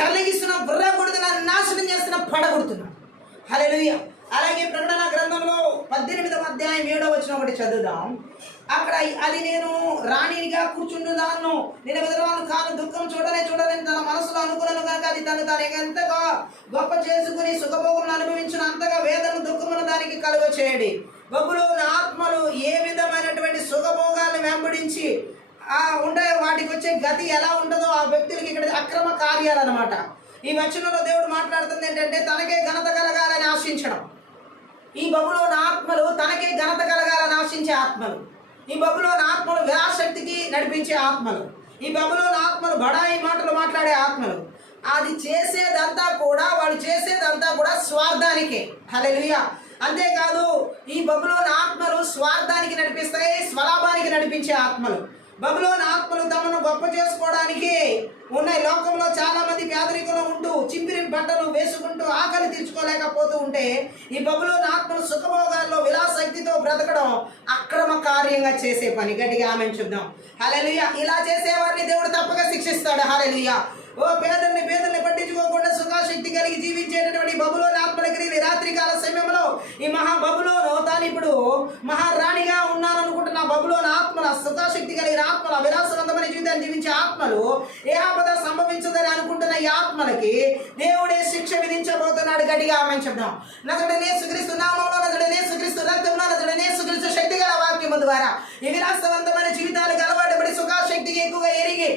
కలిగిస్తున్నా, బుర్ర కొడుతున్నా, నాశనం చేస్తున్నా, పడగొడుతున్నా. హల్లెలూయా. అలాగే ప్రకటన గ్రంథంలో 18వ అధ్యాయం 7వ వచనం ఒకటి చదువుదాం. అక్కడ అది నేను రాణినిగా కూర్చుంటున్నాను, నేను ఎదురవాను కాను, దుఃఖం చూడలేని తన మనసులో అనుకున్నాను కనుక అది తను ఎంతగా గొప్ప చేసుకుని సుఖభోగమును అనుభవించిన అంతగా వేదన దుఃఖమును దానికి కలుగ చేయడి. బబులోను ఆత్మలు ఏ విధమైనటువంటి సుఖభోగాలను వెంబడించి ఉంటాయో వాటికి వచ్చే గతి ఎలా ఉంటుందో ఆ వ్యక్తులకి ఇక్కడ అక్రమ కార్యాలు అన్నమాట. ఈ వచనంలో దేవుడు మాట్లాడుతుంది ఏంటంటే తనకే ఘనత కలగాలని ఆశించడం. ఈ బబులోను ఆత్మలు తనకే ఘనత కలగాలని ఆశించే ఆత్మలు. ఈ బబులోను ఆత్మలు విలాసక్తికి నడిపించే ఆత్మలు. ఈ బబులోను ఆత్మలు బడాయి మాటలు మాట్లాడే ఆత్మలు. అది చేసేదంతా కూడా వాళ్ళు చేసేదంతా కూడా స్వార్థానికే. హల్లెలూయా. అంతేకాదు ఈ బబులోను ఆత్మలు స్వార్థానికి నడిపిస్తాయి, స్వలాభానికి నడిపించే ఆత్మలు. బబులోను ఆత్మలు తమను గొప్ప చేసుకోవడానికి ఉన్నాయి. లోకంలో చాలా మంది పేదరికంలో ఉంటూ చింపిరి బట్టలు వేసుకుంటూ ఆకలి తీర్చుకోలేకపోతూ ఉంటే ఈ బబులోను ఆత్మలు సుఖభోగాల్లో విలాసక్తితో బ్రతకడం అక్రమ కార్యంగా చేసే పని. గట్టిగా ఆమేన్ చెప్దాం. హల్లెలూయా. ఇలా చేసేవారిని దేవుడు తప్పక శిక్షిస్తాడు. హల్లెలూయా. పేదల్ని పట్టించుకోకుండా సుఖాశక్తి కలిగి జీవించేటటువంటి బబులోను ఆత్మలకి రాత్రికాల సమయంలో ఈ బబులోను తాను ఇప్పుడు మహారాణిగా ఉన్నాననుకుంటున్న బబులోను ఆత్మల సుఖాశక్తి కలిగిన ఆత్మల విలాసవంతమైన జీవితాన్ని జీవించే ఆత్మలు ఏ ఆపద సంభవించదని అనుకుంటున్న ఈ ఆత్మలకి దేవుడే శిక్ష విధించబోతున్నాడు. గట్టిగా ఆమేన్ చెప్దాం. నజరేయుడైన యేసుక్రీస్తు నామములో, నజరేయుడైన యేసుక్రీస్తు రక్తంలో, నజరేయుడైన యేసుక్రీస్తు శక్తి గల వాక్యము ద్వారా ఈ విలాసవంతమైన జీవితాలకు అలవాటు పడి సుఖాశక్తికి ఎక్కువగా ఎరిగి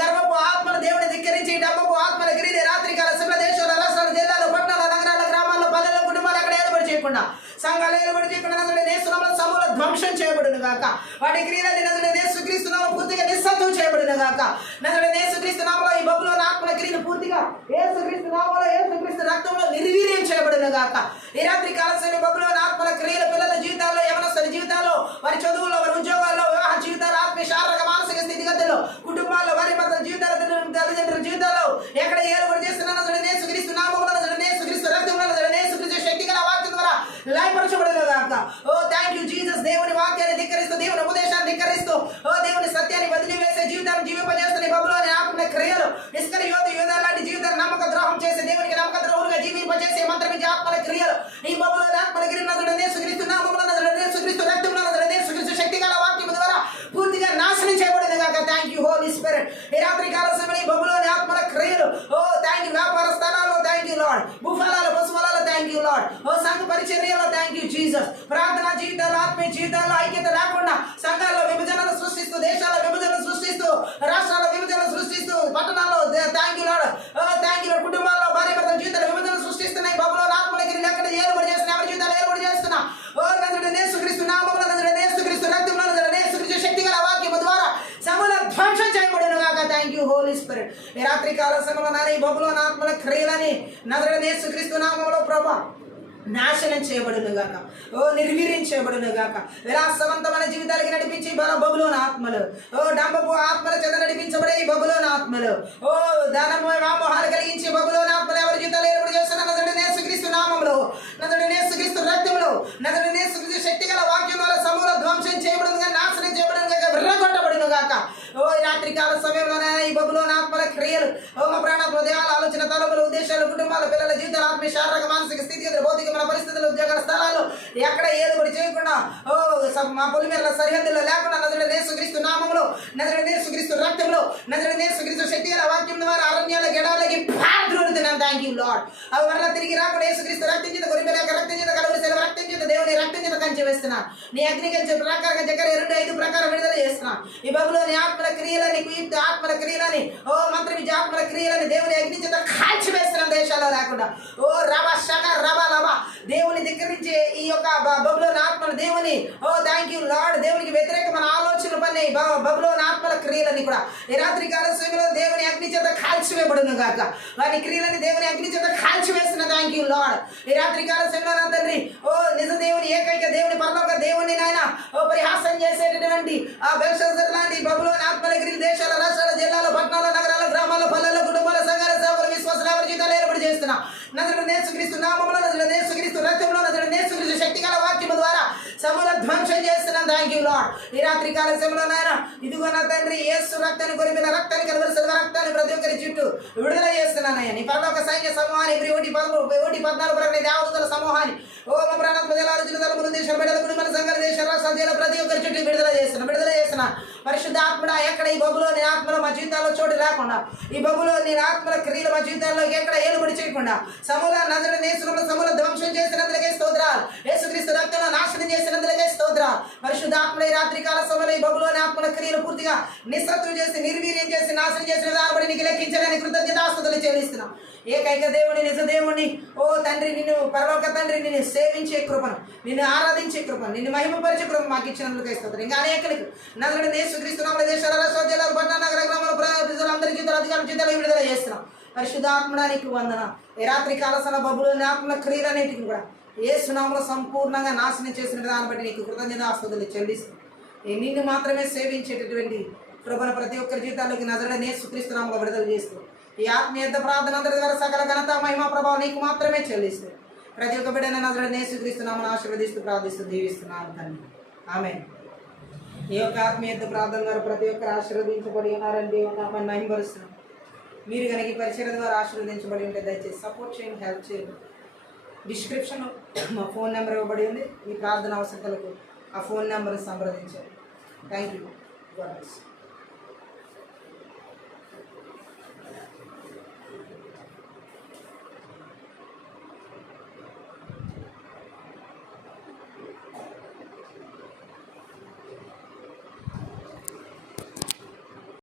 గర్వపు ఆత్మల దేవుడి ధిక్కరించి డబ్బపు ఆత్మల గిరి రాత్రికాల సమయంలో దేశాల రాష్ట్రాల జిల్లాలో పట్టణాల నగరాల గ్రామాల్లో పల్లెల కుటుంబాలు అక్కడ ఏర్పాటు చేయకుండా సంఘాలు ఏర్పాటు చేయకుండా నజరేయుడైన యేసునామములో సమూల ధ్వంసం చేయబడును గాక. వాటి క్రియలని నజరేయుడైన యేసుక్రీస్తు నామములో పూర్తిగా నిస్సత్వం చేయబడును గాక. నజరేయుడైన యేసుక్రీస్తు నామములో ఈ బబులోను ఆత్మల క్రియను పూర్తిగా యేసుక్రీస్తు నామములో యేసుక్రీస్తు రక్తంలో నిర్వీర్యం చేయబడును గాక. ఈ రాత్రి కాల సమయంలో బబులోను ఆత్మల క్రియలు పిల్లల జీవితాల్లో, యవనస్తుల జీవితాల్లో, వారి చదువుల్లో, వారి ఉద్యోగాల్లో, వివాహ జీవితాలు, ఆత్మీయ శారీరక మానసిక స్థితిగతుల్లో, కుటుంబాల్లో, వారి భర్తల జీవితాల, తల్లిదండ్రుల జీవితాల్లో ఎక్కడ ఏలుబడి చేస్తున్నా నజరేయుడైన యేసుక్రీస్తు నామములో, నజరేయుడైన యేసుక్రీస్తు రక్తంలో, నజరేయుడైన యేసుక్రీస్తు శక్తి గల వాక్యం ద్వారా లయపరచబడును గాక. Thank you Jesus. దేవుని వాక్యాన్ని ధిక్కరిస్తూ, దేవుని ఉపదేశాన్ని ధిక్కరిస్తూ, దేవుని సత్యాన్ని వదిలివేసే జీవితాన్ని జీవింపజేస్తున్న బబులోను ఆత్మ క్రియలు, ఇస్కరియోతు యూదా లాంటి జీవితాన్ని నమ్మక ద్రోహం చేసి దేవునికి నమ్మక ద్రోహులుగా జీవింపజేసే మంత్రమిచ్చే ఆత్మల క్రియలు ఈ బబులోను ఆత్మల క్రియలు నజరేయుడైన యేసుక్రీస్తు నామములో, నజరేయుడైన యేసుక్రీస్తు రక్తంలో, నజరేయుడైన యేసుక్రీస్తు శక్తి గల వాక్యం ద్వారా పూర్తిగా నాశనం చేయబడింది గాక. Thank you holy spirit. ఈ రాత్రి కాల సమయంలో ఈ బబులోను ఆత్మల క్రియలు థాంక్యూ. వ్యాపార స్థలాల్లో థాంక్యూ లార్డ్. భూఫలాలు, పశుఫలాలు థాంక్యూ లార్డ్. సంఘ పరిచర్యలో థాంక్యూ జీసస్. ప్రార్థనా జీవితాల్లో, ఆత్మీయ జీవితాల్లో ఐక్యత లేకుండా సంఘాల్లో విభజనలు సృష్టిస్తూ, దేశాల విభజనలు సృష్టిస్తూ, రాష్ట్రాల విభజనలు సృష్టిస్తూ, పట్టణాల్లో థాంక్యూ లార్డ్. Thank you lord. కుటుంబాల్లో భార్య భర్తల జీవితాల విభజనలు సృష్టిస్తున్నాయి బబులోను ఆత్మలకి ఎక్కడ ఏలుబడి చేస్తున్నా, ఎవరి జీవితాలు ఏలుబడి చేస్తున్నా నజరేయుడైన యేసుక్రీస్తు నామములో, నజరేయుడైన యేసుక్రీస్తు రక్తంలో, నజరేయుడైన యేసుక్రీస్తు శక్తి గల వాక్యము ద్వారా సమూల ధ్వంసం చేయబడును గాక. Thank you holy spirit. ఈ రాత్రి కాల సమయంలో ఈ బబులోను ఆత్మల క్రియలని నజరేయుడైన యేసుక్రీస్తు నామములో ప్రభువా నాశనం చేయబడును గాక. నిర్వీర్యం చేయబడును గాక. విలాసవంతమైన జీవితాలకి నడిపించి బబులోను ఆత్మలు, డంబపు ఆత్మల చేత నడిపించబడే ఈ బబులోను ఆత్మలు, ధనము వ్యామోహాలు కలిగించి బబులోను ఆత్మలు ఎవరి జీవితాలు ఏర్పాటు చేస్తున్న నజరేయుడైన యేసుక్రీస్తు నామములో, నజరేయుడైన యేసుక్రీస్తు రక్తంలో, నజరేయుడైన యేసుక్రీస్తు శక్తి గల వాక్యం ద్వారా సమూల ధ్వంసం చేయబడును గాక, నాశనం చేయబడును గాక, విర్రగొట్టబడును గాక. ఈ రాత్రి కాల సమయంలోనే ఈ బబులోను ఆత్మల క్రియలు మా ప్రాణ హృదయాల ఆలోచన తలములు ఉద్దేశాలు కుటుంబాల పిల్లల జీవితాలు ఆత్మీయ శారీరక మానసిక స్థితిగతులు భౌతికమైన పరిస్థితులు ఉద్యోగాల స్థలాలు ఎక్కడ ఏలుబడి చేయకుండా మా పొలిమేరల సరిహద్దుల్లో లేకుండా నజరేయుడైన యేసుక్రీస్తు నామములో, నజరేయుడైన యేసుక్రీస్తు రక్తంలో, నజరేయుడైన యేసుక్రీస్తు శక్తి గల వాక్యం ద్వారా అరణ్యాల గెడాలకి పారుతున్నాను. Thank you lord. అవి మరలా తిరిగి రాకుండా యేసుక్రీస్తు రక్తం చేత, గొర్రెపిల్ల యొక్క రక్తం చేత, కలువరి శిలువ రక్తం చేత, దేవుని రక్తం చేత కంచె వేస్తున్నా. నీ అగ్ని కంచె ప్రకారంగా జకర్యా 2:5 ప్రకారం విడుదల చేస్తున్నా. ఈ బబులోని ఆత్మల క్రియలని, కుయుక్త ఆత్మల క్రియలని, మంత్ర విద్య ఆత్మల క్రియలని దేవుని అగ్ని చేత కాల్చి వేస్తున్నాం దేశాల్లో లేకుండా. రబ శక రబ లబ దేవుని ధిక్కరించే ఈ యొక్క బబులోని ఆత్మల దేవుని థాంక్యూ లార్డ్ దేవునికి వ్యతిరేకమైన ఆలోచనలు పని బబులోని ఆత్మల క్రియలని కూడా ఈ రాత్రి కాల సమయంలో దేవుని అగ్ని చేత కాల్చివేయబడును గాక. వారి క్రియలని దేవుని అగ్ని చేత కాల్చివేస్తున్న థాంక్యూ లార్డ్. ఈ రాత్రి కాల సమయంలో నా తండ్రి నిజ దేవుని ఏకైక దేవుని పరలోక దేవుని నాయన పరిహాసం చేసేటటువంటి ఆ బెల్షస్సర్ లాంటి బబులోని ఆత్మల క్రియలు దేశాల, రాష్ట్రాల, జిల్లాల, పట్టణాల, నగరాల, గ్రామాల, పల్లెల, కుటుంబాల, సంఘాల, సేవకుల, విశ్వాసాల ఎవరి జీవితాలు ఏర్పాటు చేస్తున్నా. నజరేయుడైన యేసుక్రీస్తు నామములో, నజరేయుడైన యేసుక్రీస్తు రక్తంలో, నజరేయుడైన యేసుక్రీస్తు శక్తి గల వాక్యము ద్వారా సమూల ధ్వంసం చేస్తున్నాం. Thank you lord. ఈ రాత్రి కాల సమయంలో నాయన ఇదిగో నా తండ్రి యేసు రక్తాన్ని, గొర్రెపిల్ల రక్తాన్ని, కలువరి శిలువ రక్తాన్ని ప్రతి ఒక్కరి చుట్టూ విడుదల చేస్తున్నానయ్యా. నీ పరలోక సైన్య సమూహాన్ని 1:14 ప్రకటన దేవదూతల సమూహాన్ని మా ప్రాణ ప్రజల తలములు దేశాల బిడ్డల కుటుంబాల సంఘాల దేశ రాష్ట్రాల ప్రతి ఒక్కరి చుట్టూ విడుదల చేస్తున్నా. పరిశుద్ధాత్ముడా ఎక్కడ ఈ బబులోని ఆత్మలో మా జీవితాల్లో చోటు లేకుండా, ఈ బబులోని ఆత్మల క్రియలు మా జీవితాల్లో ఎక్కడ ఏలుబడి చేయకుండా చేయకుండా సమూల నజరేయుడైన యేసునామములో సమూల ధ్వంసం చేసినందుకే స్తోత్రాలు. యేసుక్రీస్తు రక్తంలో నాశనం చేసినందుకే స్తోత్రాలు. పరిశుద్ధాత్మ ఈ రాత్రికాల సమయంలో ఈ బబులోని ఆత్మల క్రియలు పూర్తిగా నిస్సత్తులు చేసి నిర్వీర్యం చేసి నాశనం చేసిన దానిబడి నీకు లెక్కించడానికి కృతజ్ఞతాస్తుతులు చెల్లిస్తున్నాం. ఏకైక దేవుని నిజ దేవుని ఓ తండ్రి, నిన్ను పరలోక తండ్రి నిన్ను సేవించే కృపను, నిన్ను ఆరాధించే కృపను, నిన్ను మహిమపరిచే కృపను మాకు ఇచ్చినందుకు ఇస్తుంది. ఇంకా అనేకలకు నజరేయుడైన యేసుక్రీస్తు నామములో దేశాల రాష్ట్రాల జిల్లాల పట్టణ నగర గ్రామాల ప్రజలందరి జీవితాలు అధికారుల జీవితాలు విడుదల చేస్తున్నాం. పరిశుద్ధాత్మడా నీకు వందన. ఈ రాత్రి కాలసన బబులోని ఆత్మల క్రియలన్నిటిని కూడా యేసు నామములో సంపూర్ణంగా నాశనం చేసిన దాన్ని బట్టి నీకు కృతజ్ఞతాస్తుతులు చెల్లిస్తున్నాం. నిన్ను మాత్రమే సేవించేటటువంటి కృపను ప్రతి ఒక్కరి జీవితాల్లోకి నజరేయుడైన యేసుక్రీస్తు నామములో విడుదల చేస్తూ ఈ ఆత్మీయ ప్రార్థన అందరి ద్వారా సకల ఘనత మహిమ ప్రభావం నీకు మాత్రమే చెల్లిస్తూ ప్రతి ఒక్క బిడ్డను నజరేయుడైన యేసుక్రీస్తు నామమున ఆశీర్వదిస్తూ ప్రార్థిస్తూ దీవిస్తున్నాను తండ్రి. ఆమేన్. ఈ యొక్క ఆత్మీయ ప్రార్థన ద్వారా ప్రతి ఒక్కరు ఆశీర్వదించబడి ఉన్నారని దేవుని నామాన్ని మహిమపరుస్తున్నాం. మీరు కనుక ఈ పరిచర్య ద్వారా ఆశీర్వదించబడి ఉంటే దయచేసి సపోర్ట్ చేయండి, హెల్ప్ చేయండి. డిస్క్రిప్షన్లో మా ఫోన్ నెంబర్ ఇవ్వబడి ఉంది. మీ ప్రార్థన అవసరతలకు ఆ ఫోన్ నెంబర్ని సంప్రదించండి. Thank you. God bless.